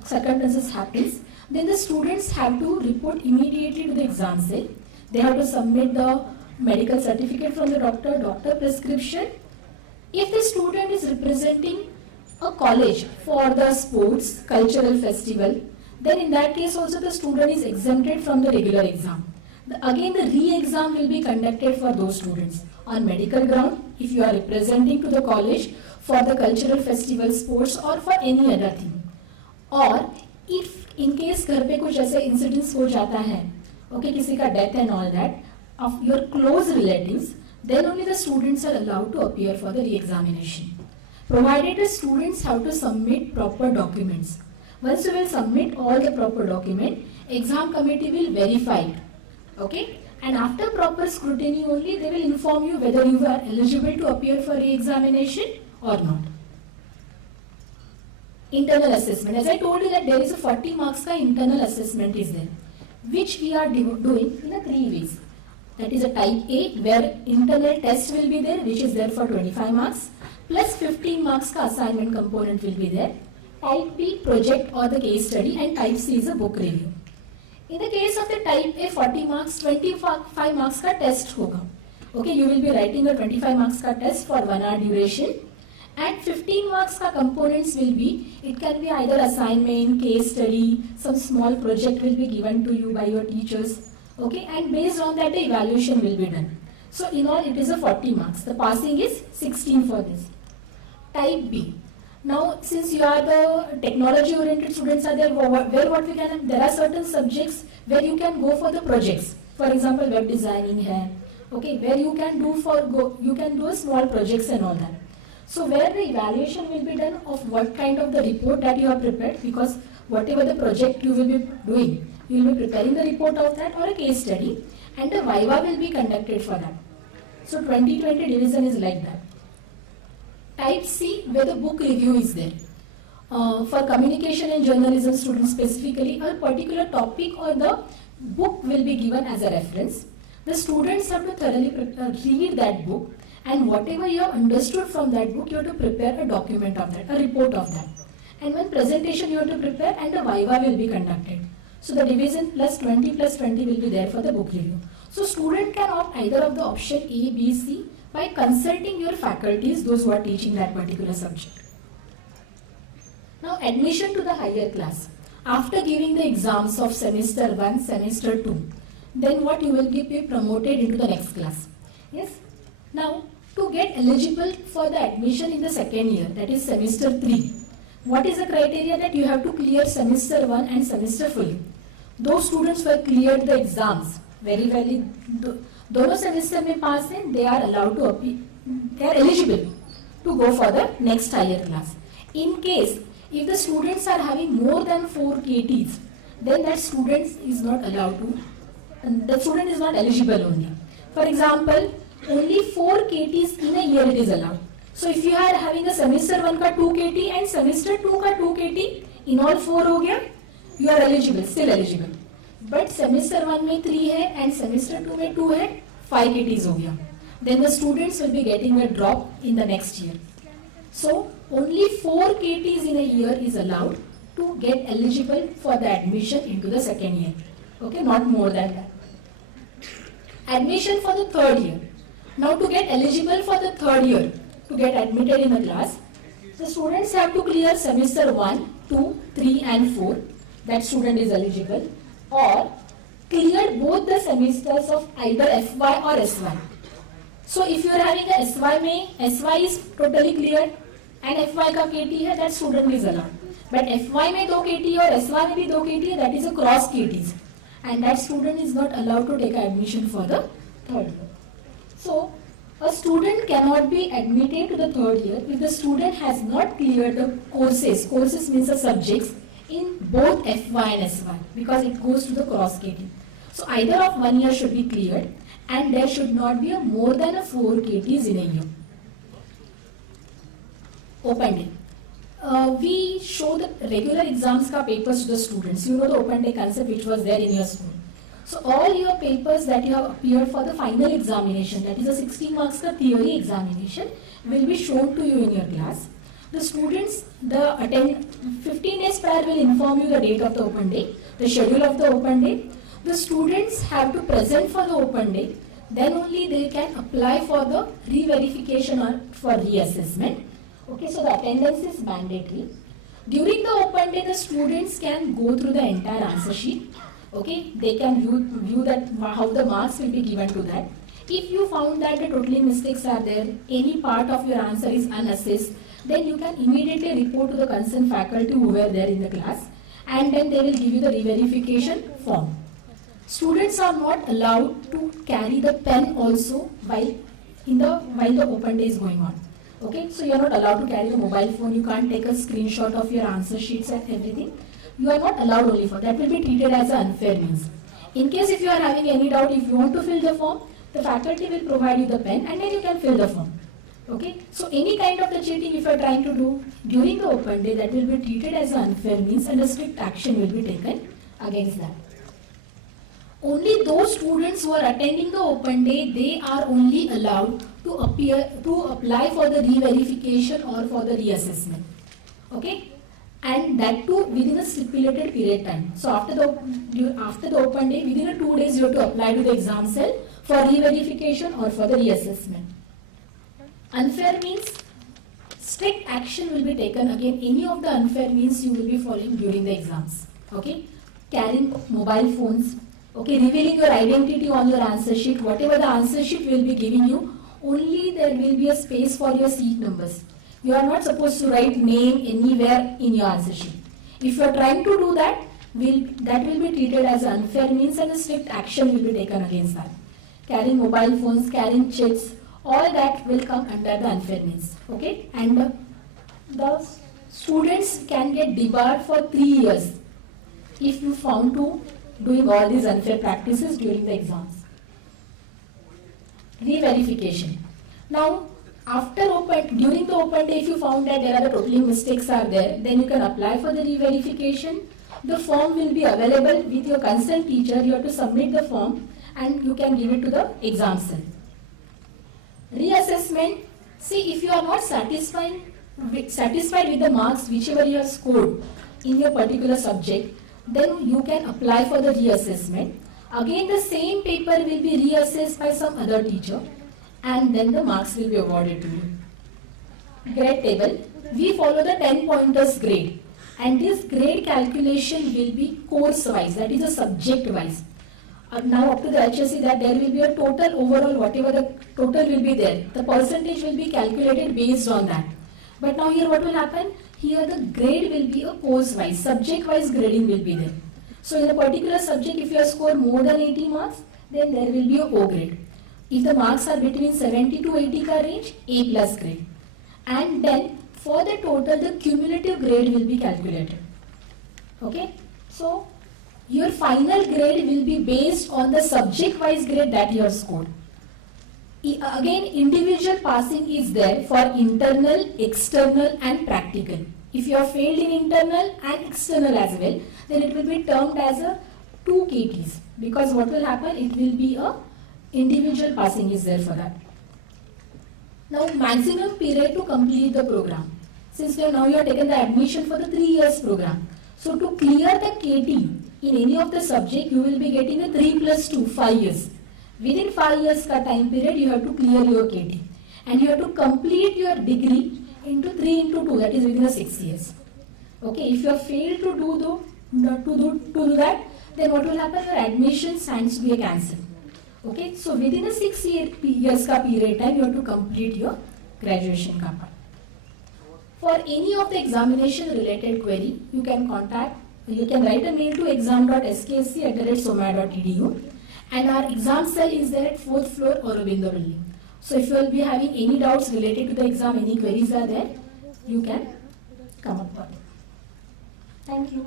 circumstances happens, then the students have to report immediately to the exam cell. They have to submit the medical certificate from the doctor prescription. If the student is representing a college for the sports, cultural festival, then in that case also the student is exempted from the regular exam. Again the re-exam will be conducted for those students on medical ground if you are representing to the college for the cultural festival, sports or for any other thing. Or if in case घर पे कुछ ऐसे incidents हो जाता है, okay, किसी का death and all that, of your close relatives, then only the students are allowed to appear for the re-examination. Provided the students have to submit proper documents. Once you will submit all the proper document, exam committee will verify it. Okay? And after proper scrutiny only, they will inform you whether you are eligible to appear for re-examination or not. Internal assessment. As I told you that there is a 40 marks ka internal assessment is there. which we are doing in a 3 ways. That is a type A, where internal test will be there, which is there for 25 marks, plus 15 marks ka assignment component will be there. Type B, project or the case study, and type C is a book review. In the case of the type A, 40 marks, 25 marks ka test hoga. Okay, you will be writing a 25 marks ka test for 1 hour duration, and 15 marks ka components will be, it can be either assignment, case study, some small project will be given to you by your teachers. Okay, and based on that the evaluation will be done. So in all it is a 40 marks. The passing is 16 for this. Type B. Now since you are the technology oriented students are there, there are certain subjects where you can go for the projects. For example, web designing hai. Okay, where you can do a small projects and all that. So where the evaluation will be done of what kind of the report that you have prepared, because whatever the project you will be doing, you will be preparing the report of that or a case study, and the viva will be conducted for that. So 2020 division is like that. Type C, where the book review is there. For communication and journalism students specifically, a particular topic or the book will be given as a reference. The students have to thoroughly read that book, and whatever you have understood from that book, you have to prepare a document of that, a report of that. And one presentation you have to prepare, and the viva will be conducted. So the division plus 20 will be there for the book review. So student can opt either of the option A, B, C by consulting your faculties, those who are teaching that particular subject. Now admission to the higher class. After giving the exams of semester 1, semester 2, then what you will be promoted into the next class. Yes. Now to get eligible for the admission in the second year, that is semester 3. What is the criteria? That you have to clear semester 1 and semester fully. Those students who have cleared the exams very well, दोनों semester में pass हैं, they are allowed to appeal, they are eligible to go for the next higher class. In case if the students are having more than 4 KTs, then that student is not allowed to, the student is not eligible only. For example, only 4 KTs in a year it is allowed. So if you are having a semester 1 ka 2 KT and semester 2 ka 2 KT, in all 4 ho gaya, you are eligible, still eligible. But semester 1 में 3 है and semester 2 में 2 है, 5 KTs हो गया. Then the students will be getting a drop in the next year. So only 4 KTs in a year is allowed to get eligible for the admission into the second year. Okay, not more than that. Admission for the third year. Now to get eligible for the third year, to get admitted in the class, the students have to clear semester 1, 2, 3 and 4. That student is eligible. Or clear both the semesters of either FY or SY. So if you are having a SY mein, SY is totally cleared and FY ka KT hai, that student is allowed. But FY mein 2 KT or SY mein bhi 2 KT hai, that is a cross KTs. And that student is not allowed to take admission for the third year. So a student cannot be admitted to the third year if the student has not cleared the courses. Courses means the subjects in both FY and SY, because it goes to the cross KT. So either of 1 year should be cleared, and there should not be more than 4 KTs in a year. Open day. We show the regular exams ka papers to the students. You know the open day concept which was there in your school. So all your papers that you have appeared for the final examination, that is a 16 marks ka theory examination, will be shown to you in your class. The students, 15 days prior will inform you the date of the open day, the schedule of the open day. The students have to present for the open day, then only they can apply for the re-verification or for reassessment. Okay, so the attendance is mandatory. During the open day, the students can go through the entire answer sheet. Okay, they can view that how the marks will be given to that. If you found that the totally mistakes are there, any part of your answer is unassessed, then you can immediately report to the concerned faculty who were there in the class, and then they will give you the re-verification form. Students are not allowed to carry the pen also while the open day is going on. Okay, so you are not allowed to carry the mobile phone, you can't take a screenshot of your answer sheets and everything. You are not allowed only for that, will be treated as an unfair means. In case if you are having any doubt, if you want to fill the form, the faculty will provide you the pen and then you can fill the form. Okay, so any kind of the cheating if you are trying to do during the open day, that will be treated as an unfair means and a strict action will be taken against that. Only those students who are attending the open day, they are only allowed to apply for the re-verification or for the reassessment. Okay? And that too within a stipulated period time. So after the open day, within 2 days you have to apply to the exam cell for re-verification or for the reassessment. Unfair means strict action will be taken again. Any of the unfair means you will be following during the exams. Okay? Carrying mobile phones. Okay, revealing your identity on your answer sheet. Whatever the answer sheet will be giving you, only there will be a space for your seat numbers. You are not supposed to write name anywhere in your answer sheet. If you are trying to do that, that will be treated as unfair means and a strict action will be taken against that. Carrying mobile phones, carrying checks, all that will come under the unfair means. Okay, and the students can get debarred for 3 years if you found to doing all these unfair practices during the exams. Re-verification. Now, during the open day, if you found that there are the totaling mistakes are there, then you can apply for the re-verification. The form will be available with your concerned teacher. You have to submit the form and you can give it to the exam cell. Reassessment. See, if you are not satisfied with the marks whichever you have scored in your particular subject, then you can apply for the reassessment. Again, the same paper will be reassessed by some other teacher and then the marks will be awarded to you. Grade table. We follow the 10 pointers grade and this grade calculation will be course wise, that is a subject wise. Now up to the HSC that there will be a total overall, whatever the total will be there, the percentage will be calculated based on that. But now here what will happen? Here the grade will be a course wise, subject wise grading will be there. So in a particular subject, if you have scored more than 80 marks, then there will be a O grade. If the marks are between 70 to 80 ka range, A plus grade. And then for the total, the cumulative grade will be calculated. Okay? So your final grade will be based on the subject wise grade that you have scored. Again, individual passing is there for internal, external and practical. If you have failed in internal and external as well, then it will be termed as a 2 KTs, because what will happen, it will be a individual passing is there for that. Now maximum period to complete the program. Since now you have taken the admission for the 3 years program. So to clear the KT in any of the subject, you will be getting a 3 plus 2, 5 years. Within 5 years ka time period, you have to clear your KT. And you have to complete your degree into 3 into 2, that is within the 6 years. Okay, if you have failed to do that, then what will happen? Your admission stands to be cancelled. Okay, so within a 6 years ka period time, you have to complete your graduation ka part. For any of the examination related query, you can write a mail to exam.sksc@somaya.edu, and our exam cell is there at 4th floor Aurobindo building. So if you will be having any doubts related to the exam, any queries are there, you can come up for it. Thank you.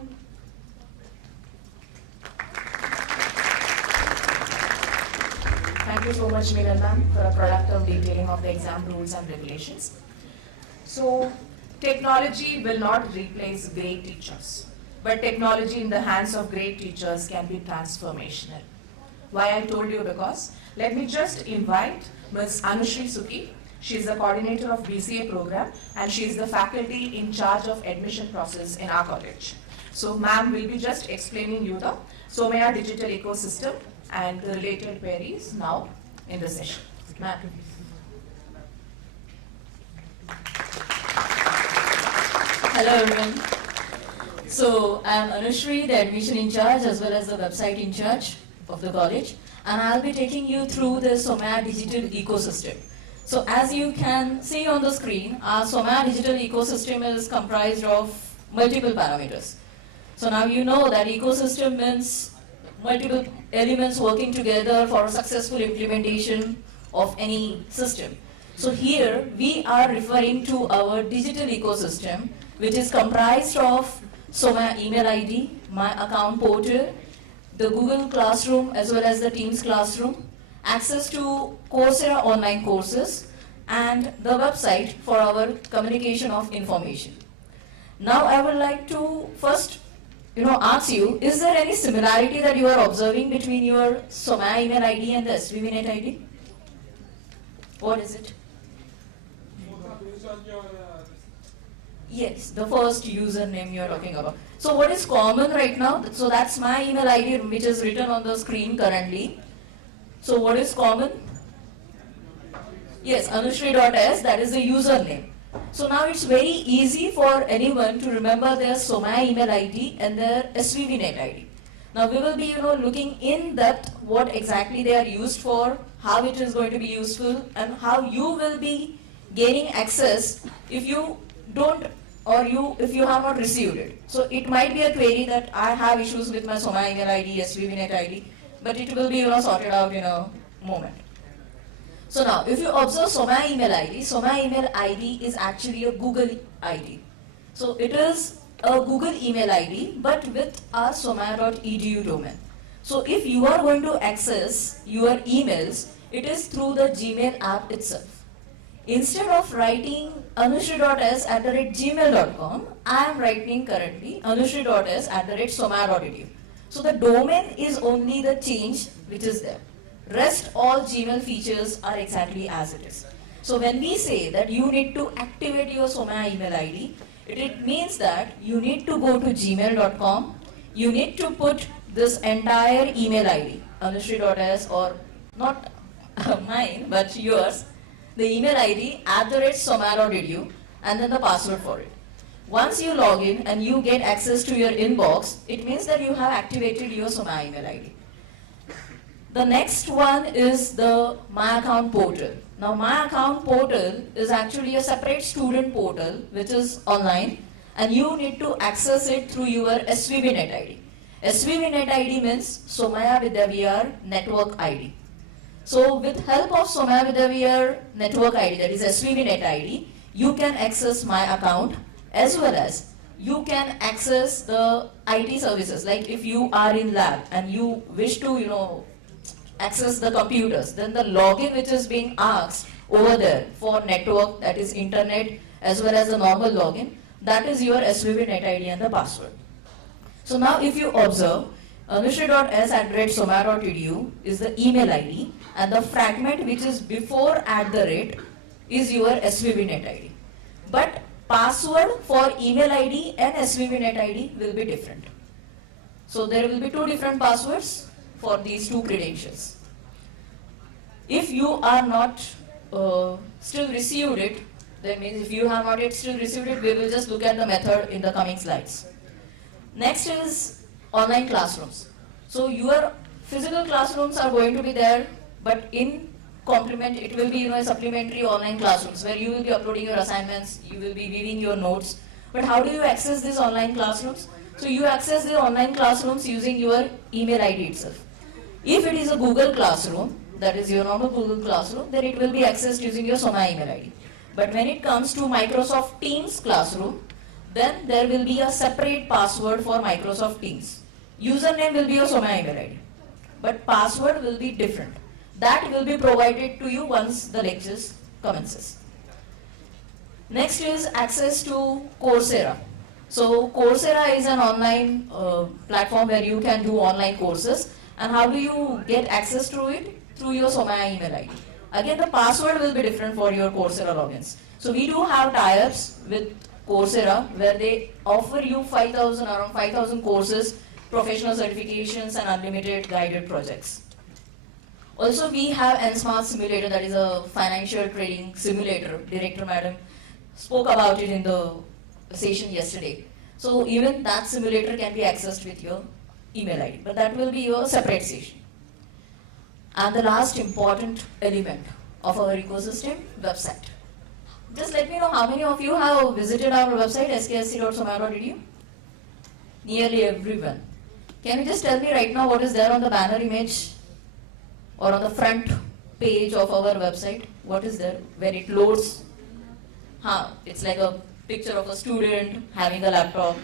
Thank you so much, Meera ma'am, for a productive detailing of the exam rules and regulations. So, technology will not replace great teachers, but technology in the hands of great teachers can be transformational. Why I told you? Because let me just invite Ms. Anushri Sukhi. She is the coordinator of BCA program and she is the faculty in charge of admission process in our college. So ma'am will be just explaining you the Somaya digital ecosystem and the related queries now in the session. Ma'am. Hello everyone. So I am Anushri, the admission in charge as well as the website in charge of the college, and I'll be taking you through the Somaya digital ecosystem. So as you can see on the screen, our Somaya digital ecosystem is comprised of multiple parameters. So now you know that ecosystem means multiple elements working together for a successful implementation of any system. So here we are referring to our digital ecosystem, which is comprised of Somaya email ID, my account portal, the Google Classroom as well as the Teams Classroom, access to Coursera online courses, and the website for our communication of information. Now I would like to first ask you, is there any similarity that you are observing between your Somaya email ID and the SVVNet ID? What is it? Yes, the first username you are talking about. So what is common right now? So that's my email ID which is written on the screen currently. So what is common? Yes, anushri.s, that is the username. So now it's very easy for anyone to remember their Somaya email ID and their SVVNet ID. Now we will be looking in depth what exactly they are used for, how it is going to be useful, and how you will be gaining access if you don't or if you have not received it. So it might be a query that I have issues with my Somaya email ID, SVVNet ID, but it will be sorted out in a moment. So now, if you observe Somaya email ID is actually a Google ID. So it is a Google email ID, but with our somaya.edu domain. So if you are going to access your emails, it is through the Gmail app itself. Instead of writing anushri.s@gmail.com, I am writing currently anushri.s@somaya.edu. So the domain is only the change which is there. Rest all Gmail features are exactly as it is. So when we say that you need to activate your Somaya email ID, it means that you need to go to gmail.com, you need to put this entire email ID, anushri.s, or not mine but yours, the email ID @somaya.edu, and then the password for it. Once you log in and you get access to your inbox, it means that you have activated your Somaya email ID. The next one is the My Account portal. Now My Account portal is actually a separate student portal which is online, and you need to access it through your SVVNet ID. SVVNet ID means Somaya Vidyavihar Network ID. So with help of Somaya Vidyavihar Network ID, that is SVVNet ID, you can access My Account, as well as you can access the IT services. Like if you are in lab and you wish to access the computers, then the login which is being asked over there for network, that is internet, as well as the normal login, that is your SVVNet ID and the password. So now if you observe, anushri.s@somaya.edu is the email ID, and the fragment which is before @ is your SVVNet ID. But password for email ID and SVVNet ID will be different. So there will be two different passwords for these two credentials. If you are not still received it, that means if you have not yet still received it, we will just look at the method in the coming slides. Next is online classrooms. So your physical classrooms are going to be there, but in complement it will be a supplementary online classrooms where you will be uploading your assignments, you will be viewing your notes. But how do you access these online classrooms? So you access the online classrooms using your email ID itself. If it is a Google Classroom, that is your normal Google Classroom, then it will be accessed using your Somaya email ID. But when it comes to Microsoft Teams Classroom, then there will be a separate password for Microsoft Teams. Username will be your Somaya email ID, but password will be different. That will be provided to you once the lectures commences. Next is access to Coursera. So Coursera is an online platform where you can do online courses. And how do you get access to it? Through your Somaya email ID. Again, the password will be different for your Coursera logins. So we do have tie-ups with Coursera where they offer you around 5,000 courses, professional certifications, and unlimited guided projects. Also, we have NSmart Simulator, that is a financial trading simulator. Director Madam spoke about it in the session yesterday. So even that simulator can be accessed with your email ID, but that will be your separate session. And the last important element of our ecosystem, website. Just let me know how many of you have visited our website, SKSC.somaya.edu? Nearly everyone. Can you just tell me right now what is there on the banner image or on the front page of our website? What is there when it loads? It's like a picture of a student having a laptop.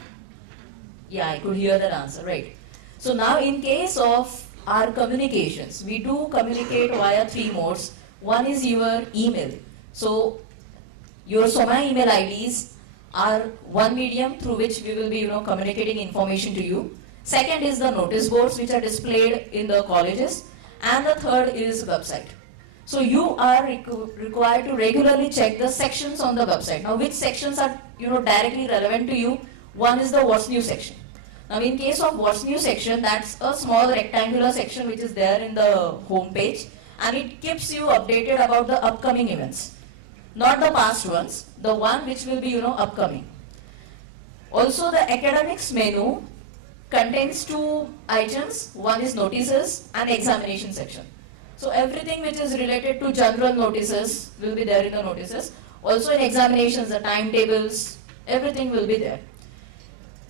Yeah, I could hear that answer, right? So now in case of our communications, we do communicate via 3 modes. One is your email. So your Somaya email IDs are one medium through which we will be, communicating information to you. Second is the notice boards which are displayed in the colleges, and the third is website. So you are required to regularly check the sections on the website. Now, which sections are directly relevant to you? One is the What's New section. Now, in case of What's New section, that's a small rectangular section which is there in the home page, and it keeps you updated about the upcoming events. Not the past ones, the one which will be upcoming. Also, the academics menu contains two items. One is notices and examination section. So everything which is related to general notices will be there in the notices. Also in examinations, the timetables, everything will be there.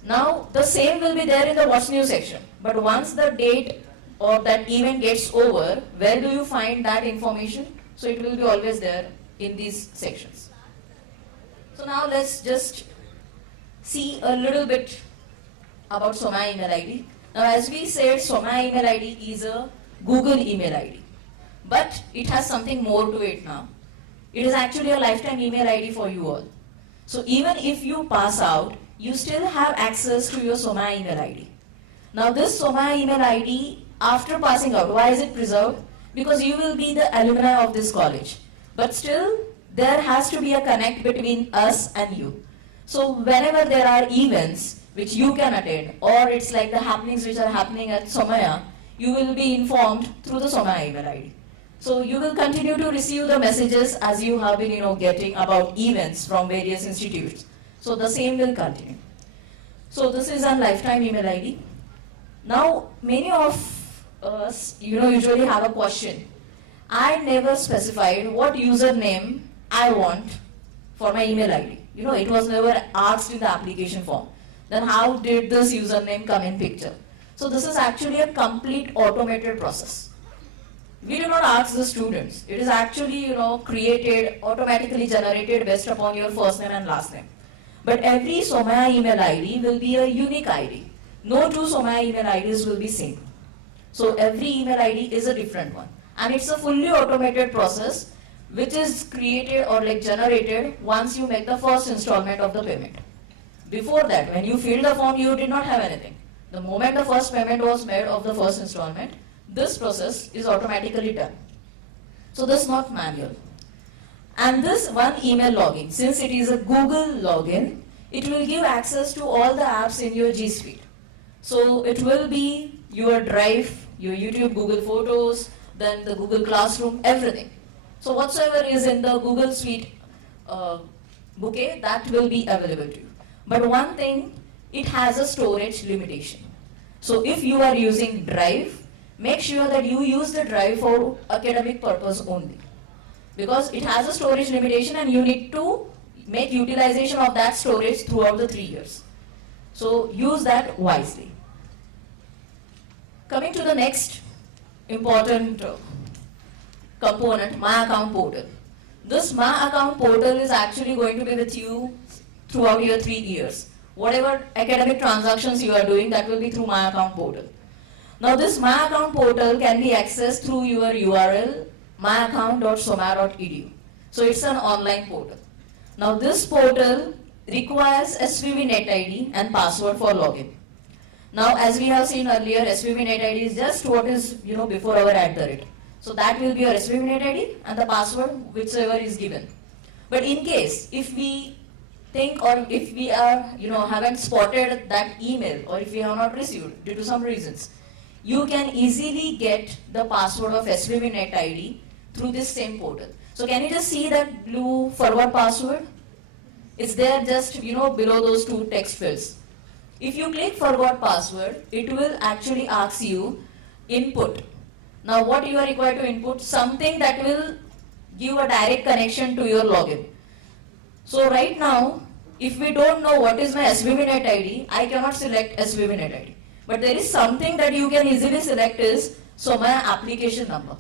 Now the same will be there in the What's New section. But once the date of that event gets over, where do you find that information? So it will be always there in these sections. So now let's just see a little bit about Somaya email ID. Now, as we said, Somaya email ID is a Google email ID, but it has something more to it now. It is actually a lifetime email ID for you all. So even if you pass out, you still have access to your Somaya email ID. Now this Somaya email ID, after passing out, why is it preserved? Because you will be the alumni of this college. But still, there has to be a connect between us and you. So whenever there are events which you can attend, or it's like the happenings which are happening at Somaya, you will be informed through the Somaya email ID. So you will continue to receive the messages as you have been, getting about events from various institutes. So the same will continue. So this is a lifetime email ID. Now, many of us, usually have a question. I never specified what username I want for my email ID. It was never asked in the application form. Then how did this username come in picture? So this is actually a complete automated process. We do not ask the students. It is actually, created, automatically generated based upon your first name and last name. But every Somaya email ID will be a unique ID. No two Somaya email IDs will be same. So every email ID is a different one. And it's a fully automated process which is created or generated once you make the first installment of the payment. Before that, when you filled the form, you did not have anything. The moment the first payment was made of the first installment, this process is automatically done. So this is not manual. And this one email login, since it is a Google login, it will give access to all the apps in your G Suite. So it will be your Drive, your YouTube, Google Photos, then the Google Classroom, everything. So whatsoever is in the Google Suite bouquet, that will be available to you. But one thing, it has a storage limitation. So if you are using Drive, make sure that you use the Drive for academic purpose only. Because it has a storage limitation and you need to make utilization of that storage throughout the 3 years. So use that wisely. Coming to the next important component, My Account Portal. This My Account Portal is actually going to be with you throughout your 3 years. Whatever academic transactions you are doing, that will be through My Account Portal. Now this My Account Portal can be accessed through your URL myaccount.somaya.edu. So it's an online portal. Now this portal requires SVV net ID and password for login. Now as we have seen earlier, SVV net ID is just what is before our @. So that will be your SVV net ID and the password whichever is given. But in case if we think or if we are haven't spotted that email or if we have not received due to some reasons, you can easily get the password of SVV net ID through this same portal. So can you just see that blue forward password? It's there just below those two text fields. If you click forward password, it will actually ask you input. Now what you are required to input? Something that will give a direct connection to your login. So right now, if we don't know what is my SVV net ID, I cannot select SVV net ID. But there is something that you can easily select is Somaya application number.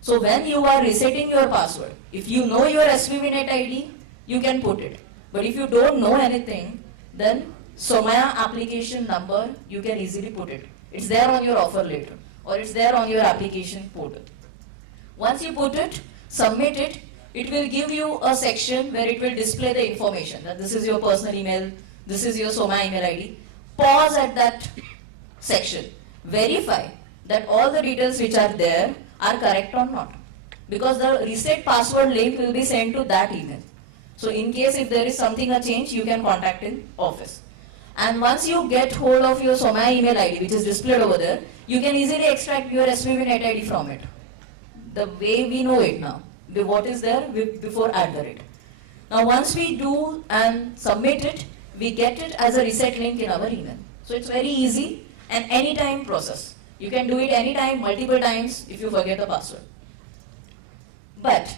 So when you are resetting your password, if you know your SVV net ID, you can put it. But if you don't know anything, then Somaya application number, you can easily put it. It's there on your offer letter or it's there on your application portal. Once you put it, submit it, it will give you a section where it will display the information that this is your personal email, this is your Soma email ID. Pause at that section. Verify that all the details which are there are correct or not. Because the reset password link will be sent to that email. So in case if there is something a change, you can contact in office. And once you get hold of your Soma email ID which is displayed over there, you can easily extract your SVB net ID from it. The way we know it now. What is there before @. Now once we do and submit it, we get it as a reset link in our email. So it's very easy and anytime process. You can do it anytime, multiple times if you forget the password. But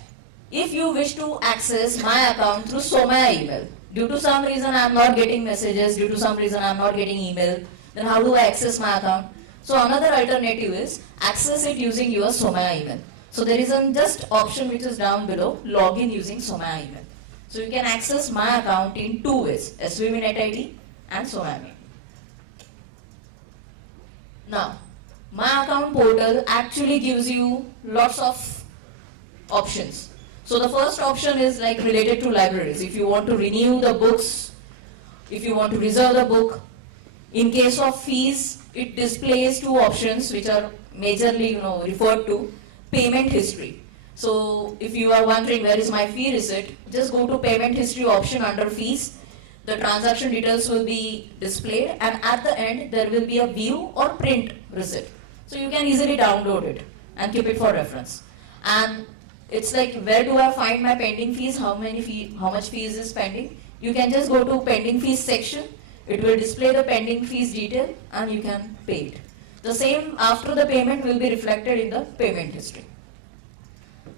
if you wish to access my account through Soma email, due to some reason I am not getting messages, due to some reason I am not getting email, then how do I access my account? So another alternative is access it using your Soma email. So there is a just option which is down below, login using Soma email. So you can access my account in two ways, SVB net ID and Soma email. Now, my account portal actually gives you lots of options. So the first option is like related to libraries. If you want to renew the books, if you want to reserve the book, in case of fees, it displays two options which are majorly referred to. Payment history. So if you are wondering where is my fee receipt, just go to payment history option under fees. The transaction details will be displayed and at the end there will be a view or print receipt. So you can easily download it and keep it for reference. And it's like, where do I find my pending fees? How much fees is pending? You can just go to pending fees section. It will display the pending fees detail and you can pay it. The same after the payment will be reflected in the payment history.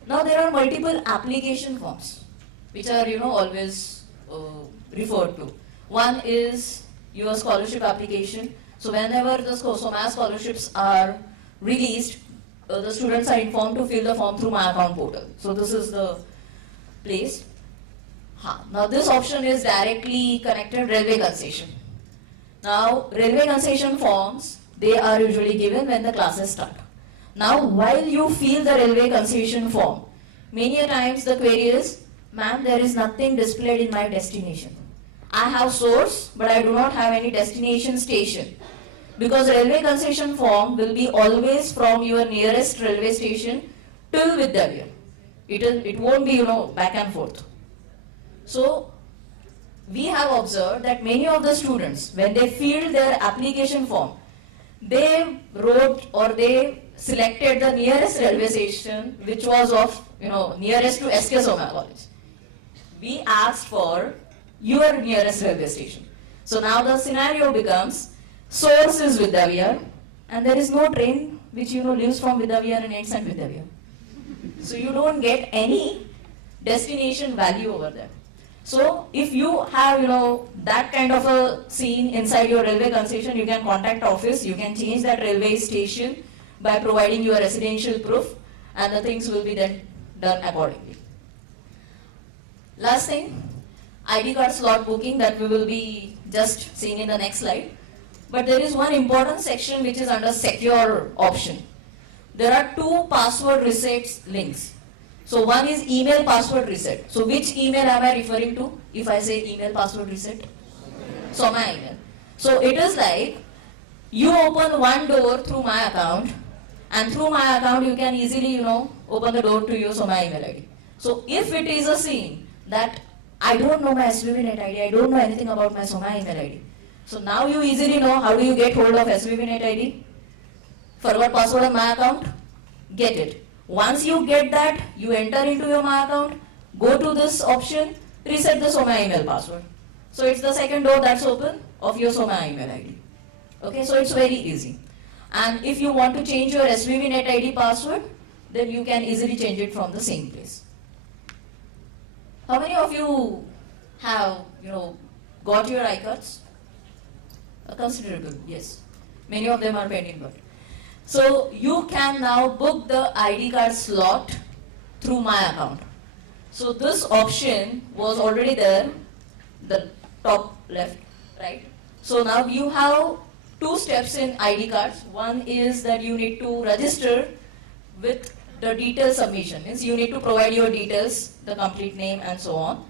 Now there are multiple application forms which are always referred to. One is your scholarship application. So whenever the Soma scholarships are released, the students are informed to fill the form through my account portal. So this is the place. Now this option is directly connected railway concession. Now railway concession forms, they are usually given when the classes start. Now while you fill the railway concession form, many a times the query is, ma'am, there is nothing displayed in my destination. I have source but I do not have any destination station. Because railway concession form will be always from your nearest railway station till Vidyavya. It won't be back and forth. So we have observed that many of the students, when they filled their application form, they wrote or they selected the nearest railway station which was of nearest to SKSC college. We asked for your nearest railway station. So now the scenario becomes, source is Vidyavihar and there is no train which leaves from Vidyavihar and ends at Vidyavihar. So you don't get any destination value over there. So if you have that kind of a scene inside your railway concession, you can contact office, you can change that railway station by providing your residential proof and the things will be then done accordingly. Last thing, ID card slot booking that we will be just seeing in the next slide. But there is one important section which is under secure option. There are two password resets links. So one is email password reset. So which email am I referring to if I say email password reset? Soma email. So it is like you open one door through my account and through my account you can easily open the door to your Soma email ID. So if it is a scene that I don't know my SVB net ID, I don't know anything about my Soma email ID. So now you easily know how do you get hold of SVB net ID. Forgot password on my account, get it. Once you get that, you enter into your my account, go to this option, reset the Soma email password. So it's the second door that's open of your Soma email ID. Okay, so it's very easy. And if you want to change your SVB net ID password, then you can easily change it from the same place. How many of you have, got your iCards? Considerable, yes. Many of them are pending, but. So you can now book the ID card slot through my account. So this option was already there, the top left, right? So now you have two steps in ID cards. One is that you need to register with the detail submission. Means you need to provide your details, the complete name and so on.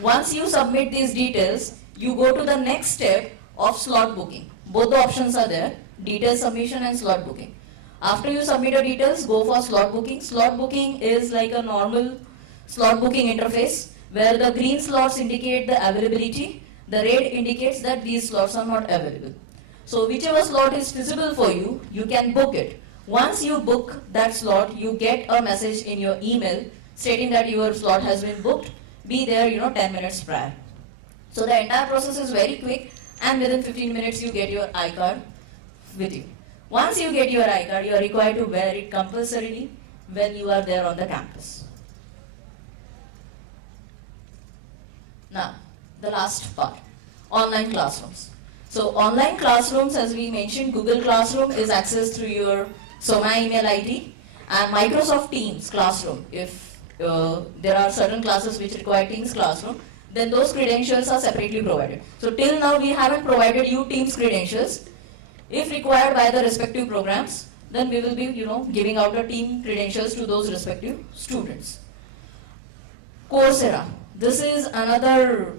Once you submit these details, you go to the next step of slot booking. Both the options are there, detail submission and slot booking. After you submit your details, go for slot booking. Slot booking is like a normal slot booking interface where the green slots indicate the availability, the red indicates that these slots are not available. So whichever slot is feasible for you, you can book it. Once you book that slot, you get a message in your email stating that your slot has been booked. Be there, 10 minutes prior. So the entire process is very quick, and within 15 minutes you get your iCard with you. Once you get your iCard, you are required to wear it compulsorily when you are there on the campus. Now, the last part, online classrooms. So online classrooms, as we mentioned, Google Classroom is accessed through your SOMA email ID, and Microsoft Teams Classroom. If there are certain classes which require Teams Classroom, then those credentials are separately provided. So till now we haven't provided you Teams credentials. If required by the respective programs, then we will be giving out the team credentials to those respective students. Coursera. This is another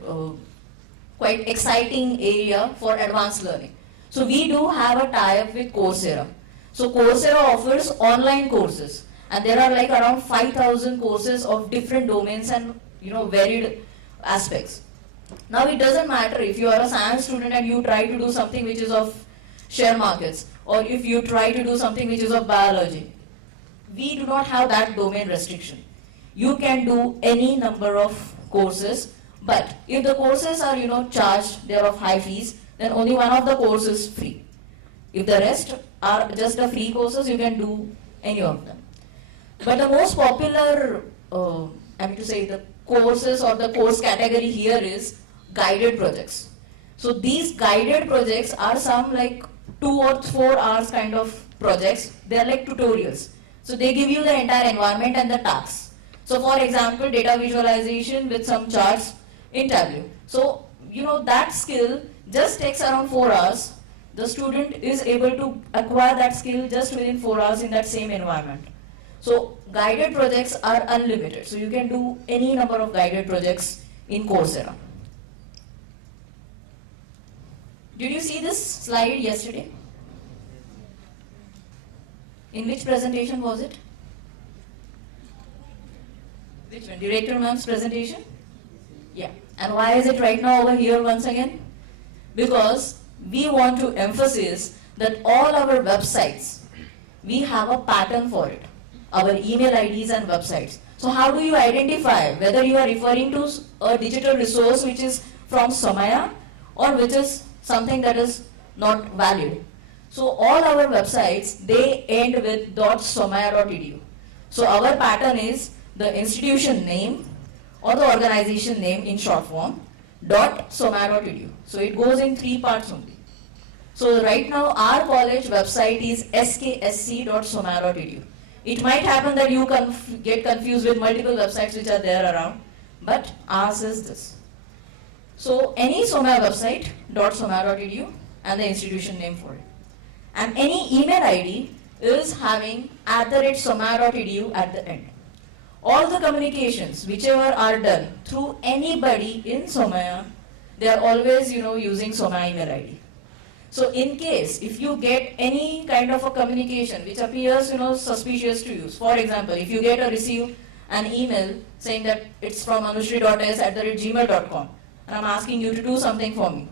quite exciting area for advanced learning. So we do have a tie-up with Coursera. So Coursera offers online courses, and there are like around 5,000 courses of different domains and varied aspects. Now it doesn't matter if you are a science student and you try to do something which is of share markets, or if you try to do something which is of biology. We do not have that domain restriction. You can do any number of courses, but if the courses are charged, they are of high fees, then only one of the courses is free. If the rest are just the free courses, you can do any of them. But the most popular, the courses or the course category here is guided projects. So these guided projects are some like 2 or 4 hours kind of projects. They are like tutorials. So they give you the entire environment and the tasks. So for example, data visualization with some charts in Tableau. So that skill just takes around 4 hours. The student is able to acquire that skill just within 4 hours in that same environment. So guided projects are unlimited. So you can do any number of guided projects in Coursera. Did you see this slide yesterday? In which presentation was it? Which one? Director ma'am's presentation? Yeah. And why is it right now over here once again? Because we want to emphasize that all our websites, we have a pattern for it. Our email IDs and websites. So how do you identify whether you are referring to a digital resource which is from Somaya or which is something that is not valid? So all our websites, they end with .somaya.edu. So our pattern is the institution name or the organization name in short form .somaya.edu. So it goes in 3 parts only. So right now our college website is SKSC.somaya.edu. It might happen that you get confused with multiple websites which are there around, but ours is this. So any Somaya website .somaya.edu and the institution name for it. And any email ID is having @somaya.edu at the end. All the communications whichever are done through anybody in Somaya, they are always using Somaya email ID. So in case if you get any kind of a communication which appears suspicious to you, for example, if you receive an email saying that it's from anushri.s@gmail.com and I'm asking you to do something for me,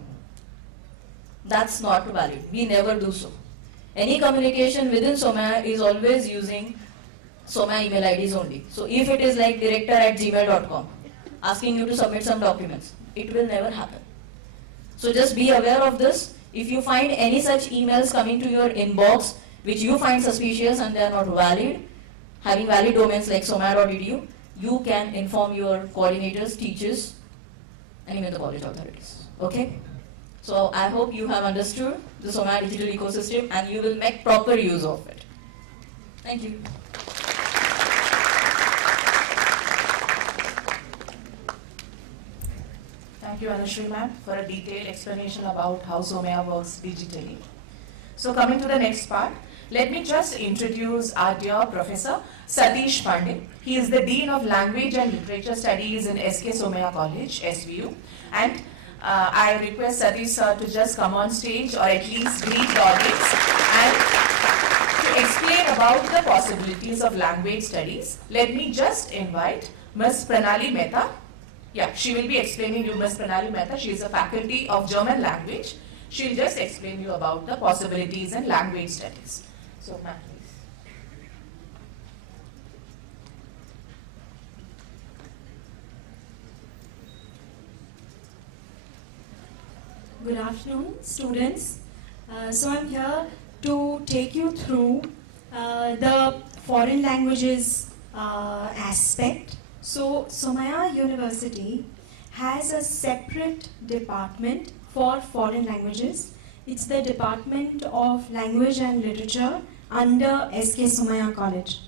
that's not valid. We never do so. Any communication within Somaya is always using Somaya email IDs only. So if it is like director@gmail.com asking you to submit some documents, it will never happen. So just be aware of this. If you find any such emails coming to your inbox which you find suspicious and they are not valid, having valid domains like somaya.edu, you can inform your coordinators, teachers, and even the college authorities. Okay? So I hope you have understood the Somaya digital ecosystem and you will make proper use of it. Thank you. Thank you, Anushri ma'am, for a detailed explanation about how Somaya works digitally. So coming to the next part, Let me just introduce our dear Professor Satish Pandey. He is the Dean of Language and Literature Studies in SK Somaya College, SVU. And I request Satish sir to just come on stage or at least greet the audience and to explain about the possibilities of language studies. Let me just invite Ms. Pranali Mehta. Yeah, she will be explaining you Ms. Pranali Mehta. She is a faculty of German language. She will just explain you about the possibilities in language studies. So, ma'am, please. Good afternoon, students. So I'm here to take you through the foreign languages aspect. So Somaya University has a separate department for foreign languages. It's the Department of Language and Literature under SK Somaya College.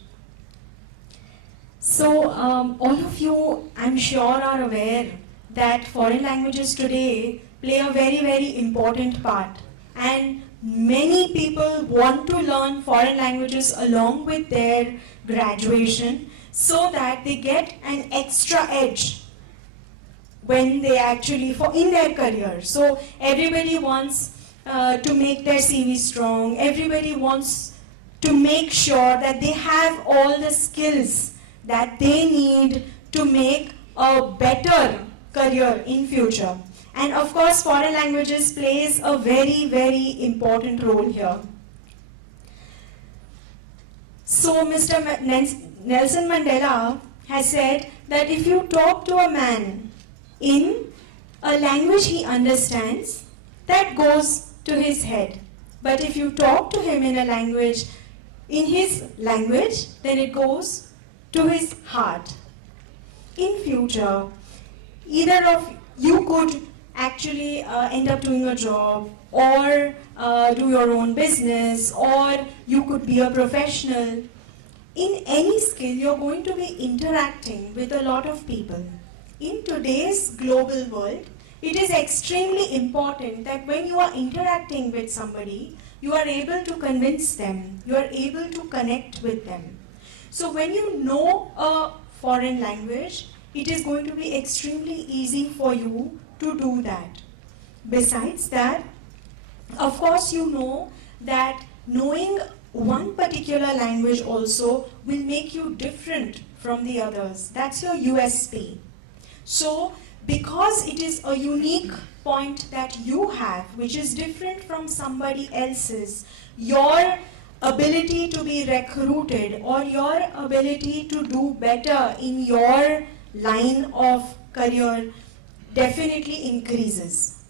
So all of you, I'm sure, are aware that foreign languages today play a very, very important part. And many people want to learn foreign languages along with their graduation so that they get an extra edge when they actually, in their career. So everybody wants to make their CV strong. Everybody wants to make sure that they have all the skills that they need to make a better career in future. And of course, foreign languages plays a very, very important role here. So Mr. Nelson Mandela has said that if you talk to a man in a language he understands, that goes to his head. But if you talk to him in a language, in his language, then it goes to his heart. In future, either of you could actually end up doing a job or do your own business, or you could be a professional. In any skill, you're going to be interacting with a lot of people. In today's global world, it is extremely important that when you are interacting with somebody, you are able to convince them, you are able to connect with them. So when you know a foreign language, it is going to be extremely easy for you to do that. Besides that, of course, you know that knowing one particular language also will make you different from the others. That's your USP. So, because it is a unique point that you have, which is different from somebody else's, your ability to be recruited or your ability to do better in your line of career definitely increases.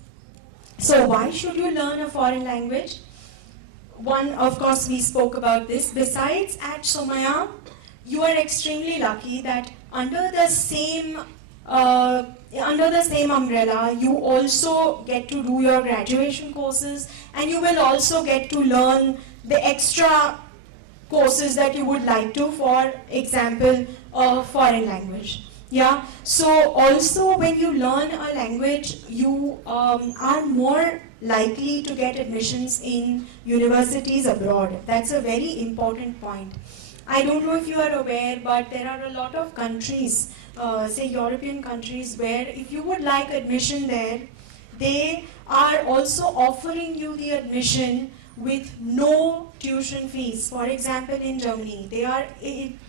So why should you learn a foreign language? One, of course, we spoke about this. Besides, at Somaya, you are extremely lucky that under the same umbrella, you also get to do your graduation courses, and you will also get to learn the extra courses that you would like to, for example, a foreign language. Yeah, so also when you learn a language, you are more likely to get admissions in universities abroad. That's a very important point. I don't know if you are aware, but there are a lot of countries, say European countries, where if you would like admission there, they are also offering you the admission with no tuition fees. For example, in Germany,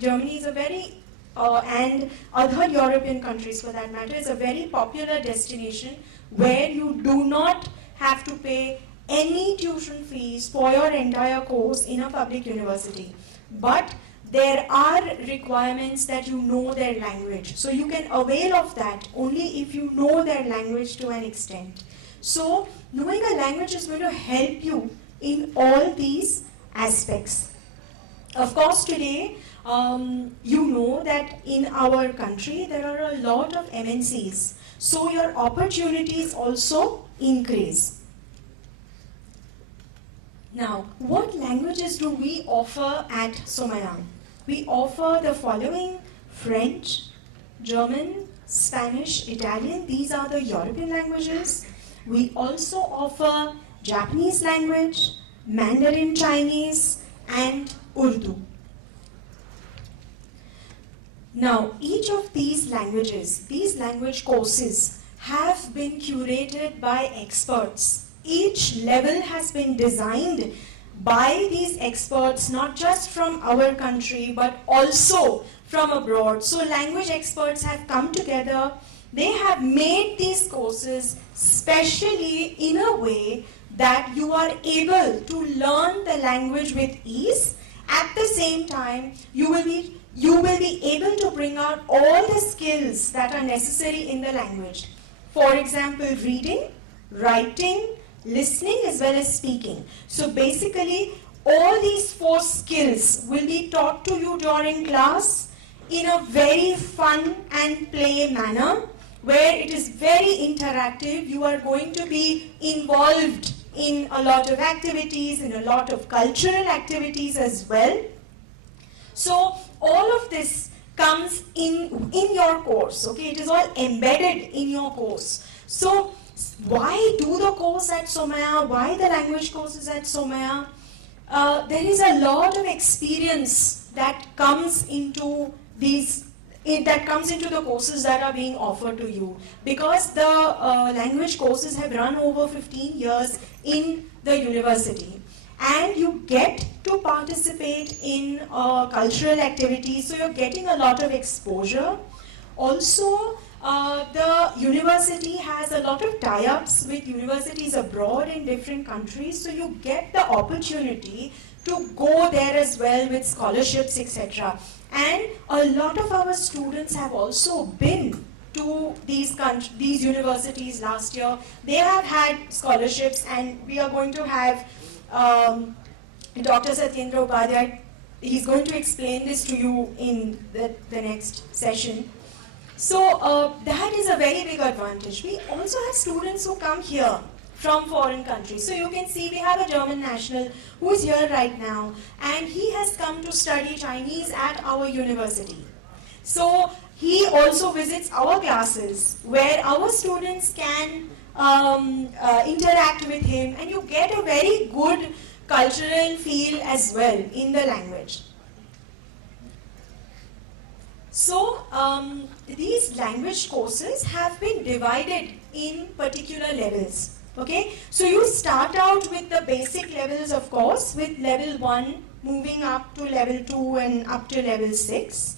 Germany is a very and other European countries for that matter, is a very popular destination where you do not have to pay any tuition fees for your entire course in a public university. But there are requirements that you know their language. So you can avail of that only if you know their language to an extent. So knowing a language is going to help you in all these aspects. Of course, today, you know that in our country there are a lot of MNCs, so your opportunities also increase. Now, what languages do we offer at Somaya? We offer the following: French, German, Spanish, Italian. These are the European languages. We also offer Japanese language, Mandarin Chinese, and Urdu. Now, each of these languages, these language courses have been curated by experts. Each level has been designed by these experts, not just from our country, but also from abroad. So language experts have come together. They have made these courses specially in a way that you are able to learn the language with ease. At the same time, you will be able to bring out all the skills that are necessary in the language. For example, reading, writing, listening, as well as speaking. So basically, all these 4 skills will be taught to you during class in a very fun and play manner, where it is very interactive. You are going to be involved in a lot of activities, in a lot of cultural activities as well. So all of this comes in your course, okay? It is all embedded in your course. So why do the course at Somaiya? Why the language courses at Somaiya? There is a lot of experience that comes into the courses that are being offered to you, because the language courses have run over 15 years in the university, and you get to participate in cultural activities, so you're getting a lot of exposure. Also, the university has a lot of tie-ups with universities abroad in different countries, so you get the opportunity to go there as well with scholarships, etc. And a lot of our students have also been to these universities last year. They have had scholarships, and we are going to have Dr. Satyendra Upadhyay. He's going to explain this to you in the next session. So that is a very big advantage. We also have students who come here from foreign countries. So you can see we have a German national who is here right now, and he has come to study Chinese at our university. So he also visits our classes where our students can interact with him, and you get a very good cultural feel as well in the language. So these language courses have been divided in particular levels. Okay, so you start out with the basic levels, of course, with level 1 moving up to level 2 and up to level 6.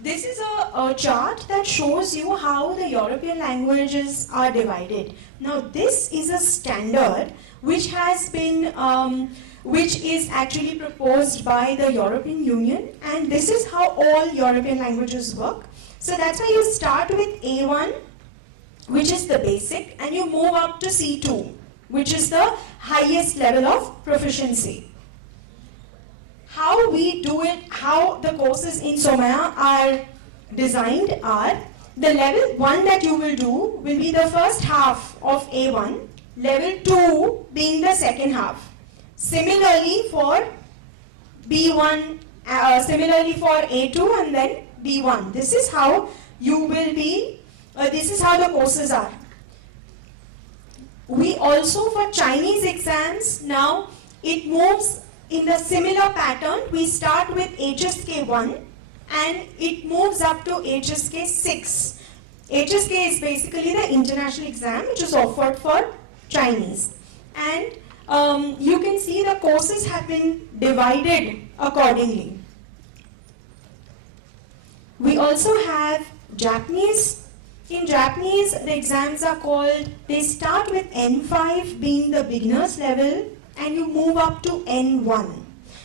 This is a chart that shows you how the European languages are divided. Now this is a standard which has been, which is actually proposed by the European Union, and this is how all European languages work. So that's why you start with A1, which is the basic, and you move up to C2, which is the highest level of proficiency. How we do it, how the courses in Somaiya are designed are, the level 1 that you will do will be the first half of A1, level 2 being the second half. Similarly for B1, similarly for A2 and then B1. This is how you will be, this is how the courses are. We also, for Chinese exams, now it moves in the similar pattern. We start with HSK 1 and it moves up to HSK 6. HSK is basically the international exam which is offered for Chinese. And you can see the courses have been divided accordingly. We also have Japanese. In Japanese, the exams are called, they start with N5 being the beginner's level, and you move up to N1.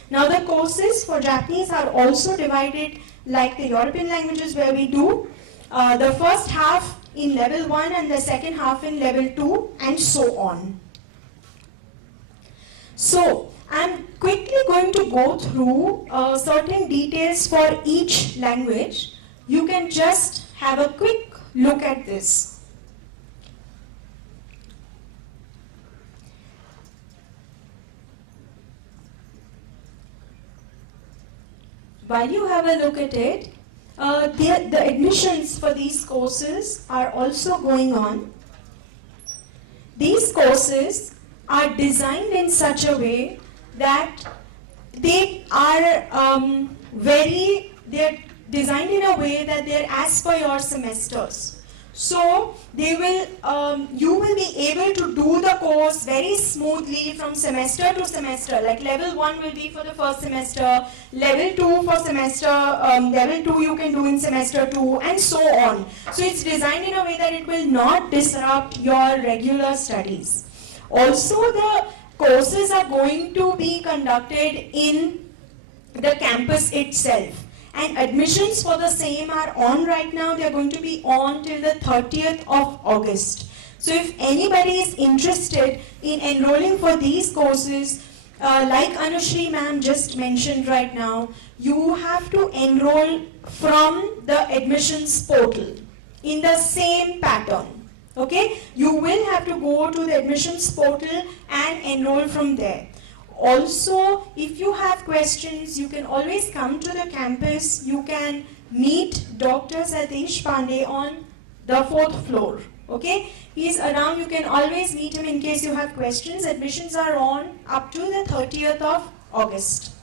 Now the courses for Japanese are also divided like the European languages, where we do the first half in level 1 and the second half in level 2 and so on. So I'm quickly going to go through certain details for each language. You can just have a quick look at this. While you have a look at it, the admissions for these courses are also going on. These courses are designed in such a way that they are they're designed in a way that they're as per your semesters. So they will, you will be able to do the course very smoothly from semester to semester. Like level 1 will be for the first semester, level 2 for semester, level 2 you can do in semester 2, and so on. So it's designed in a way that it will not disrupt your regular studies. Also, the courses are going to be conducted in the campus itself. And admissions for the same are on right now. They are going to be on till the 30th of August. So if anybody is interested in enrolling for these courses, like Anushri ma'am just mentioned right now, you have to enroll from the admissions portal in the same pattern. Okay? You will have to go to the admissions portal and enroll from there. Also, if you have questions, you can always come to the campus. You can meet Dr. Satish Pandey on the 4th floor. Okay? He's around. You can always meet him in case you have questions. Admissions are on up to the 30th of August.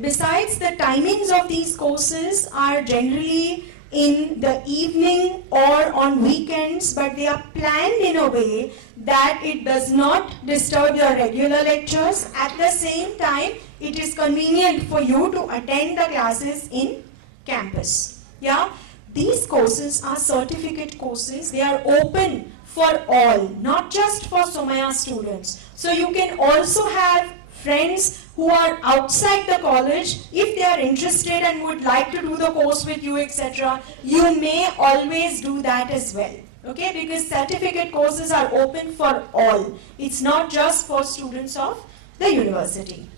Besides, the timings of these courses are generally in the evening or on weekends, but they are planned in a way that it does not disturb your regular lectures. At the same time, it is convenient for you to attend the classes in campus. Yeah, these courses are certificate courses. They are open for all, not just for Somaiya students. So you can also have friends who are outside the college. If they are interested and would like to do the course with you, etc., you may always do that as well. Okay, because certificate courses are open for all. It's not just for students of the university.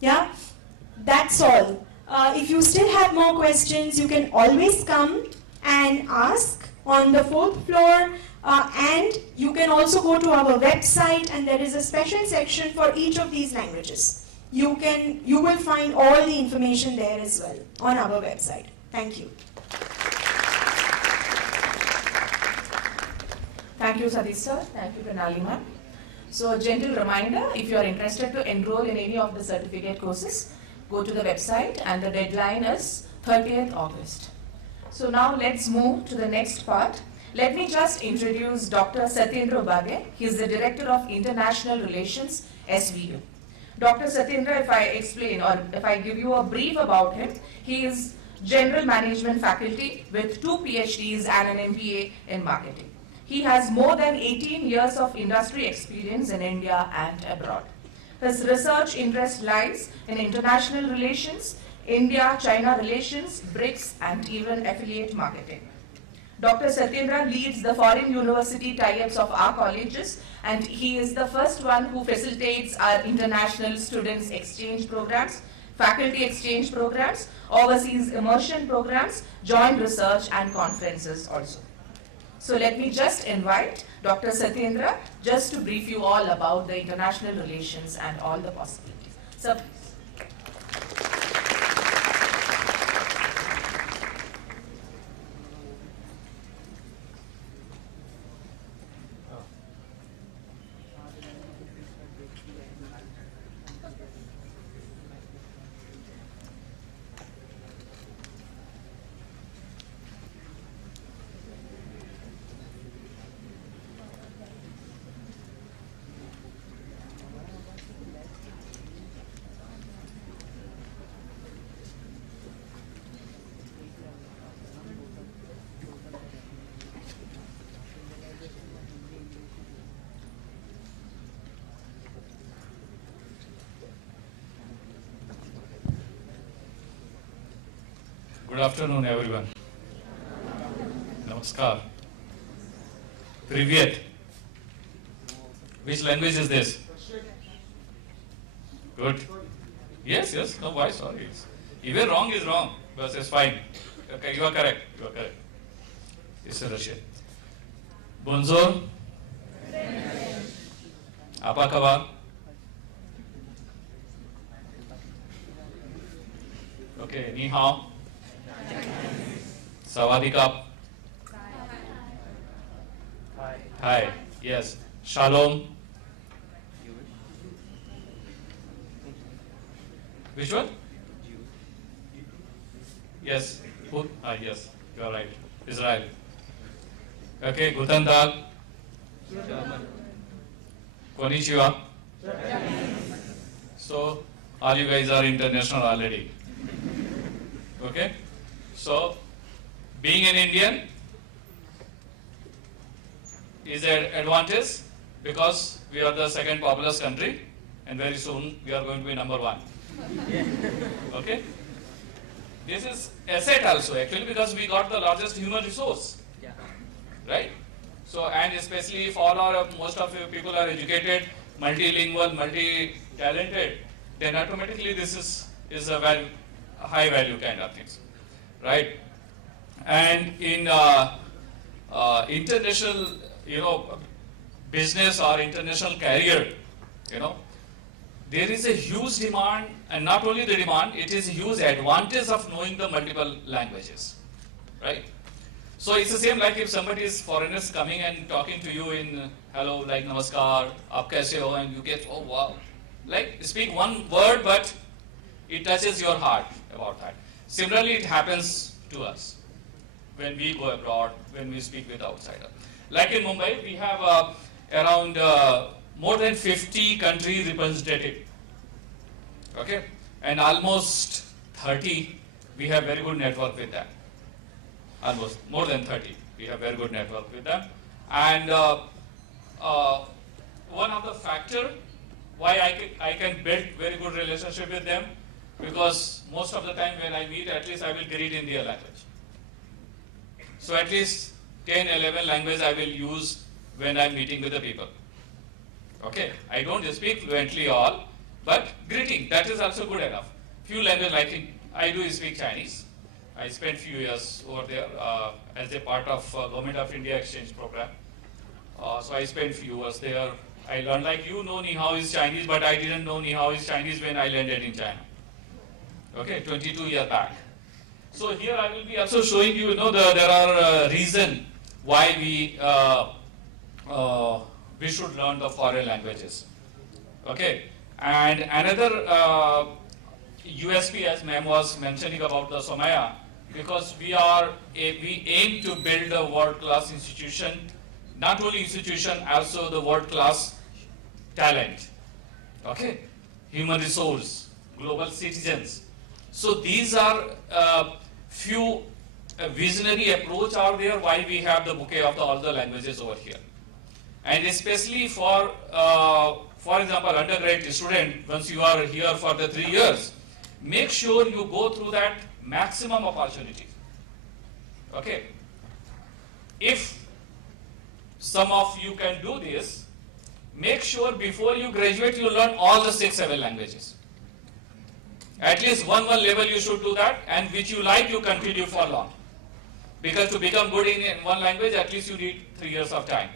Yeah, that's all. If you still have more questions, you can always come and ask on the 4th floor. And you can also go to our website, and there is a special section for each of these languages. You will find all the information there as well on our website. Thank you. Thank you, Satish sir. Thank you, Pranali ma'am. So, a gentle reminder, if you are interested to enroll in any of the certificate courses, go to the website, and the deadline is 30th August. So now let's move to the next part. Let me just introduce Dr. Satyendra Ubade. He is the Director of International Relations, SVU. Dr. Satyendra, if I explain or if I give you a brief about him, he is General Management Faculty with 2 PhDs and an MBA in Marketing. He has more than 18 years of industry experience in India and abroad. His research interest lies in international relations, India-China relations, BRICS, and even affiliate marketing. Dr. Satyendra leads the foreign university tie-ups of our colleges, and he is the first one who facilitates our international students exchange programs, faculty exchange programs, overseas immersion programs, joint research and conferences also. So let me just invite Dr. Satyendra just to brief you all about the international relations and all the possibilities. So, Good afternoon, everyone. Namaskar. Privyet. Which language is this? Good. Yes, yes. No, why? Sorry. Even wrong is wrong. But it's fine. Okay, you are correct. You are correct. It's Russian. Bonjour. Apa kabar? Okay, ni hao. Sawadikap. Hi. Yes. Shalom. Which one? Yes. Yes, you are right. Israel. Okay, Guten Tag. Konnichiwa. So, all you guys are international already. Okay? So, being an Indian is an advantage because we are the second populous country and very soon we are going to be number 1. Okay? This is asset also actually because we got the largest human resource. Right? So, and especially if all our, most of you people are educated, multilingual, multi-talented, then automatically this is a high value kind of things. Right? And in international, business or international career, there is a huge demand, and not only the demand, it is a huge advantage of knowing the multiple languages, right? So it's the same like if somebody is foreigners coming and talking to you in hello, like namaskar, aap kaise ho, and you get, oh wow, like speak one word, but it touches your heart about that. Similarly, it happens to us when we go abroad, when we speak with outsiders. Like in Mumbai, we have around more than 50 country representative, okay, and almost 30 we have very good network with them. Almost more than 30 we have very good network with them, and one of the factor why I can build very good relationship with them, because most of the time when I meet, at least I will greet in their language. So at least 10, 11 language I will use when I'm meeting with the people. Okay, I don't speak fluently all, but greeting, that is also good enough. Few languages, like I do speak Chinese. I spent few years over there as a part of Government of India exchange program. So I spent few years there. I learned, like you know Ni Hao is Chinese, but I didn't know Ni Hao is Chinese when I landed in China. Okay, 22 years back. So here I will be also showing you, there are reason why we should learn the foreign languages. Okay, and another USP, as ma'am was mentioning about the Somaya, because we aim to build a world-class institution, not only institution, also the world-class talent. Okay, human resource, global citizens. So these are few visionary approach are there why we have the bouquet of all the languages over here. And especially for example, undergraduate student, once you are here for the 3 years, make sure you go through that maximum opportunity. Okay. If some of you can do this, make sure before you graduate, you learn all the 6-7 languages. At least one level you should do that, and which you like, you continue for long. Because to become good in one language, at least you need 3 years of time.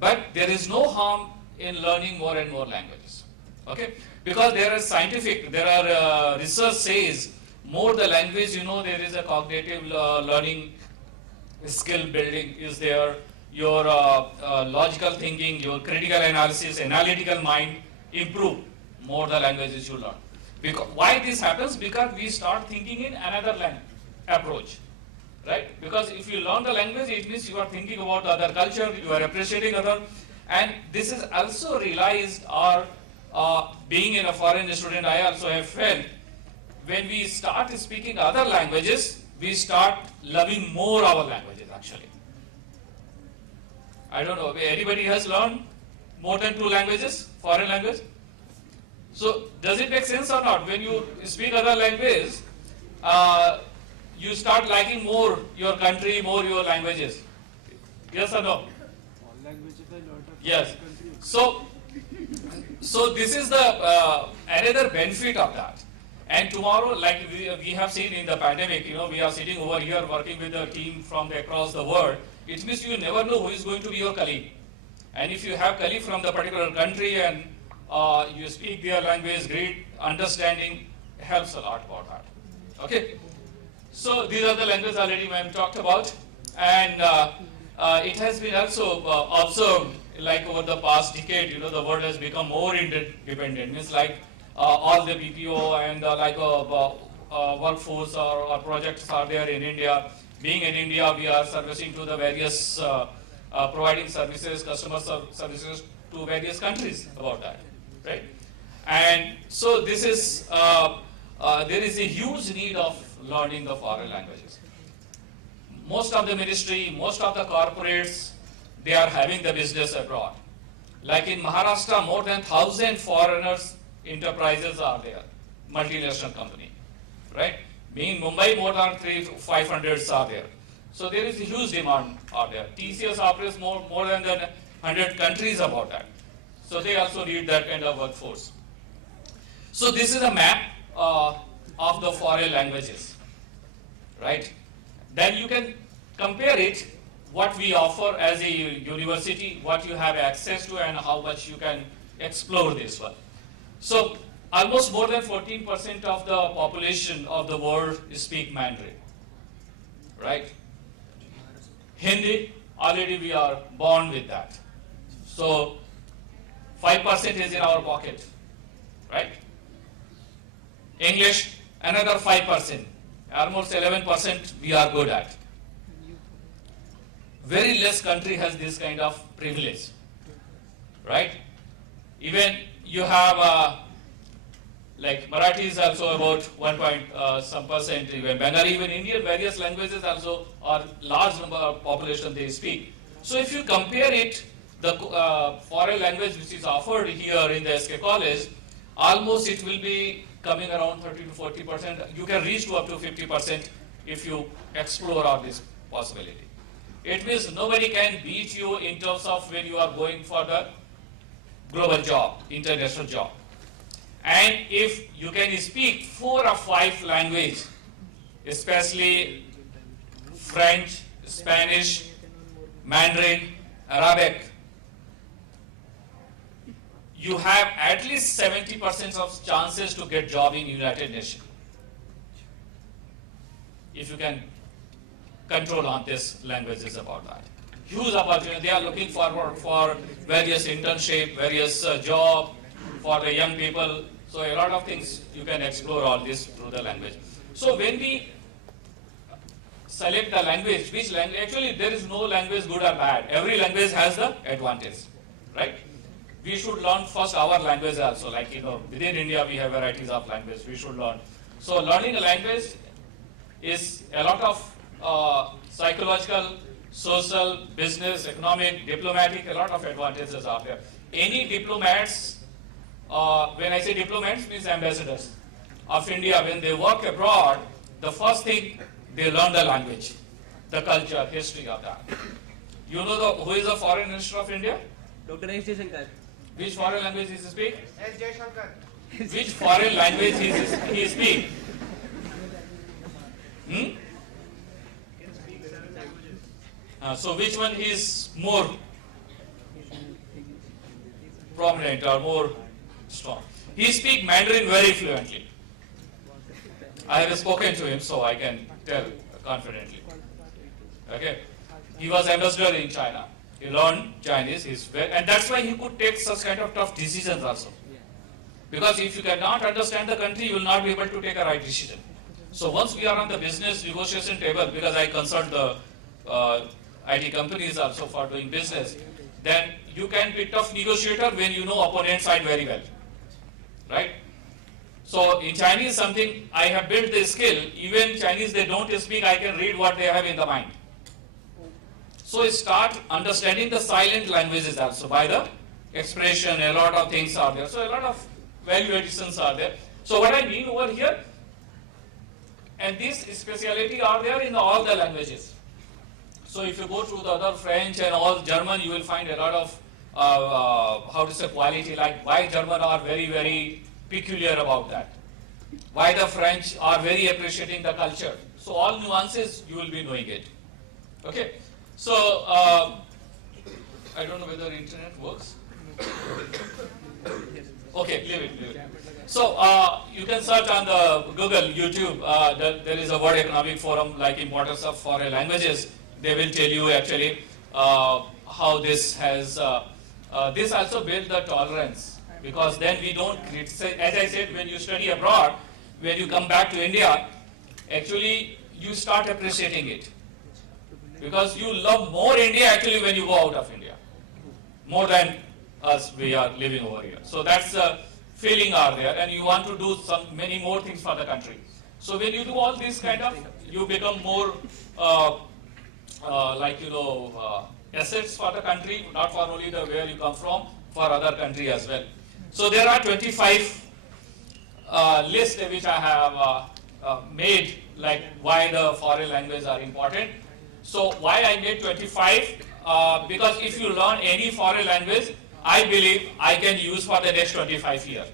But there is no harm in learning more and more languages. Okay? Because there are research says, more the language you know, there is a cognitive learning skill building is there, your logical thinking, your critical analysis, analytical mind improve more the languages you learn. Because, why this happens? Because we start thinking in another approach. Right? Because if you learn the language, it means you are thinking about the other culture, you are appreciating other, and this is also realized, or being in a foreign student, I also have felt, when we start speaking other languages, we start loving more our languages actually. I don't know, anybody has learned more than 2 languages, foreign language? So does it make sense or not? When you speak other language, you start liking more your country, more your languages. Yes or no? All languages I learned of yes. So this is the another benefit of that. And tomorrow, like we have seen in the pandemic, we are sitting over here working with a team from across the world. It means you never know who is going to be your colleague. And if you have colleague from the particular country and you speak their language, great understanding helps a lot about that. Okay. So these are the languages already ma'am talked about, and it has been also observed, like over the past decade, the world has become more interdependent. Means like all the BPO and workforce or projects are there in India. Being in India, we are servicing to the various, providing services, customer services to various countries about that, right? And so this is, there is a huge need of learning the foreign languages. Most of the ministry, most of the corporates, they are having the business abroad. Like in Maharashtra, more than 1,000 foreigners enterprises are there, multinational company, right? In Mumbai, more than 500 are there. So there is a huge demand out there. TCS operates more than 100 countries about that. So they also need that kind of workforce. So this is a map of the foreign languages, right? Then you can compare it, what we offer as a university, what you have access to, and how much you can explore this one. So almost more than 14% of the population of the world speak Mandarin, right? Hindi, already we are born with that. So 5% is in our pocket, right? English, another 5%, almost 11% we are good at. Very less country has this kind of privilege, right? Even you have like Marathi is also about 1% even Bengali, even Indian various languages also are large number of population they speak. So if you compare it, the foreign language which is offered here in the SK College, almost it will be coming around 30 to 40%. You can reach to up to 50% if you explore all this possibility. It means nobody can beat you in terms of when you are going for the global job, international job. And if you can speak 4 or 5 languages, especially French, Spanish, Mandarin, Arabic, you have at least 70% of chances to get job in United Nations. If you can control on this languages about that. Huge opportunity. They are looking forward for various internship, various job for the young people. So a lot of things you can explore all this through the language. So when we select the language, which language, actually there is no language good or bad. Every language has the advantage, right? We should learn first our language also, like, within India we have varieties of language, we should learn. So learning a language is a lot of psychological, social, business, economic, diplomatic, a lot of advantages are there. Any diplomats, when I say diplomats, means ambassadors of India, when they work abroad, the first thing, they learn the language, the culture, history of that. You know who is the foreign minister of India? Dr. S. Jaishankar. Which foreign language he speak? S. Jaishankar. Which foreign language he speak? So which one is more prominent or more strong? He speaks Mandarin very fluently. I have spoken to him, so I can tell confidently. Okay, he was ambassador in China. He learned Chinese, and that's why he could take such kind of tough decisions also. Because if you cannot understand the country, you will not be able to take a right decision. So once we are on the business negotiation table, because I consult the IT companies also for doing business, then you can be tough negotiator when you know opponent side very well, right? So in Chinese something, I have built the skill, even Chinese they don't speak, I can read what they have in the mind. So start understanding the silent languages also by the expression, a lot of things are there. So a lot of value additions are there. So what I mean over here, and this speciality are there in all the languages. So if you go to the other French and all German, you will find a lot of, how to say, quality, like why German are very, very peculiar about that. Why the French are very appreciating the culture. So all nuances, you will be knowing it. Okay. So, I don't know whether internet works. Okay, leave it. So, you can search on the Google, YouTube, there is a World Economic Forum, like importance of foreign languages. They will tell you actually how this has, this also built the tolerance because then we don't criticize. As I said, when you study abroad, when you come back to India, actually you start appreciating it. Because you love more India actually when you go out of India. More than us, we are living over here. So that's the feeling are there, and you want to do many more things for the country. So when you do all this kind of, you become more assets for the country, not for only the where you come from, for other country as well. So there are 25 lists which I have made, like why the foreign languages are important. So why I made 25? Because if you learn any foreign language, I believe I can use for the next 25 years.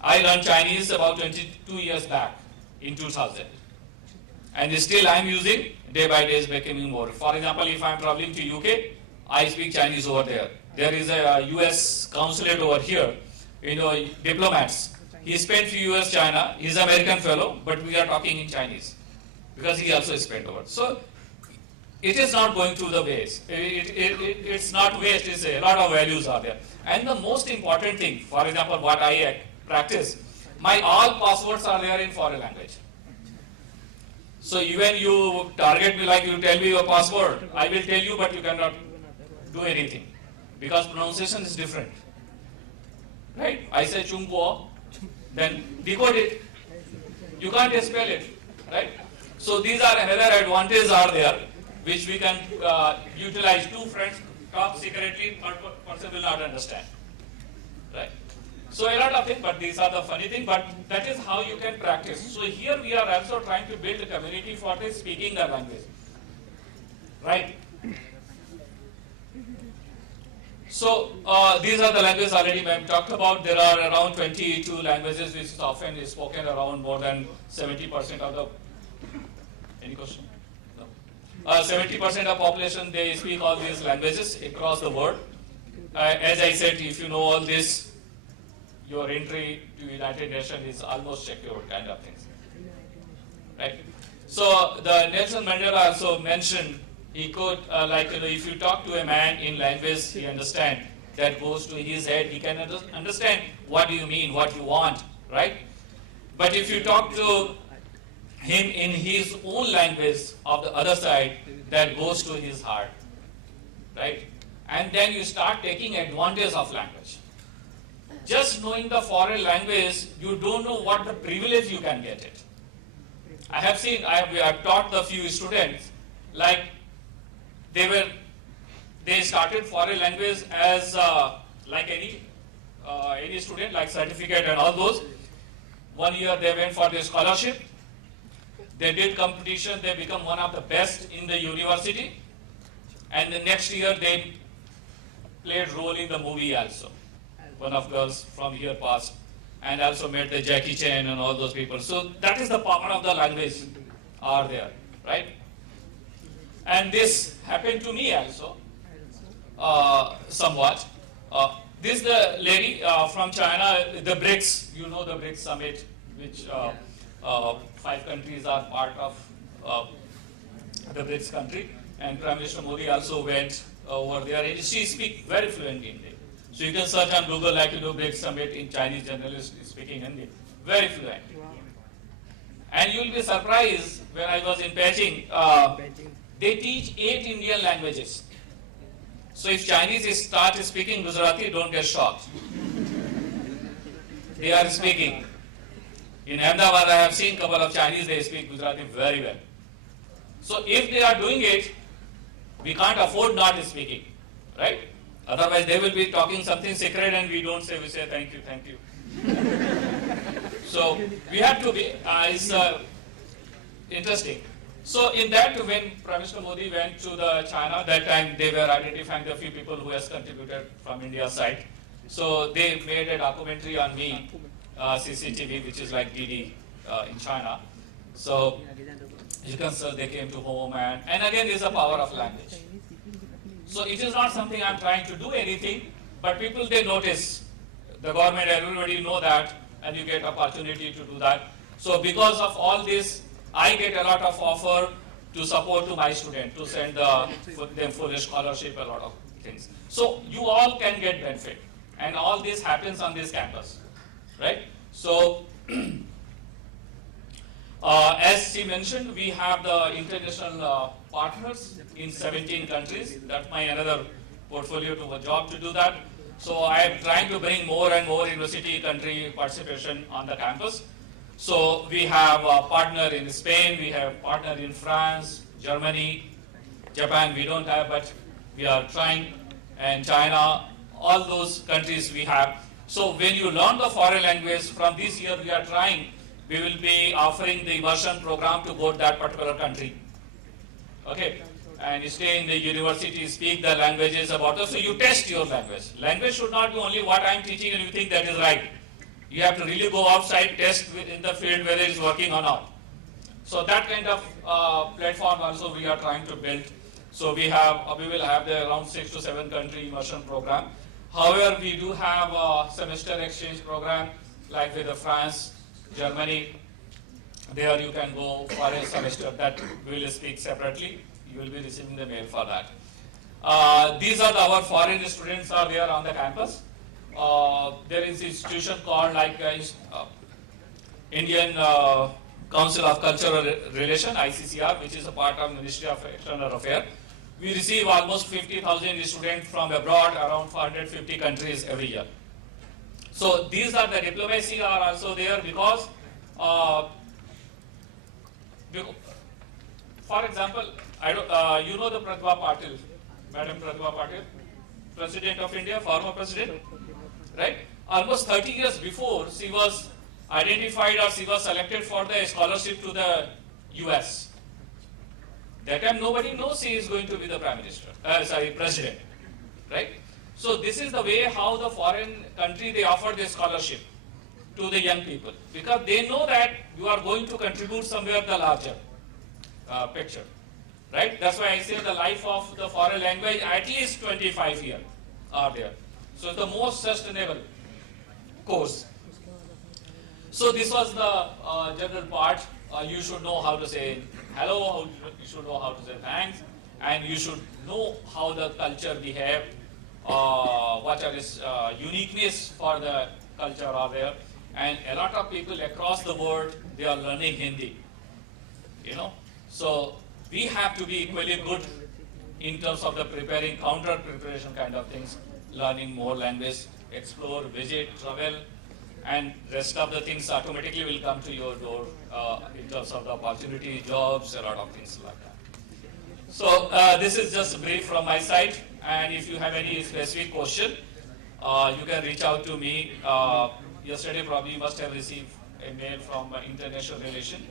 I learned Chinese about 22 years back in 2000. And still I am using, day by day is becoming more. For example, if I am traveling to UK, I speak Chinese over there. There is a US consulate over here, diplomats. He spent few years China, he's an American fellow, but we are talking in Chinese. Because he also spent over. So it is not going through the waste. It's not waste, it's a lot of values are there. And the most important thing, for example, what I practice, my all passwords are there in foreign language. So even you target me like you tell me your password, I will tell you, but you cannot do anything. Because pronunciation is different. Right? I say chungpo, then decode it. You can't spell it. Right? So these are another advantages are there, which we can utilize. Two friends talk secretly, third person will not understand. Right? So a lot of things, but these are the funny things, but that is how you can practice. So here we are also trying to build a community for the speaking the language. Right? So these are the languages already ma'am talked about. There are around 22 languages which is often is spoken around more than 70% of the. Any question? No. 70% of population, they speak all these languages across the world. As I said, if you know all this, your entry to United Nations is almost secured kind of things. Right? So the Nelson Mandela also mentioned, he could, if you talk to a man in language, he understands, that goes to his head, he can understand what do you mean, what you want, right? But if you talk to him in his own language of the other side, that goes to his heart, right? And then you start taking advantage of language. Just knowing the foreign language, you don't know what the privilege you can get it. I have seen, I have taught the few students, like they started foreign language as like any student, like certificate and all those. 1 year they went for the scholarship. They did competition, they become one of the best in the university. And the next year they played role in the movie also. One of girls from here passed and also met the Jackie Chan and all those people. So that is the power of the language are there, right? And this happened to me also, somewhat. This is the lady from China, the BRICS, you know the BRICS summit, which 5 countries are part of the BRICS country. And Prime Minister Modi also went over there. And she speaks very fluent Hindi. So you can search on Google, like BRICS summit in Chinese journalist speaking Hindi. Very fluent. And you will be surprised when I was in Beijing, they teach 8 Indian languages. So if Chinese start speaking Gujarati, don't get shocked. They are speaking. In Ahmedabad, I have seen a couple of Chinese, they speak Gujarati very well. So if they are doing it, we can't afford not speaking, right? Otherwise, they will be talking something secret and we don't say, we say thank you, thank you. So we have to be, it's interesting. So in that, when Prime Minister Modi went to the China, that time they were identifying the few people who has contributed from India's side. So they made a documentary on me, CCTV, which is like DD in China. So you can say they came to home and again is the power of language. So it is not something I'm trying to do anything, but people they notice, the government, everybody know that, and you get opportunity to do that. So because of all this, I get a lot of offer to support to my student, to send them for a scholarship, a lot of things. So you all can get benefit. And all this happens on this campus, right? So, as she mentioned, we have the international partners in 17 countries. That's my another portfolio to a job to do that. So I am trying to bring more and more university country participation on the campus. So we have a partner in Spain, we have a partner in France, Germany, Japan we don't have, but we are trying, and China, all those countries we have. So when you learn the foreign language, from this year we are trying, we will be offering the immersion program to go to that particular country. Okay, and you stay in the university, speak the languages about it, so you test your language. Language should not be only what I am teaching and you think that is right. You have to really go outside, test in the field whether it's working or not. So that kind of platform also we are trying to build. So we will have the around 6 to 7 country immersion program. However, we do have a semester exchange program like with France, Germany. There you can go for a semester that we will speak separately. You will be receiving the mail for that. These are our foreign students are there on the campus. There is an institution called like Indian Council of Cultural Relation, ICCR, which is a part of Ministry of External Affairs. We receive almost 50,000 students from abroad, around 450 countries every year. So these are the diplomacy are also there because, for example, you know the Pratibha Patil, Madam Pratibha Patil, President of India, former President, right? Almost 30 years before, she was identified or she was selected for the scholarship to the US. That time nobody knows she is going to be the President, right? So this is the way how the foreign country, they offer the scholarship to the young people because they know that you are going to contribute somewhere the larger picture, right? That's why I say the life of the foreign language at least 25 years are there. So it's the most sustainable course. So this was the general part. You should know how to say hello, you should know how to say thanks, and you should know how the culture behave, what are its uniqueness for the culture are there. And a lot of people across the world, they are learning Hindi, you know. So we have to be equally good in terms of the preparing, counter preparation kind of things, learning more language, explore, visit, travel, and rest of the things automatically will come to your door in terms of the opportunity, jobs, a lot of things like that. So this is just brief from my side, and if you have any specific question, you can reach out to me. Yesterday probably you must have received a mail from International Relation.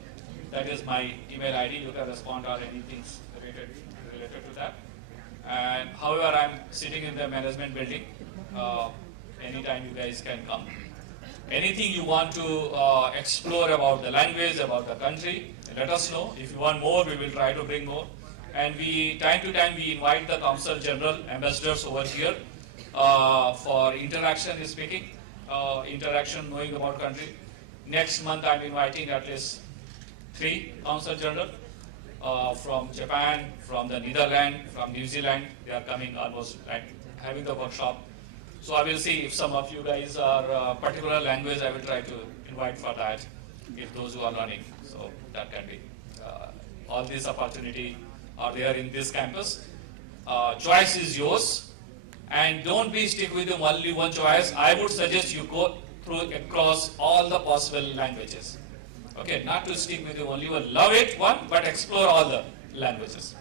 That is my email ID. You can respond or anything related to that. And however, I'm sitting in the management building. Anytime you guys can come. Anything you want to explore about the language, about the country, let us know. If you want more, we will try to bring more. And we, time to time, we invite the Consul General ambassadors over here for interaction speaking, interaction knowing about country. Next month, I'm inviting at least 3 Consul General from Japan, from the Netherlands, from New Zealand. They are coming almost like having the workshop. So I will see if some of you guys are particular language, I will try to invite for that, if those who are learning. So that can be. All these opportunity are there in this campus. Choice is yours, and don't be stick with only one choice. I would suggest you go through across all the possible languages. Okay, not to stick with only one. Love it, one, but explore all the languages.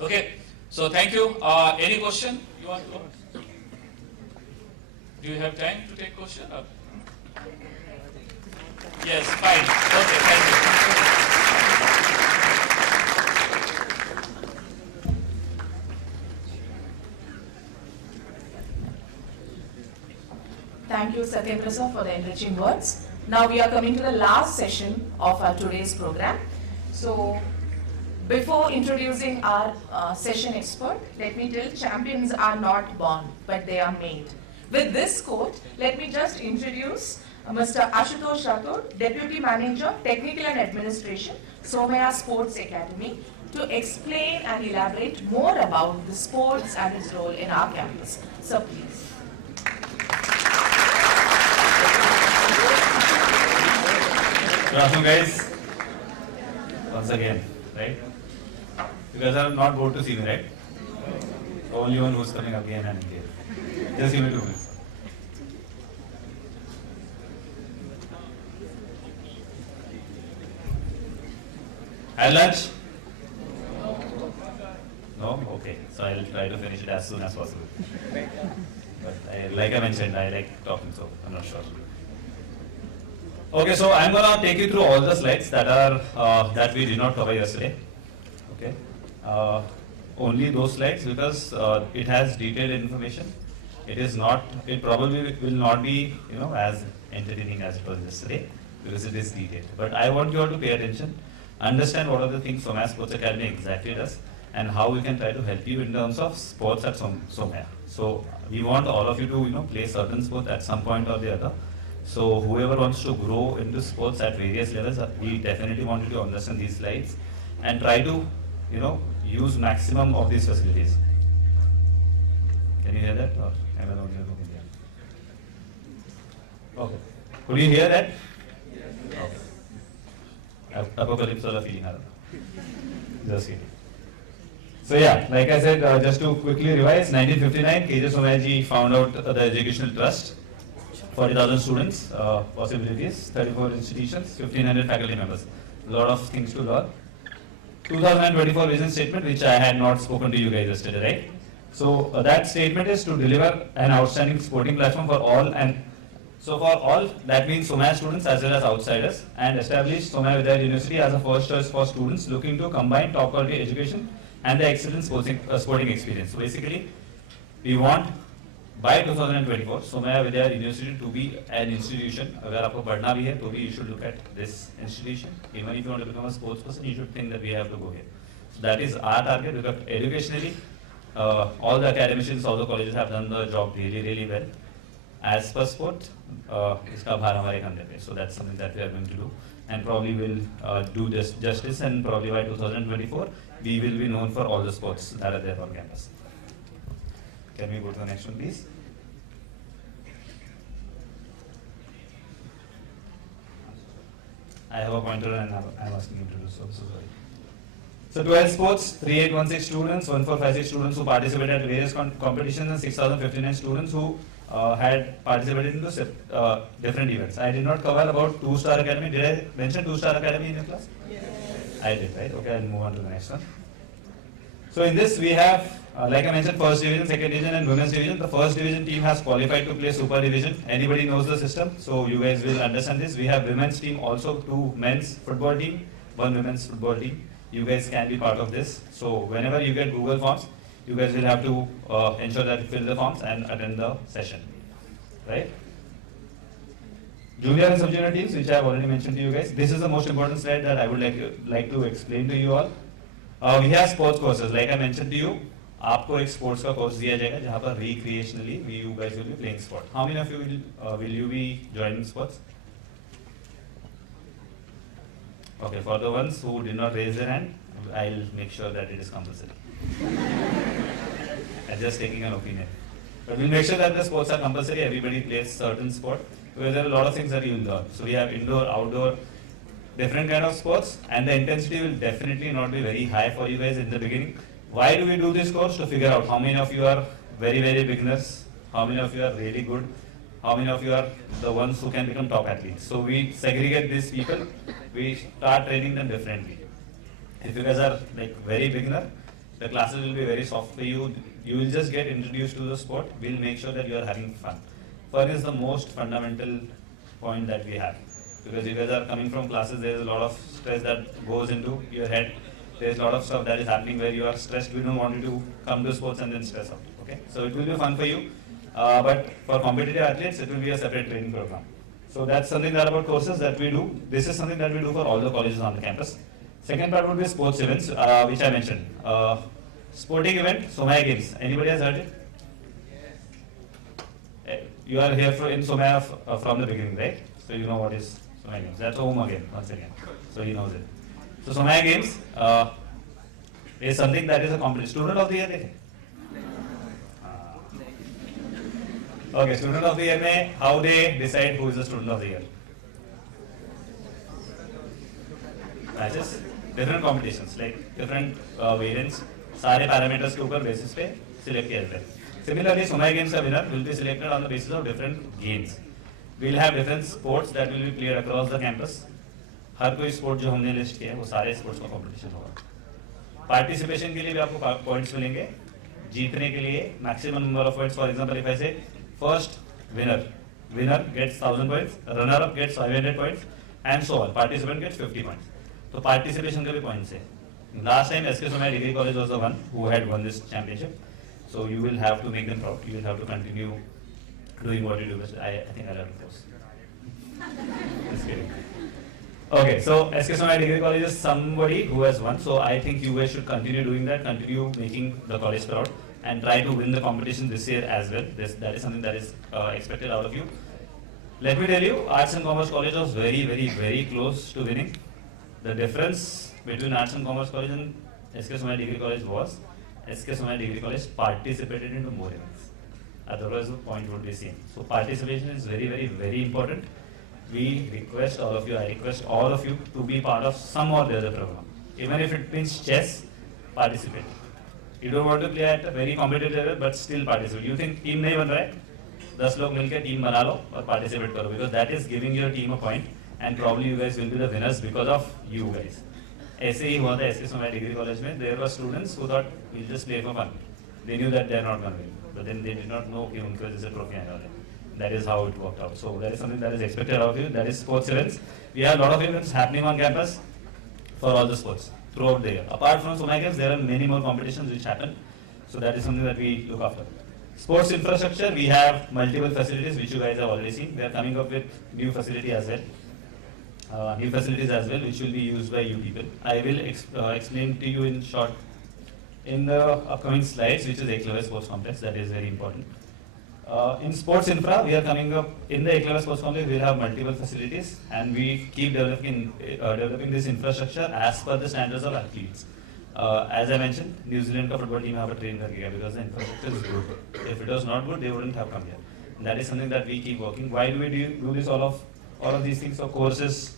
Okay, so thank you. Any question you want to go? Do you have time to take question? Or? Yes, fine. Okay, thank you. Thank you, Satyendra sir, for the enriching words. Now we are coming to the last session of our today's program. So, before introducing our session expert, let me tell champions are not born, but they are made. With this quote, let me just introduce Mr. Ashutosh Rathod, Deputy Manager, Technical and Administration, Somaya Sports Academy, to explain and elaborate more about the sports and its role in our campus. So please. Good afternoon, guys. Once again, right? You guys are not bored to see me, right? The only one who's coming again and again. Just give me 2 minutes. Had lunch? No? Okay. So I'll try to finish it as soon as possible. But like I mentioned, I like talking, so I'm not sure. Okay, so I'm gonna take you through all the slides that are that we did not cover yesterday. Okay, only those slides because it has detailed information. It is not. It probably will not be as entertaining as it was yesterday because it is detailed. But I want you all to pay attention, understand what are the things Somaya Sports Academy exactly does, and how we can try to help you in terms of sports at Somaya. So we want all of you to play certain sports at some point or the other. So whoever wants to grow into sports at various levels, we definitely want you to understand these slides and try to, use maximum of these facilities. Can you hear that? Or am I not looking there? Okay. Could you hear that? Yes. Okay. Apocalypse or a feeling? Just kidding. So yeah, like I said, just to quickly revise, 1959, KJ Somayaji found out the Educational Trust. 40,000 students, possibilities, 34 institutions, 1,500 faculty members. A lot of things to learn. 2024 vision statement, which I had not spoken to you guys yesterday, right? So that statement is to deliver an outstanding sporting platform for all, and so for all, that means Somaya students as well as outsiders, and establish Somaya Vidya University as a first choice for students looking to combine top quality education and the excellent sporting experience. So basically, we want by 2024, Somaya Vidya University to be an institution. अगर आपको पढ़ना भी है तो भी you should look at this institution. Even if you want to become a sports person, you should think that we have to go here. So that is our target because educationally, all the academicians, all the colleges have done the job really, really well. As per sport, इसका भार हमारे कंधे पे. So that's something that we are going to do, and probably will do this justice. And probably by 2024, we will be known for all the sports that are there on campus. Can we go to the next one, please? I have a pointer and I'm asking you to do so. Sorry. So 12 sports, 3816 students, 1456 students who participated at various competitions, and 6059 students who had participated in different events. I did not cover about 2-Star Academy. Did I mention 2-Star Academy in your class? Yes. I did, right? Okay, I'll move on to the next one. So in this we have, like I mentioned, first division, second division and women's division. The first division team has qualified to play super division. Anybody knows the system, so you guys will understand this. We have women's team also, 2 men's football team, 1 women's football team. You guys can be part of this. So whenever you get Google Forms, you guys will have to ensure that you fill the forms and attend the session, right? Junior and sub-junior teams, which I have already mentioned to you guys. This is the most important slide that I would like to explain to you all. We have sports courses, like I mentioned to you. आपको एक sports का course दिया जाएगा जहाँ पर recreationally you guys will be playing sport. How many of you will you be joining sports? Okay, for the ones who did not raise their hand, I'll make sure that it is compulsory. I'm just taking an opinion. But we'll make sure that the sports are compulsory. Everybody plays certain sport because there are a lot of things that you will learn. So we have indoor, outdoor, different kind of sports, and the intensity will definitely not be very high for you guys in the beginning. Why do we do this course? To figure out how many of you are very, very beginners, how many of you are really good, how many of you are the ones who can become top athletes. So we segregate these people, we start training them differently. If you guys are like very beginner, the classes will be very soft for you. You will just get introduced to the sport. We'll make sure that you are having fun. Fun is the most fundamental point that we have. Because you guys are coming from classes, there is a lot of stress that goes into your head. There is a lot of stuff that is happening where you are stressed. We don't want you to come to sports and then stress out. Okay, so it will be fun for you. But for competitive athletes, it will be a separate training program. So that's something that about courses that we do. This is something that we do for all the colleges on the campus. Second part would be sports events, which I mentioned. Sporting event, Somaya Games. Anybody has heard it? Yes. You are here in Somaya from the beginning, right? So you know what is Somaya Games. That's home again, once again. So he knows it. So Somaya Games is something that is a competition. Student of the year, okay, student of the year, how they decide who is the student of the year? Matches, different competitions like different variants, सारे parameters के ऊपर basis पे select किया जाता है. Similarly, Somaya Games का winner will be selected on the basis of different games. We'll have different sports that will be played across the campus. हर कोई sport जो हमने लिस्ट किया है वो सारे स्पोर्ट्स का कंपटीशन होगा. पार्टिसिपेशन के लिए भी आपको पॉइंट्स मिलेंगे. जीतने के लिए maximum number of points. For example if I से first winner gets 1000 points, runner up gets 500 points and so on. Participant gets 50 points. तो पार्टिसिपेशन के भी पॉइंट्स है. Last time SK Somaya Degree College was the one who had won this championship. So you will have to make them proud. You will have to continue doing what you do best. I think I learned this. Just kidding. Okay, so SK Somaya Degree College is somebody who has won. So I think you guys should continue doing that. Continue making the college proud and try to win the competition this year as well. That is something that is expected out of you. Let me tell you, Arts and Commerce College was very, very, very close to winning. The difference between Arts and Commerce College and SK Somaya Degree College was SK Somaya Degree College participated into more events. Otherwise, the point would be same. So participation is very, very, very important. We request all of you, I request all of you to be part of some or the other program. Even if it means chess, participate. You don't want to play at a very competitive level, but still participate. You think team नहीं बन रहा है? 10 लोग मिलकर team बना लो और participate करो, because that is giving your team a point, and probably you guys will be the winners because of you guys. ऐसे ही हुआ था SK Somaya Degree College में. There were students who thought we'll just play for fun. They knew that they are not going to win, but then they did not know कि उनके वजह से trophy आने वाला है. That is how it worked out. So that is something that is expected of you. That is sports events. We have a lot of events happening on campus for all the sports throughout the year. Apart from Somaya Games, there are many more competitions which happen. So that is something that we look after. Sports infrastructure, we have multiple facilities which you guys have already seen. We are coming up with new facility as well. New facilities as well, which will be used by you people. I will explain to you in short in the upcoming slides, which is Eklavya Sports Complex. That is very important. In sports infra, we are coming up in the Eklavya Sports Complex. We will have multiple facilities, and we keep developing this infrastructure as per the standards of athletes. As I mentioned, New Zealand ka football team have trained karke gaya because the infrastructure is good. If it was not good, they wouldn't have come here. And that is something that we keep working. Why do we do this? All of these things, so courses,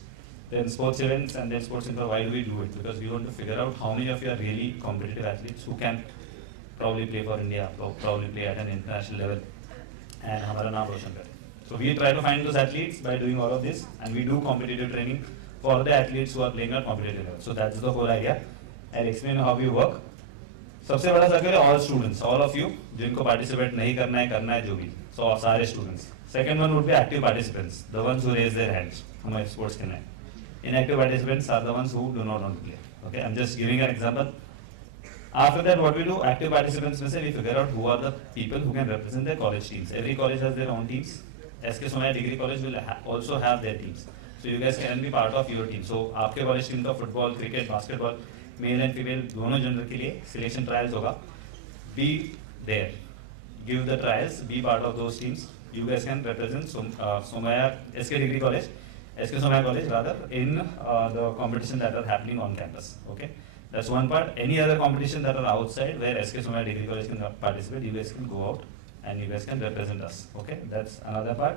then sports events, and then sports infra. Why do we do it? Because we want to figure out how many of you are really competitive athletes who can probably play for India, probably play at an international level, and हमारा नाम रोशन करें. So we try to find those athletes by doing all of this, and we do competitive training for the athletes who are playing at competitive level. So that's the whole idea. I'll explain how we work. सबसे बड़ा circle है all students, all of you जिनको participate नहीं करना है जो भी. So सारे students. Second one would be active participants, the ones who raise their hands. हमारे sports के लिए. Inactive participants are the ones who do not want to play. Okay, I'm just giving an example. After that, what we do, active participants में से we figure out who are the people who can represent their college teams. Every college has their own teams. SK Somaya Degree College will also have their teams. So you guys can be part of your team. So आपके college team का football, cricket, basketball, male and female दोनों gender के लिए selection trials होगा. Be there, give the trials, be part of those teams. You guys can represent Somaya SK Degree College, SK Somaya College rather, in the competition that are happening on campus. Okay. That's one part. Any other competition that are outside where SK Somaya Degree College can participate, you guys can go out and you guys can represent us. Okay, that's another part.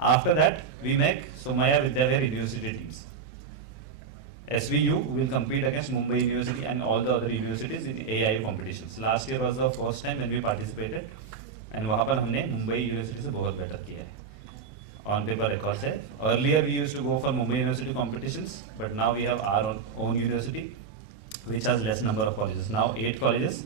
After that, we make Somaya Vidyavihar University teams. SVU will compete against Mumbai University and all the other universities in AIU competitions. Last year was the first time when we participated, and वहाँ पर हमने Mumbai University से बहुत better किया है. On paper records है. Earlier we used to go for Mumbai University competitions, but now we have our own university, which has less number of colleges. Now 8 colleges.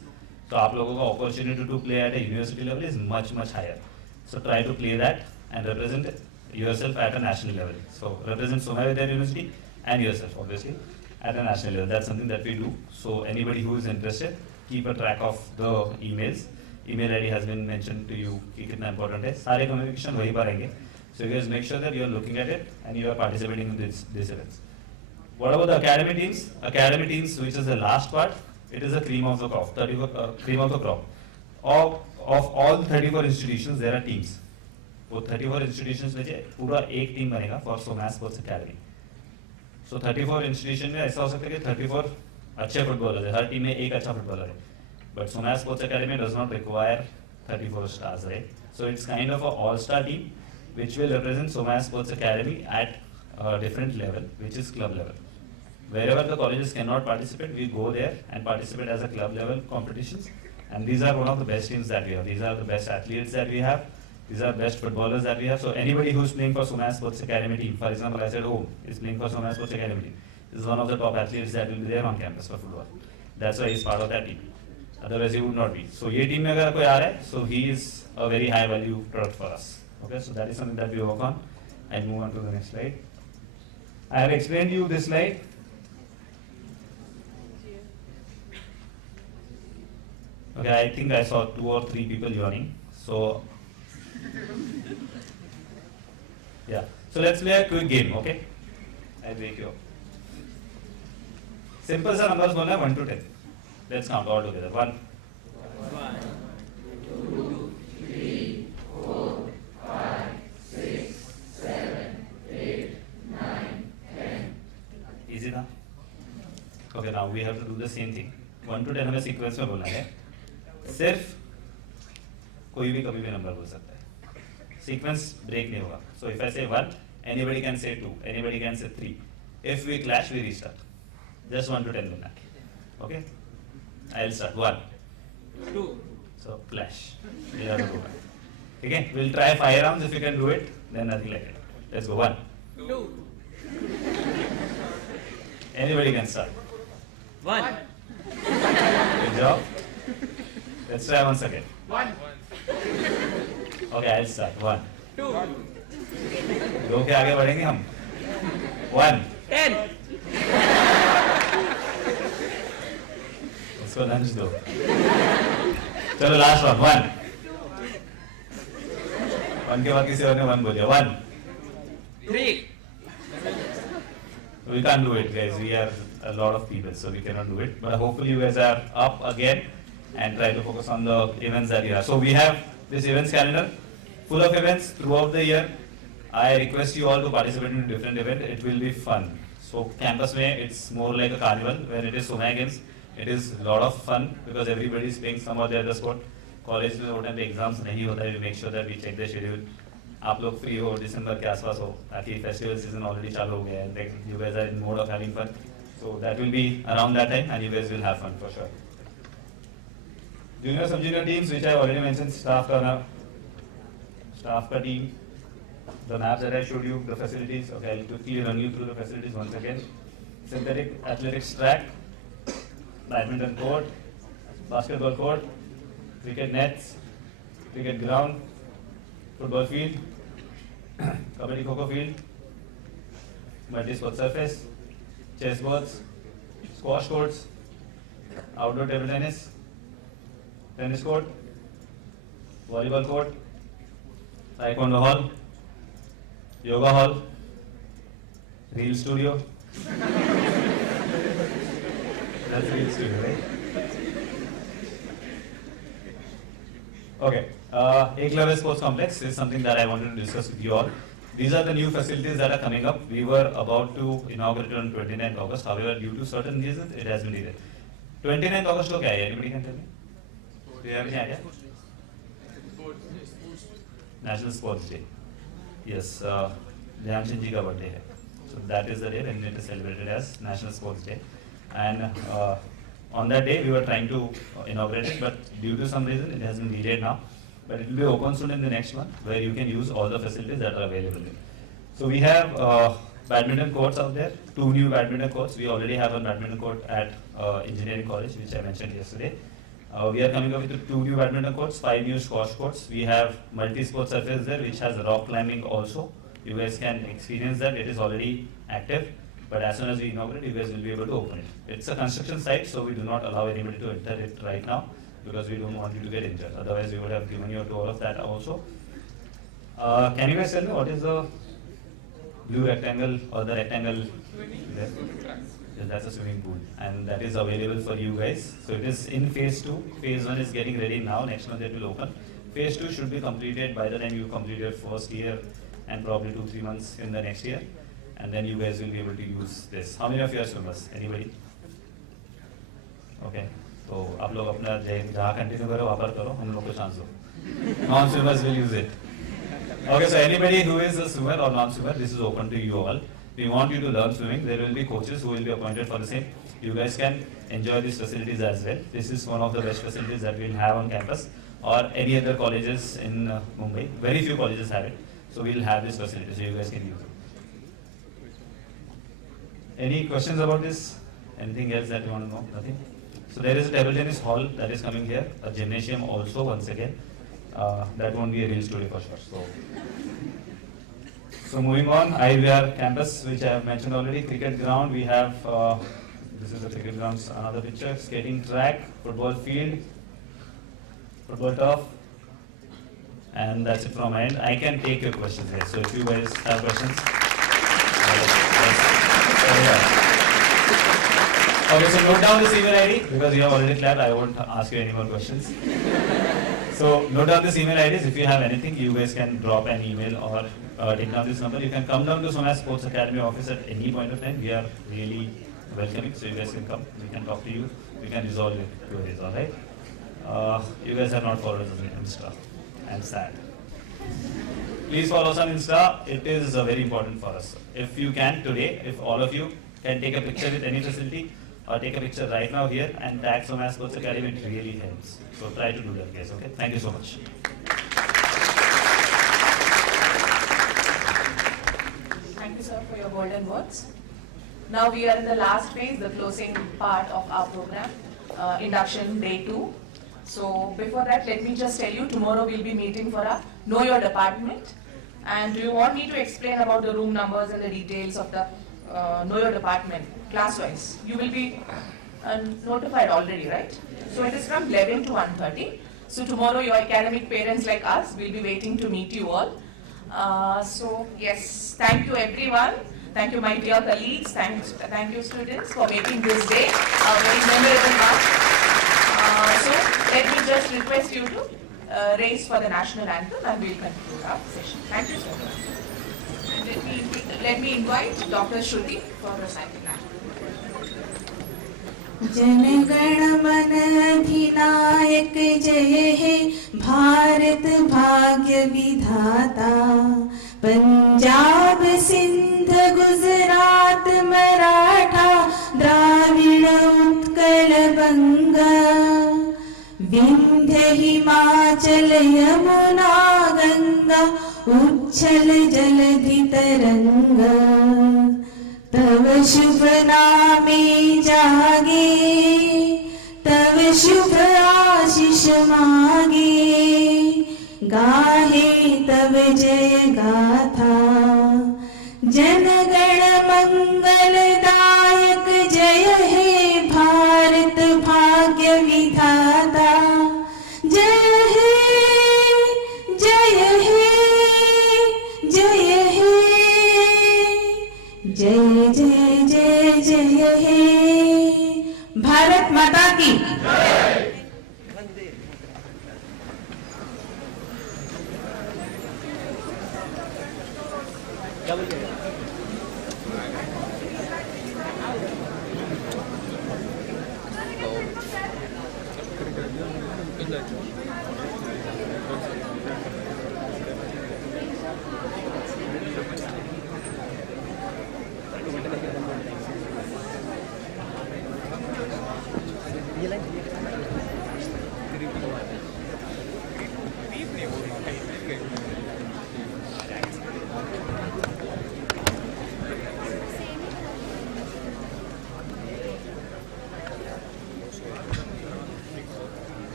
So आप लोगों का opportunity to play at a university level is much higher. So try to play that and represent yourself at a national level. So represent Somaya Vidyavihar University and yourself obviously at a national level. That's something that we do. So anybody who is interested, keep a track of the emails. Email ID has been mentioned to you कि कितना important है. सारे communication वहीं पर आएंगे. So you guys make sure that you are looking at it and you are participating in these events. What about the academy teams? Academy teams, which is the last part, it is the cream of the crop. Cream of the crop. Of all 34 institutions, there are teams. वो 34 institutions में से पूरा एक team बनेगा for Somaya Sports Academy. So 34 institution में ऐसा हो सकता है कि 34 अच्छे फुटबॉलर है. हर टीम में एक अच्छा फुटबॉलर है. But Somaya Sports Academy does not require 34 stars, right? So it's kind of an all-star team which will represent Somaya Sports Academy at a different level, which is club level. wherever the colleges cannot participate, we go there and participate as a club level competitions. And these are one of the best teams that we have. These are the best athletes that we have. These are best footballers that we have. So anybody who's playing for Somaya Sports Academy team, for example, I said, oh, is playing for Somaya Sports Academy team. This is one of the top athletes that will be there on campus for football. That's why he's part of that team. Otherwise he would not be. So ये team में अगर कोई आ रहा है, so he is a very high value product for us. Okay, so that is something that we work on. I'll move on to the next slide. I have explained you this slide. Okay, I think I saw 2 or 3 people yawning. So, yeah. So let's play a quick game, okay? I'll wake you up. Simple सा numbers बोलना है 1 to 10. Let's count all together. 1, 2, 3, 4, 5, 6, 7, 8, 9, 10. Easy ना? Okay, now we have to do the same thing. 1 to 10 हमें sequence में बोलना है. सिर्फ कोई भी कभी भी नंबर बोल सकता है. Sequence break नहीं होगा. So if I say 1, anybody can say 2, anybody can say 3. If we clash, we restart. Just 1 to 10 बोलना है. Okay? I'll start. 1, 2. So clash. We have to go back. Okay? We'll try 5 rounds. If you can do it, then nothing like it. Let's go. 1, 2. Anybody can start. 1. Good job. Let's try once again. 1. Okay, I'll start. 1. 2. 2 के आगे बढ़ेंगे हम. 1. 10. इसको lunch दो. चलो last one. 1. 1 के बाद किसी और ने 1 बोलिया. 1. 3. We can't do it, guys. We are a lot of people, so we cannot do it. But hopefully you guys are up again and try to focus on the events that you have. So we have this events calendar full of events throughout the year. I request you all to participate in different events. It will be fun. So campus mein, it's more like a carnival. When it is Somaya Games, it is a lot of fun because everybody is playing some or the other sport. College में वो time पे exams नहीं होता है. We make sure that we check the schedule. आप लोग free हो दिसंबर के आसपास हो ताकि festival season already चालू हो गया है. You guys are in mode of having fun. So that will be around that time and you guys will have fun for sure. Junior sub-junior teams, which I already mentioned, staff ka team, the maps that I showed you, the facilities. Okay, I'll quickly run you through the facilities once again. Synthetic athletics track, badminton court, basketball court, cricket nets, cricket ground, football field, kabaddi kho field, multi-sport surface, chess boards, squash courts, outdoor table tennis, tennis court, volleyball court, taekwondo hall, yoga hall, reel studio. That's reel studio, right? Okay. Eklavya Sports Complex is something that I wanted to discuss with you all. These are the new facilities that are coming up. We were about to inaugurate it on 29th August. However, due to certain reasons, it has been delayed. 29th August ko kya hai? Anybody can tell me? Do you have any idea? National Sports Day. Yes, Dhyanchandji ji ka birthday hai. So that is the day when it is celebrated as National Sports Day. And on that day, we were trying to inaugurate it, but due to some reason, it has been delayed now. But it will be open soon in the next month, where you can use all the facilities that are available. So we have badminton courts out there, 2 new badminton courts. We already have a badminton court at Engineering College, which I mentioned yesterday. We are coming up with 2 new badminton courts, 5 new squash courts. We have multi-sport surface there, which has rock climbing also. You guys can experience that. It is already active, but as soon as we inaugurate, you guys will be able to open it. It's a construction site, so we do not allow anybody to enter it right now, because we don't want you to get injured. Otherwise, we would have given you a tour of that also. Can you guys tell me what is the blue rectangle or the rectangle there? Yes, that's a swimming pool, and that is available for you guys. So it is in phase 2. Phase 1 is getting ready now. Next month it will open. Phase 2 should be completed by the time you complete your first year, and probably 2-3 months in the next year. And then you guys will be able to use this. How many of you are swimmers? Anybody? Okay. तो आप लोग अपना जहाँ continue करो वहाँ पर करो, हम लोग को चांस दो. Non-swimmers will use it. Okay, so anybody who is a swimmer or non-swimmer, this is open to you all. We want you to learn swimming. There will be coaches who will be appointed for the same. You guys can enjoy these facilities as well. This is one of the best facilities that we'll have on campus, or any other colleges in Mumbai. Very few colleges have it. So we'll have this facility so you guys can use it. Any questions about this? Anything else that you want to know? Nothing? So there is a table tennis hall that is coming here, a gymnasium also once again. That won't be a real studio for sure. So moving on, IVR campus, which I have mentioned already, cricket ground, we have, this is the cricket ground, another picture, skating track, football field, football turf, and that's it from my end. I can take your questions here, so if you guys have questions. Okay, so note down this email ID, because you have already clapped, I won't ask you any more questions. So note down this email IDs. If you have anything, you guys can drop an email or take down this number. You can come down to Somaya Sports Academy office at any point of time. We are really welcoming, so you guys can come. We can talk to you. We can resolve your queries. All right. You guys have not followed us on Insta. I'm sad. Please follow us on Insta. It is very important for us. If you can today, if all of you can take a picture with any facility, or take a picture right now here and tag Somaya Sports Academy, it really helps. So try to do that, guys. Okay. Thank you so much. Thank you, sir, for your golden words. Now we are in the last phase, the closing part of our program, induction day 2. So before that, let me just tell you, tomorrow we'll be meeting for a Know Your Department. And do you want me to explain about the room numbers and the details of the Know Your Department class-wise? You will be notified already, right? So it is from 11 to 1:30. So tomorrow your academic parents like us will be waiting to meet you all. So yes, thank you everyone. Thank you my dear colleagues. Thank you students for making this day a very memorable one. So let me just request you to raise for the national anthem and we'll conclude our session. Thank you so much. And let me invite Dr. Shruti for the reciting anthem. जनगण मन अधिनायक जय हे भारत भाग्य विधाता पंजाब सिंध गुजरात मराठा द्राविड़ उत्कल बंगा विंध्य हिमाचल यमुना गंगा उच्छल जलधि तरंगा तव शुभ नामे जागे तव शुभ आशीष मागे गाहे तव जय गाथा